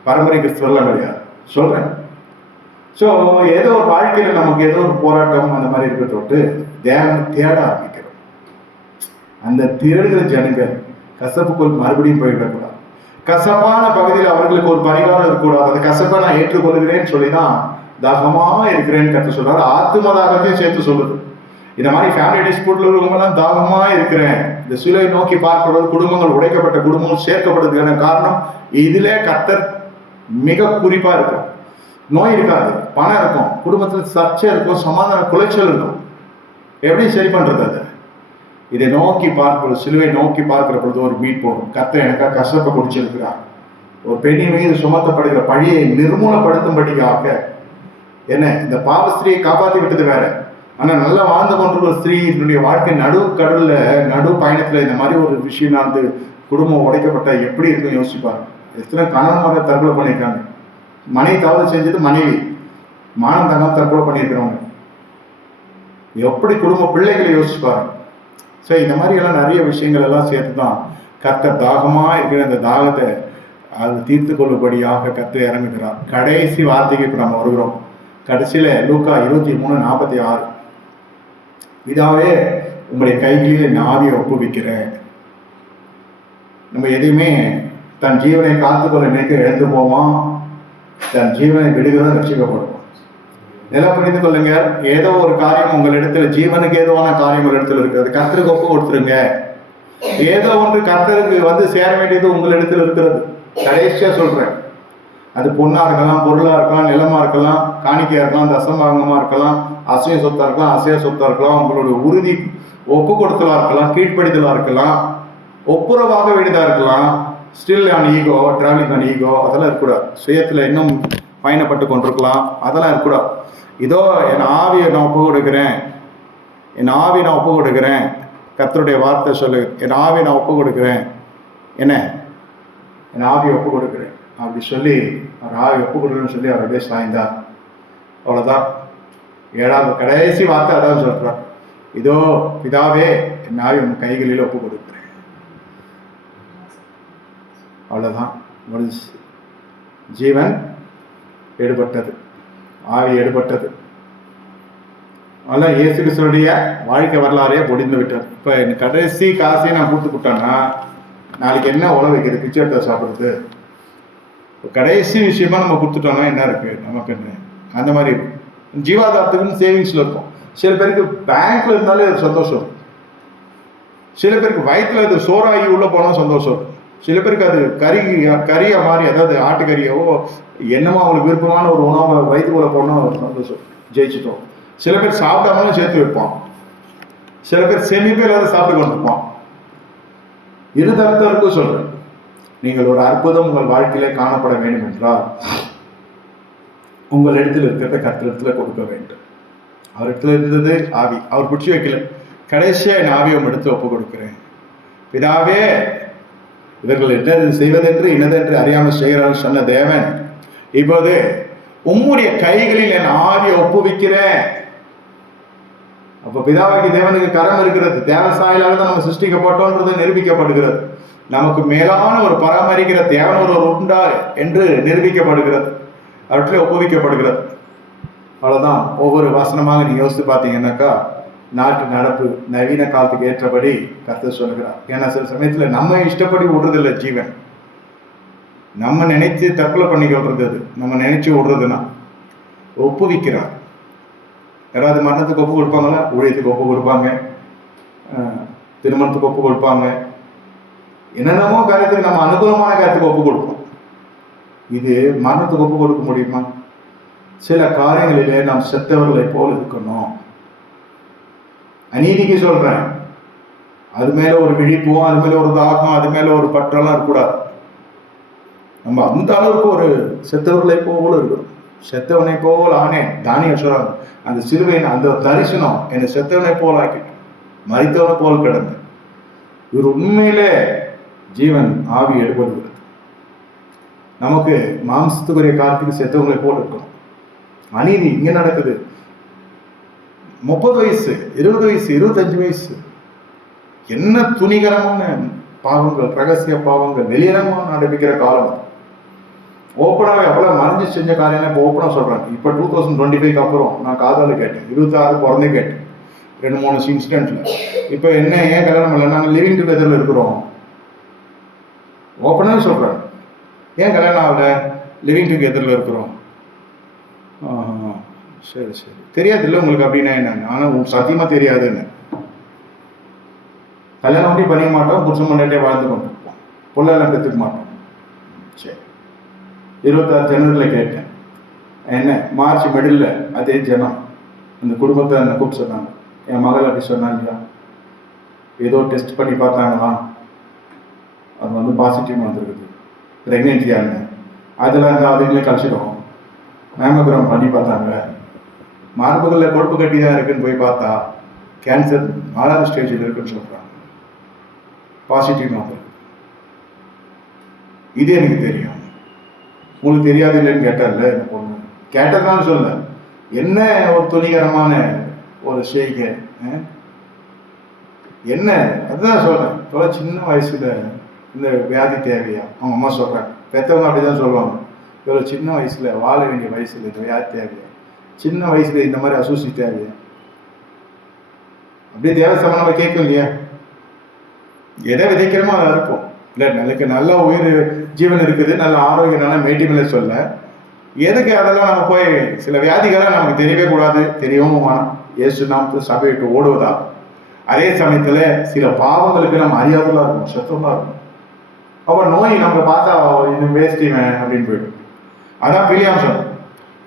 பரம்பரை கிறிஸ்துவெல்லாம் கிடையாது சொல்றேன். ஸோ ஏதோ ஒரு வாழ்க்கையில நமக்கு ஏதோ ஒரு போராட்டம் அந்த மாதிரி இருக்க தொட்டு தேவனை தேட ஆரம்பிக்கிறோம். அந்த தேடுகிற ஜனங்கள் கசப்புக்குள் மறுபடியும் போயிடக்கூடாது. கசப்பான பகுதியில் அவர்களுக்கு ஒரு பரிகாரம் இருக்கக்கூடாது. அந்த கசப்பை நான் ஏற்றுக்கொள்கிறேன்னு சொல்லிதான் தாகமா இருக்கிறேன்னு கற்று சொல்றாரு. ஆத்தும தாகத்தையும் சேர்த்து சொல்லுது. இந்த மாதிரி ஃபேமிலி டிஸ்பியூட்ல இருக்கிறவங்கலாம் தாகமா இருக்கிறேன். இந்த சிலை நோக்கி பார்க்கப்படுவது, குடும்பங்கள் உடைக்கப்பட்ட குடும்பங்கள் சேர்க்கப்படுறதுக்கான காரணம் இதிலே கர்த்தர் மிக குறிப்பா இருக்கும். நோய் இருக்காது, பணம் இருக்கும், குடும்பத்தில் சர்ச்சை இருக்கும், சமாதான குலைச்சல் இருக்கும். எப்படி சரி பண்றது? அது இதை நோக்கி பார்க்கிறது, சிலுவை நோக்கி பார்க்கிற பொழுது ஒரு மீட் போடும். கர்த்தர் எனக்காக கசப்பை குடிச்சிருக்கிறார். ஒரு பெண்ணின் மீது சுமத்தப்படுகிற பழியை நிர்மூலப்படுத்தும்படியாக என்ன இந்த பாவ ஸ்திரியை காப்பாற்றி விட்டது வேற. ஆனா நல்லா வாழ்ந்து கொண்டிருக்கிற ஸ்திரீனுடைய வாழ்க்கை நடு பயணத்துல இந்த மாதிரி ஒரு விஷயம் நடந்து குடும்பம் உடைக்கப்பட்ட எப்படி இருக்குன்னு யோசிப்பாங்க. எத்தனை கணவன் தற்கொலை பண்ணியிருக்காங்க. மனைவி தவறு செஞ்சது மனைவி, மானம் தங்கம் தற்கொலை பண்ணியிருக்கிறவங்க. எப்படி குடும்ப பிள்ளைகளை யோசிப்பாரு. ஸோ இந்த மாதிரி எல்லாம் நிறைய விஷயங்கள் எல்லாம் சேர்த்து தான் கர்த்தர் தாகமா இருக்கிற அந்த தாகத்தை அது தீர்த்து கொள்ளும்படியாக கர்த்தர் இறங்குகிறார். கடைசி வார்த்தைக்கு இப்போ நம்ம வருகிறோம். கடைசியில லூக்கா 23:46, இதாவே உங்களுடைய கைகளில் என் ஆவியை ஒப்புவிக்கிறேன். நம்ம எதையுமே தன் ஜீவனை காத்துக்கொள்ள நினைக்க எழுந்து போவோம், தன் ஜீவனை விடுகிறத ரட்சிக்கப்படுவோம். நிலம் புரிந்து கொள்ளுங்க. ஏதோ ஒரு காரியம் உங்களிடத்துல, ஜீவனுக்கு ஏதோவான காரியம் உங்கள் இடத்துல இருக்கிறது, கர்த்தருக்கு ஒப்பு கொடுத்துருங்க. ஏதோ ஒன்று கர்த்தருக்கு வந்து சேர வேண்டியது உங்களிடத்தில் இருக்கிறது. கடைசியா சொல்றேன், அது பொண்ணா இருக்கலாம், பொருளா இருக்கலாம், நிலமா இருக்கலாம், காணிக்கையா இருக்கலாம், தசமாகமா இருக்கலாம், அசைய சொத்தா இருக்கலாம், அசைய சொத்தா இருக்கலாம், உங்களுடைய உறுதி ஒப்பு கொடுத்தலா இருக்கலாம், கீழ்ப்படிதலா இருக்கலாம், ஒப்புரவாக வேண்டியதா இருக்கலாம். Still on ego, travelling on ego, அதெல்லாம் இருக்கக்கூடாது. சுயத்துல இன்னும் பயணப்பட்டு கொண்டிருக்கலாம், அதெல்லாம் இருக்கக்கூடாது. இதோ என் ஆவியை நான் ஒப்பு கொடுக்கிறேன், என் ஆவியை நான் ஒப்பு கொடுக்கிறேன். கர்த்தருடைய வார்த்தை சொல்லு, என் ஆவியை நான் ஒப்பு கொடுக்கிறேன், என்ன என் ஆவியை ஒப்பு கொடுக்கிறேன் அப்படி சொல்லி அவர் ஆவி ஒப்பு கொடுக்குறேன்னு சொல்லி அவர் அப்படியே சாய்ந்தார். அவ்வளோதான். 7வது கடைசி வார்த்தை அதான் சொல்றார், இதோ பிதாவே என் ஆவி உன் கைகளில் ஒப்பு கொடுக்கிறேன். அவ்வளோதான் முடிஞ்சு. ஜீவன் எடுபட்டது, ஆவி எடுபட்டது. அதெல்லாம் இயேசு கிறிஸ்துவுடைய வாழ்க்கை வரலாறே முடிந்து விட்டார். இப்போ எனக்கு கடைசி காசையும் நான் கொடுத்து விட்டேன்னா நாளைக்கு என்ன உணவு வைக்கிறது? பிச்சை எடுத்து சாப்பிட்றது. இப்போ கடைசி விஷயமா நம்ம கொடுத்துட்டோம்னா என்ன இருக்கு நமக்கு? என்ன அந்த மாதிரி ஜீவாதாரத்துக்குன்னு சேவிங்ஸ்ல இருக்கும். சில பேருக்கு பேங்க்ல இருந்தாலே அது சந்தோஷம். சில பேருக்கு வயிற்றுல அது சோறாகி உள்ள போனால் சந்தோஷம். சில பேருக்கு அது கறியா மாதிரி, அதாவது ஆட்டுக்கறியாவோ என்னமோ அவங்களுக்கு விருப்பமான ஒரு உணவை வயிற்றுக்குள்ள போனால் சந்தோஷம், ஜெயிச்சிட்டோம். சில பேர் சாப்பிடாமலும் சேர்த்து வைப்பான். சில பேர் செமிப்பே இல்லாத சாப்பிட்டு கொண்டிருப்பான். இருதரத்தருக்கும் சொல்றேன், நீங்கள் ஒரு அற்புதம் உங்கள் வாழ்க்கையில காணப்பட வேண்டும் என்றால் உங்கள் இடத்துல இருக்கிறத கர்த்தரிடத்துல கொடுக்க வேண்டும். அவர் இடத்துல இருந்தது ஆவி, அவர் பிடிச்சி வைக்கல. கடைசியா என் ஆவியை உங்க இடத்துல ஒப்பு கொடுக்கிறேன். பிதாவே, இவர்கள் என்ன செய்வதென்று இன்னதென்று அறியாமல் செய்கிறான்னு சொன்ன தேவன், இப்போது உம்முடைய கைகளில் என் ஆவியை ஒப்புவிக்கிறேன். அப்ப பிதாவாகி தேவனுக்கு கரம் இருக்கிறது. தேவ சாயலாக தான் நம்ம சிருஷ்டிக்கப்பட்டோன்றது நிரூபிக்கப்படுகிறது. நமக்கு மேலான ஒரு பராமரிக்கிற தேவன் ஒருவர் உண்டார் என்று நிரூபிக்கப்படுகிறது, அவற்றிலே ஒப்புவிக்கப்படுகிறது. அவ்வளவுதான். ஒவ்வொரு வசனமாக நீங்க யோசித்து பார்த்தீங்கன்னாக்கா நாட்டு நடப்பு நவீன காலத்துக்கு ஏற்றபடி கர்த்தர் சொல்லுகிறார். ஏன்னா சில சமயத்துல நம்ம இஷ்டப்படி விடுறதில்லை ஜீவன். நம்ம நினைச்சு தற்கொலை பண்ணிக்கொள்றது, அது நம்ம நினைச்சு விடுறதுன்னா ஒப்புவிக்கிறார். யாராவது மரணத்துக்கு ஒப்பு கொடுப்பாங்களா? ஊழியத்துக்கு ஒப்பு கொடுப்பாங்க, திருமணத்துக்கு ஒப்பு கொடுப்பாங்க, என்னென்னமோ காரியத்துக்கு நம்ம அனுகூலமான காரியத்துக்கு ஒப்பு கொடுப்போம். இது மரணத்துக்கு ஒப்பு கொடுக்க முடியுமா? சில காரியங்களிலே நாம் செத்தவர்களை போல் இருக்கணும். அநீதிக்கு சொல்றேன், அது மேல ஒரு விழிப்பும், அது மேல ஒரு தாகம், அது மேல ஒரு பற்றெல்லாம் இருக்கக்கூடாது. நம்ம அந்த அளவுக்கு ஒரு செத்தவர்களை போல இருக்கணும். செத்தவனை போல் ஆனேன், தானியல் சொல்றாங்க. அந்த சிலுவையின் அந்த தரிசனம் என்னை செத்தவனை போல் ஆக்கிட்டு மரித்தவனை போல் கிடந்த இவர் உண்மையிலே ஜீவன் ஆவி எடுபடுகிறது. நமக்கு மாம்சத்துக்குரிய காலத்துக்கு செத்தவங்களை போல் இருக்கணும். அநீதி இங்க நடக்குது. 30 வயசு, 20 வயசு, 25 வயசு, என்ன துணிகரமான பாவங்கள், ரகசிய பாவங்கள் வெளியிடமா நடப்பிக்கிற காலம். ஓப்பனாவே எவ்வளவு மறைஞ்சு செஞ்ச காரியம் இப்போ ஓப்பனா சொல்றேன். இப்போ 2025 அப்புறம் நான் காதால கேட்டேன், 26 பிறந்தே கேட்டேன் 2-3 இன்சிடென்ட்ல. இப்போ என்ன, ஏன் கல்யாணம் இல்லை? நாங்கள் லிவிங் டுகெதர்ல இருக்கிறோம். ஓப்பனாவே சொல்றேன், ஏன் கல்யாணம் ஆகல? லிவிங் டுகெதர்ல இருக்கிறோம். சரி சரி, தெரியாது இல்லை உங்களுக்கு அப்படின்னா என்ன? ஆனால் உங்களுக்கு சத்தியமா தெரியாதுன்னு. கல்யாணம் அப்படி பண்ணிக்க மாட்டோம், புருஷன் முன்னாடியே வாழ்ந்து கொண்டிருப்போம், பொண்ணெல்லாம் பெற்றுக்க மாட்டோம். சரி, 26 ஜனவரியில் கேட்டேன். என்ன மார்ச் மிடில் அதே ஜனம் அந்த குடும்பத்தை அந்த கூப்பிட்டு சொன்னாங்க. என் மகள் அப்படி சொன்னாங்க, ஏதோ டெஸ்ட் பண்ணி பார்த்தாங்களாம், அது பாசிட்டிவ் வந்துருக்குது, ப்ரெக்னென்சியாங்க. அதில் அந்த அதுங்களே கழிச்சிடும். மேமோகிராம் பண்ணி பார்த்தாங்க, மார்புகளில் கொழுப்பு கட்டி தான் இருக்குன்னு போய் பார்த்தா கேன்சர் 4வது ஸ்டேஜில் இருக்குன்னு சொல்கிறாங்க. பாசிட்டிவ் வந்துருக்கு. இது எனக்கு தெரியும், உங்களுக்கு தெரியாது இல்லைன்னு கேட்டார்ல என்ன பொண்ணு. கேட்டதான்னு சொல்ல, என்ன ஒரு துணிகரமான ஒரு செய்கை என்ன, அதுதான் சொல்றேன். இவ்வளோ சின்ன வயசுல இந்த வியாதி தேவையா? அவங்க அம்மா சொல்றாங்க, பெற்றவங்க அப்படிதான் சொல்லுவாங்க. இவ்வளோ சின்ன வயசுல வாழ வேண்டிய வயசுல இந்த வியாதி தேவையா? சின்ன வயசுல இந்த மாதிரி அசூசி தேவையா? அப்படியே தேவை சமணமா கேட்கும் இல்லையா? எதை விதைக்கிறோமோ அதை இருக்கும். இல்லை நல்லக்கு நல்ல உயிர் ஜீவன் இருக்குது, நல்ல ஆரோக்கியமான மேட்டிமலை சொல்ல, எதுக்கு அதெல்லாம் நம்ம போய் சில வியாதிகளாக நமக்கு தெரியவே கூடாது, தெரியவும் வேணாம். இயேசு நாமத்தை சபை விட்டு ஓடுவதா. அதே சமயத்துல சில பாவங்களுக்கு நம்ம அறியாதலாம் இருக்கும், சத்தமா இருக்கும். அப்ப நோய் நம்ம பார்த்தா இது வேஸ்டிவன் அப்படின்னு போயிடும். அதான் பிரியாம்சம்.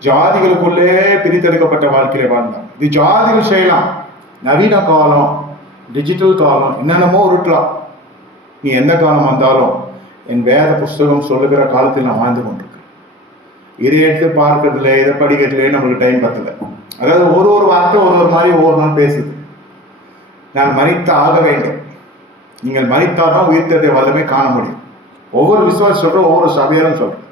ஜாதிகளுக்குள்ளே பிரித்தெடுக்கப்பட்ட வாழ்க்கையில வாழ்ந்தான். இது ஜாதிகள் செய்யலாம். நவீன காலம், டிஜிட்டல் காலம், என்னென்னமோ உருட்டலாம். நீ எந்த காலம் வந்தாலும் என் வேத புஸ்தகம் சொல்லுகிற காலத்தில் நான் வாழ்ந்து கொண்டிருக்கேன். இதை எடுத்து பார்க்கறதுல, இதை படிக்கிறதுல நம்மளுக்கு டைம் பத்தல. அதாவது ஒரு வார்த்தை ஒரு மாதிரி ஒவ்வொரு நாள் பேசுது. நான் மரித்து ஆக வேண்டும். நீங்கள் மரித்தாதான் உயிர்த்ததை வல்லமே காண முடியும். ஒவ்வொரு விசுவாசி சொல்றோம், ஒவ்வொரு சபையாரும் சொல்றோம்.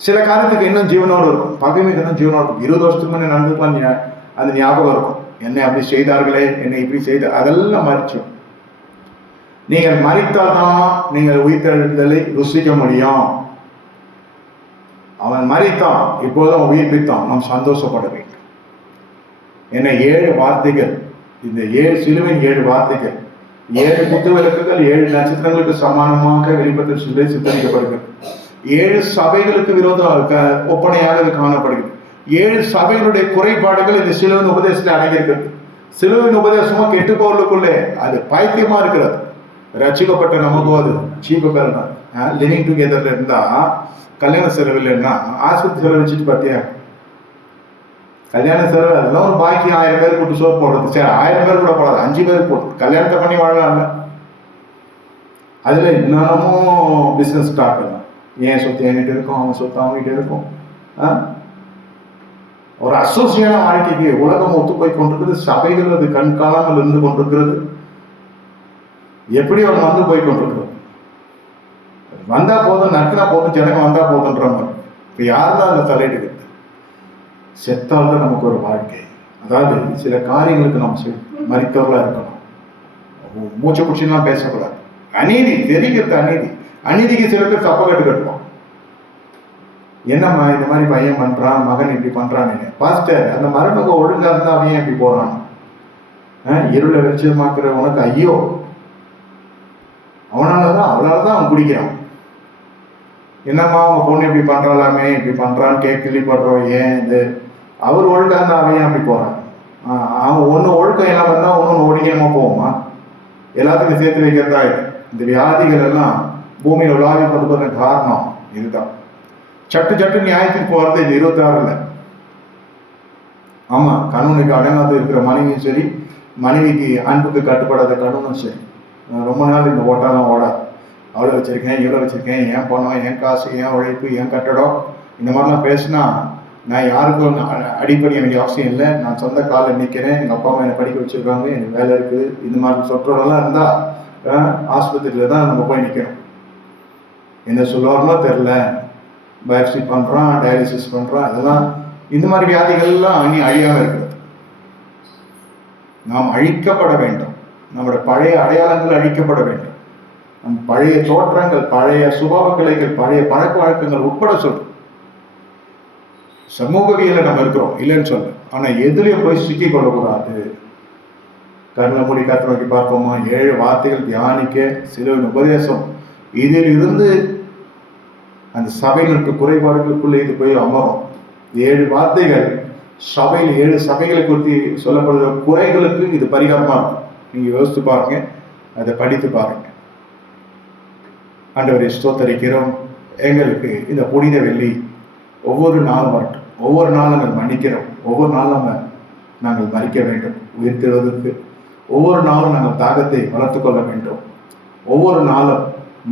சில காலத்துக்கு இன்னும் ஜீவனோடு இருக்கும், பகைமைக்கு தான் ஜீவனோடு இருக்கும். 20 வருஷத்துக்கு முன்னே நடந்துக்கலாம் அந்த ஞாபகம் இருக்கும். என்னை அப்படி செய்தார்களே, என்னை இப்படி செய்த அதெல்லாம் மறிச்சோம். நீங்கள் மறித்தால் தான் நீங்கள் உயிர்த்தெழுதலை ருசிக்க முடியும். அவன் மறித்தான், இப்போதும் உயிர்ப்பித்தான், நாம் சந்தோஷப்பட வேண்டும். என்னை 7 வார்த்தைகள், இந்த 7 சிலுவின் 7 வார்த்தைகள், 7 குத்துவிளக்குகள் 7 நட்சத்திரங்களுக்கு சமானமாக வெளிப்பட்ட சிலை சித்தரிக்கப்படுகிறது. 7 சபைகளுக்கு ஒப்பனையாக இது காணப்படுகிறது. 7 சபைகளுடைய குறைபாடுகள் இந்த சிலுவின் உபதேசத்தில் அடங்கியிருக்கிறது. சிலுவின் உபதேசமும் கெட்டு போவதுக்குள்ளே அது பைத்தியமா இருக்கிறது. ரசிக்கப்பட்ட நமக்கு அது சீப்பக்காரன். லிவிங் டுகெதர்ல இருந்தா கல்யாண செலவு இல்லைன்னா ஆஸ்பத்திரி செலவு வச்சுட்டு பார்த்தியா? கல்யாண செலவு அதெல்லாம் ஒரு பாக்கி 1000 பேர் கூட்டு சோறு போடுறது. சரி, 1000 பேர் கூட போடாது, 5 பேர் போடுது. கல்யாணத்தை பண்ணி வாழலாம்ல. அதுல இன்னமும் பிசினஸ் ஸ்டார்ட் பண்ணலாம். ஏன் சொத்து என்கிட்ட இருக்கும், அவன் சொத்து அவங்ககிட்ட இருக்கும். ஒரு அசோசியான வாழ்க்கைக்கு உலகம் ஒத்து போய் கொண்டிருக்கிறது. சபைகள் அது கண்காணாமல் இருந்து கொண்டிருக்கிறது. எப்படி அவன் வந்து போய் கொண்டிருக்கிறது? வந்தா போதும், நட்டினா போதும், ஜனங்க வந்தா போதுன்ற மாதிரி. இப்ப யாருதான் அந்த தலையிடுகிறது? செத்தால்தான் நமக்கு ஒரு வாழ்க்கை. அதாவது சில காரியங்களுக்கு நம்ம மறித்தவர்களா இருக்கணும். மூச்சை பிடிச்சிலாம் பேசக்கூடாது. அநீதி தெரிகிறது, அநீதிக்கு சில பேர் தப்ப கட்டுவான். என்னம்மா இந்த மாதிரி பையன் பண்றான், மகன் இப்படி பண்றான்னு. பாஸ்டர், அந்த மருமக ஒழுங்கா இருந்தா அவன் இப்படி போறான். இருளை வெளிச்சமாக்குற உனக்கு ஐயோ, அவளாலதான் அவன் குடிக்கிறான். என்னம்மா அவங்க பொண்ணு இப்படி பண்றாளாமே, இப்படி பண்றான்னு கேள்விப்படுறோம். ஏன் இது அவர் ஒழுங்கா இருந்தா அவன் அப்படி போறான். அவன் ஒண்ணு ஒழுக்கம் எல்லாம் வந்தா ஒன்னு ஒழுங்கினமா போவோமா? எல்லாத்துக்கும் சேர்த்து வைக்கிறதா இது. இந்த வியாதிகள் எல்லாம் பூமியில உலாவி கொண்டு போற காரணம் இதுதான். சட்டு நியாயத்துக்கு போறது இது 26ல. ஆமா, கணவனுக்கு அடங்காது இருக்கிற மனைவியும் சரி, மனைவிக்கு அன்புக்கு கட்டுப்படாத கணவனும் சரி. ரொம்ப நாள் இந்த ஓட்டாலாம் ஓடாது. அவ்வளோ வச்சிருக்கேன், இவ்வளோ வச்சிருக்கேன், ஏன் பணம், என் காசு, என் உழைப்பு, என் கட்டடம், இந்த மாதிரிலாம் பேசினா நான் யாருக்கும் அடிப்படைய வேண்டிய அவசியம் இல்லை. நான் சொந்த காலில் நிற்கிறேன், எங்கள் அப்பா அம்மா என்னை படிக்க வச்சிருக்காங்க, எனக்கு வேலை இருக்குது, இந்த மாதிரி சொற்றோடலாம் இருந்தால் ஆஸ்பத்திரியில் தான் நம்ம போய் நிற்கணும். என்ன சொல்லுவார்களோ தெரில, பயாப்சி பண்ணுறான், டயாலிசிஸ் பண்ணுறான், இதெல்லாம் இந்த மாதிரி வியாதிகள்லாம் இனி அழியாமல் இருக்கிறது. நாம் அழிக்கப்பட வேண்டும். நம்முடைய பழைய அடையாளங்கள் அழிக்கப்பட வேண்டும். நம் பழைய தோற்றங்கள், பழைய சுபாவ கிளைகள், பழைய பழக்க வழக்கங்கள் உட்பட சொல்லு. சமூகவியல நம்ம இருக்கிறோம் இல்லைன்னு சொல்லு. ஆனா எதுலயும் போய் சிக்கி கொள்ளக்கூடாது. கருணை மூடி கற்று நோக்கி பார்ப்போமா? 7 வார்த்தைகள் தியானிக்க, சிலுவின் உபதேசம், இதில் இருந்து அந்த சபைகளுக்கு குறைபாடுகளுக்குள்ளே இது போய் அமரும். 7 வார்த்தைகள் சபையில் 7 சபைகளை குறித்து சொல்லப்படுகிற குறைகளுக்கு இது பரிகாரமா இருக்கும். நீங்க யோசித்து பாருங்க, அதை படித்து பாருங்க. ஆண்டவரை ஸ்தோத்தரிக்கிறோம். எங்களுக்கு இந்த புனித வெள்ளி ஒவ்வொரு நாளும் வரட்டும். ஒவ்வொரு நாளும் நாங்கள் மன்னிக்கிறோம். ஒவ்வொரு நாளும் நாங்கள் மறிக்க வேண்டும் உயிர்த்தெழுவதற்கு. ஒவ்வொரு நாளும் நாங்கள் தாகத்தை வளர்த்து கொள்ள வேண்டும். ஒவ்வொரு நாளும்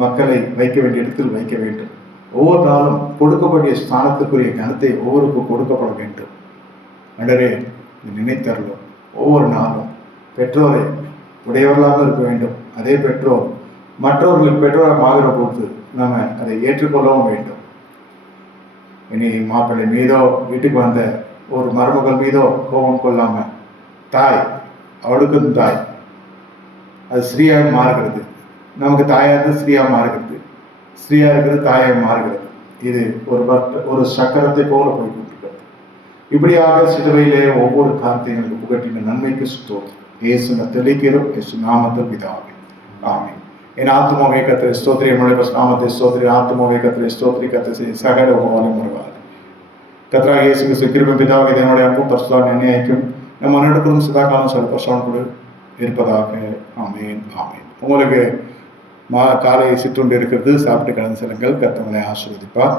மக்களை வைக்க வேண்டிய இடத்தில் வைக்க வேண்டும். ஒவ்வொரு நாளும் கொடுக்கப்பட்ட ஸ்தானத்துக்குரிய கனத்தை ஒவ்வொருக்கும் கொடுக்கப்பட வேண்டும். ஆண்டவரே, நினைத்தருளும். ஒவ்வொரு நாளும் பெற்றோரை உடையவர்களாக இருக்க வேண்டும். அதே பெற்றோர் மற்றவர்கள் பெற்றோராக ஆகிற போது நம்ம அதை ஏற்றுக்கொள்ளவும் வேண்டும். இனி மாப்பிள்ளை மீதோ, வீட்டுக்கு வந்த ஒரு மருமகள் மீதோ கோபம் கொள்ளாம, தாய் அவளுக்கும் தாய், அது ஸ்ரீயாக மாறுகிறது. நமக்கு தாயாக ஸ்ரீயா மாறுகிறது, ஸ்ரீயா இருக்கிறது தாயாக மாறுகிறது. இது ஒரு சக்கரத்தை போல போய் கொண்டிருக்கிறது. இப்படியாக சிலுவையிலே ஒவ்வொரு காரியங்களுக்கு புகட்டின நன்மைக்கு ஸ்தோத்திரம். இயேசு தெளிக்கிறோம். இயேசு நாமத்தில் பிதாவே, ஆமென். என் ஆத்மாவே கர்த்தரை ஸ்தோத்திரி, என்னுடைய நாமத்தை ஸ்தோத்திரி. ஆத்மாவே கர்த்தரை ஸ்தோத்திரி, கர்த்தரை சகல உபவாதம் வருவார். கர்த்தராகிய இயேசு கிறிஸ்து கிருபை பிதாவே என்னுடைய அன்பும் பரிசுத்த நிர்ணயிக்கும் நம்ம நடக்கும் சதா காலம் சில பரிசுத்தோடு இருப்பதாக. ஆமென், ஆமென். உங்களுக்கு காலை சிற்றுண்டு இருக்கிறது, சாப்பிட்டு கடந்து செல்லுங்கள். கர்த்தர் உங்களை ஆசீர்வதிப்பார்.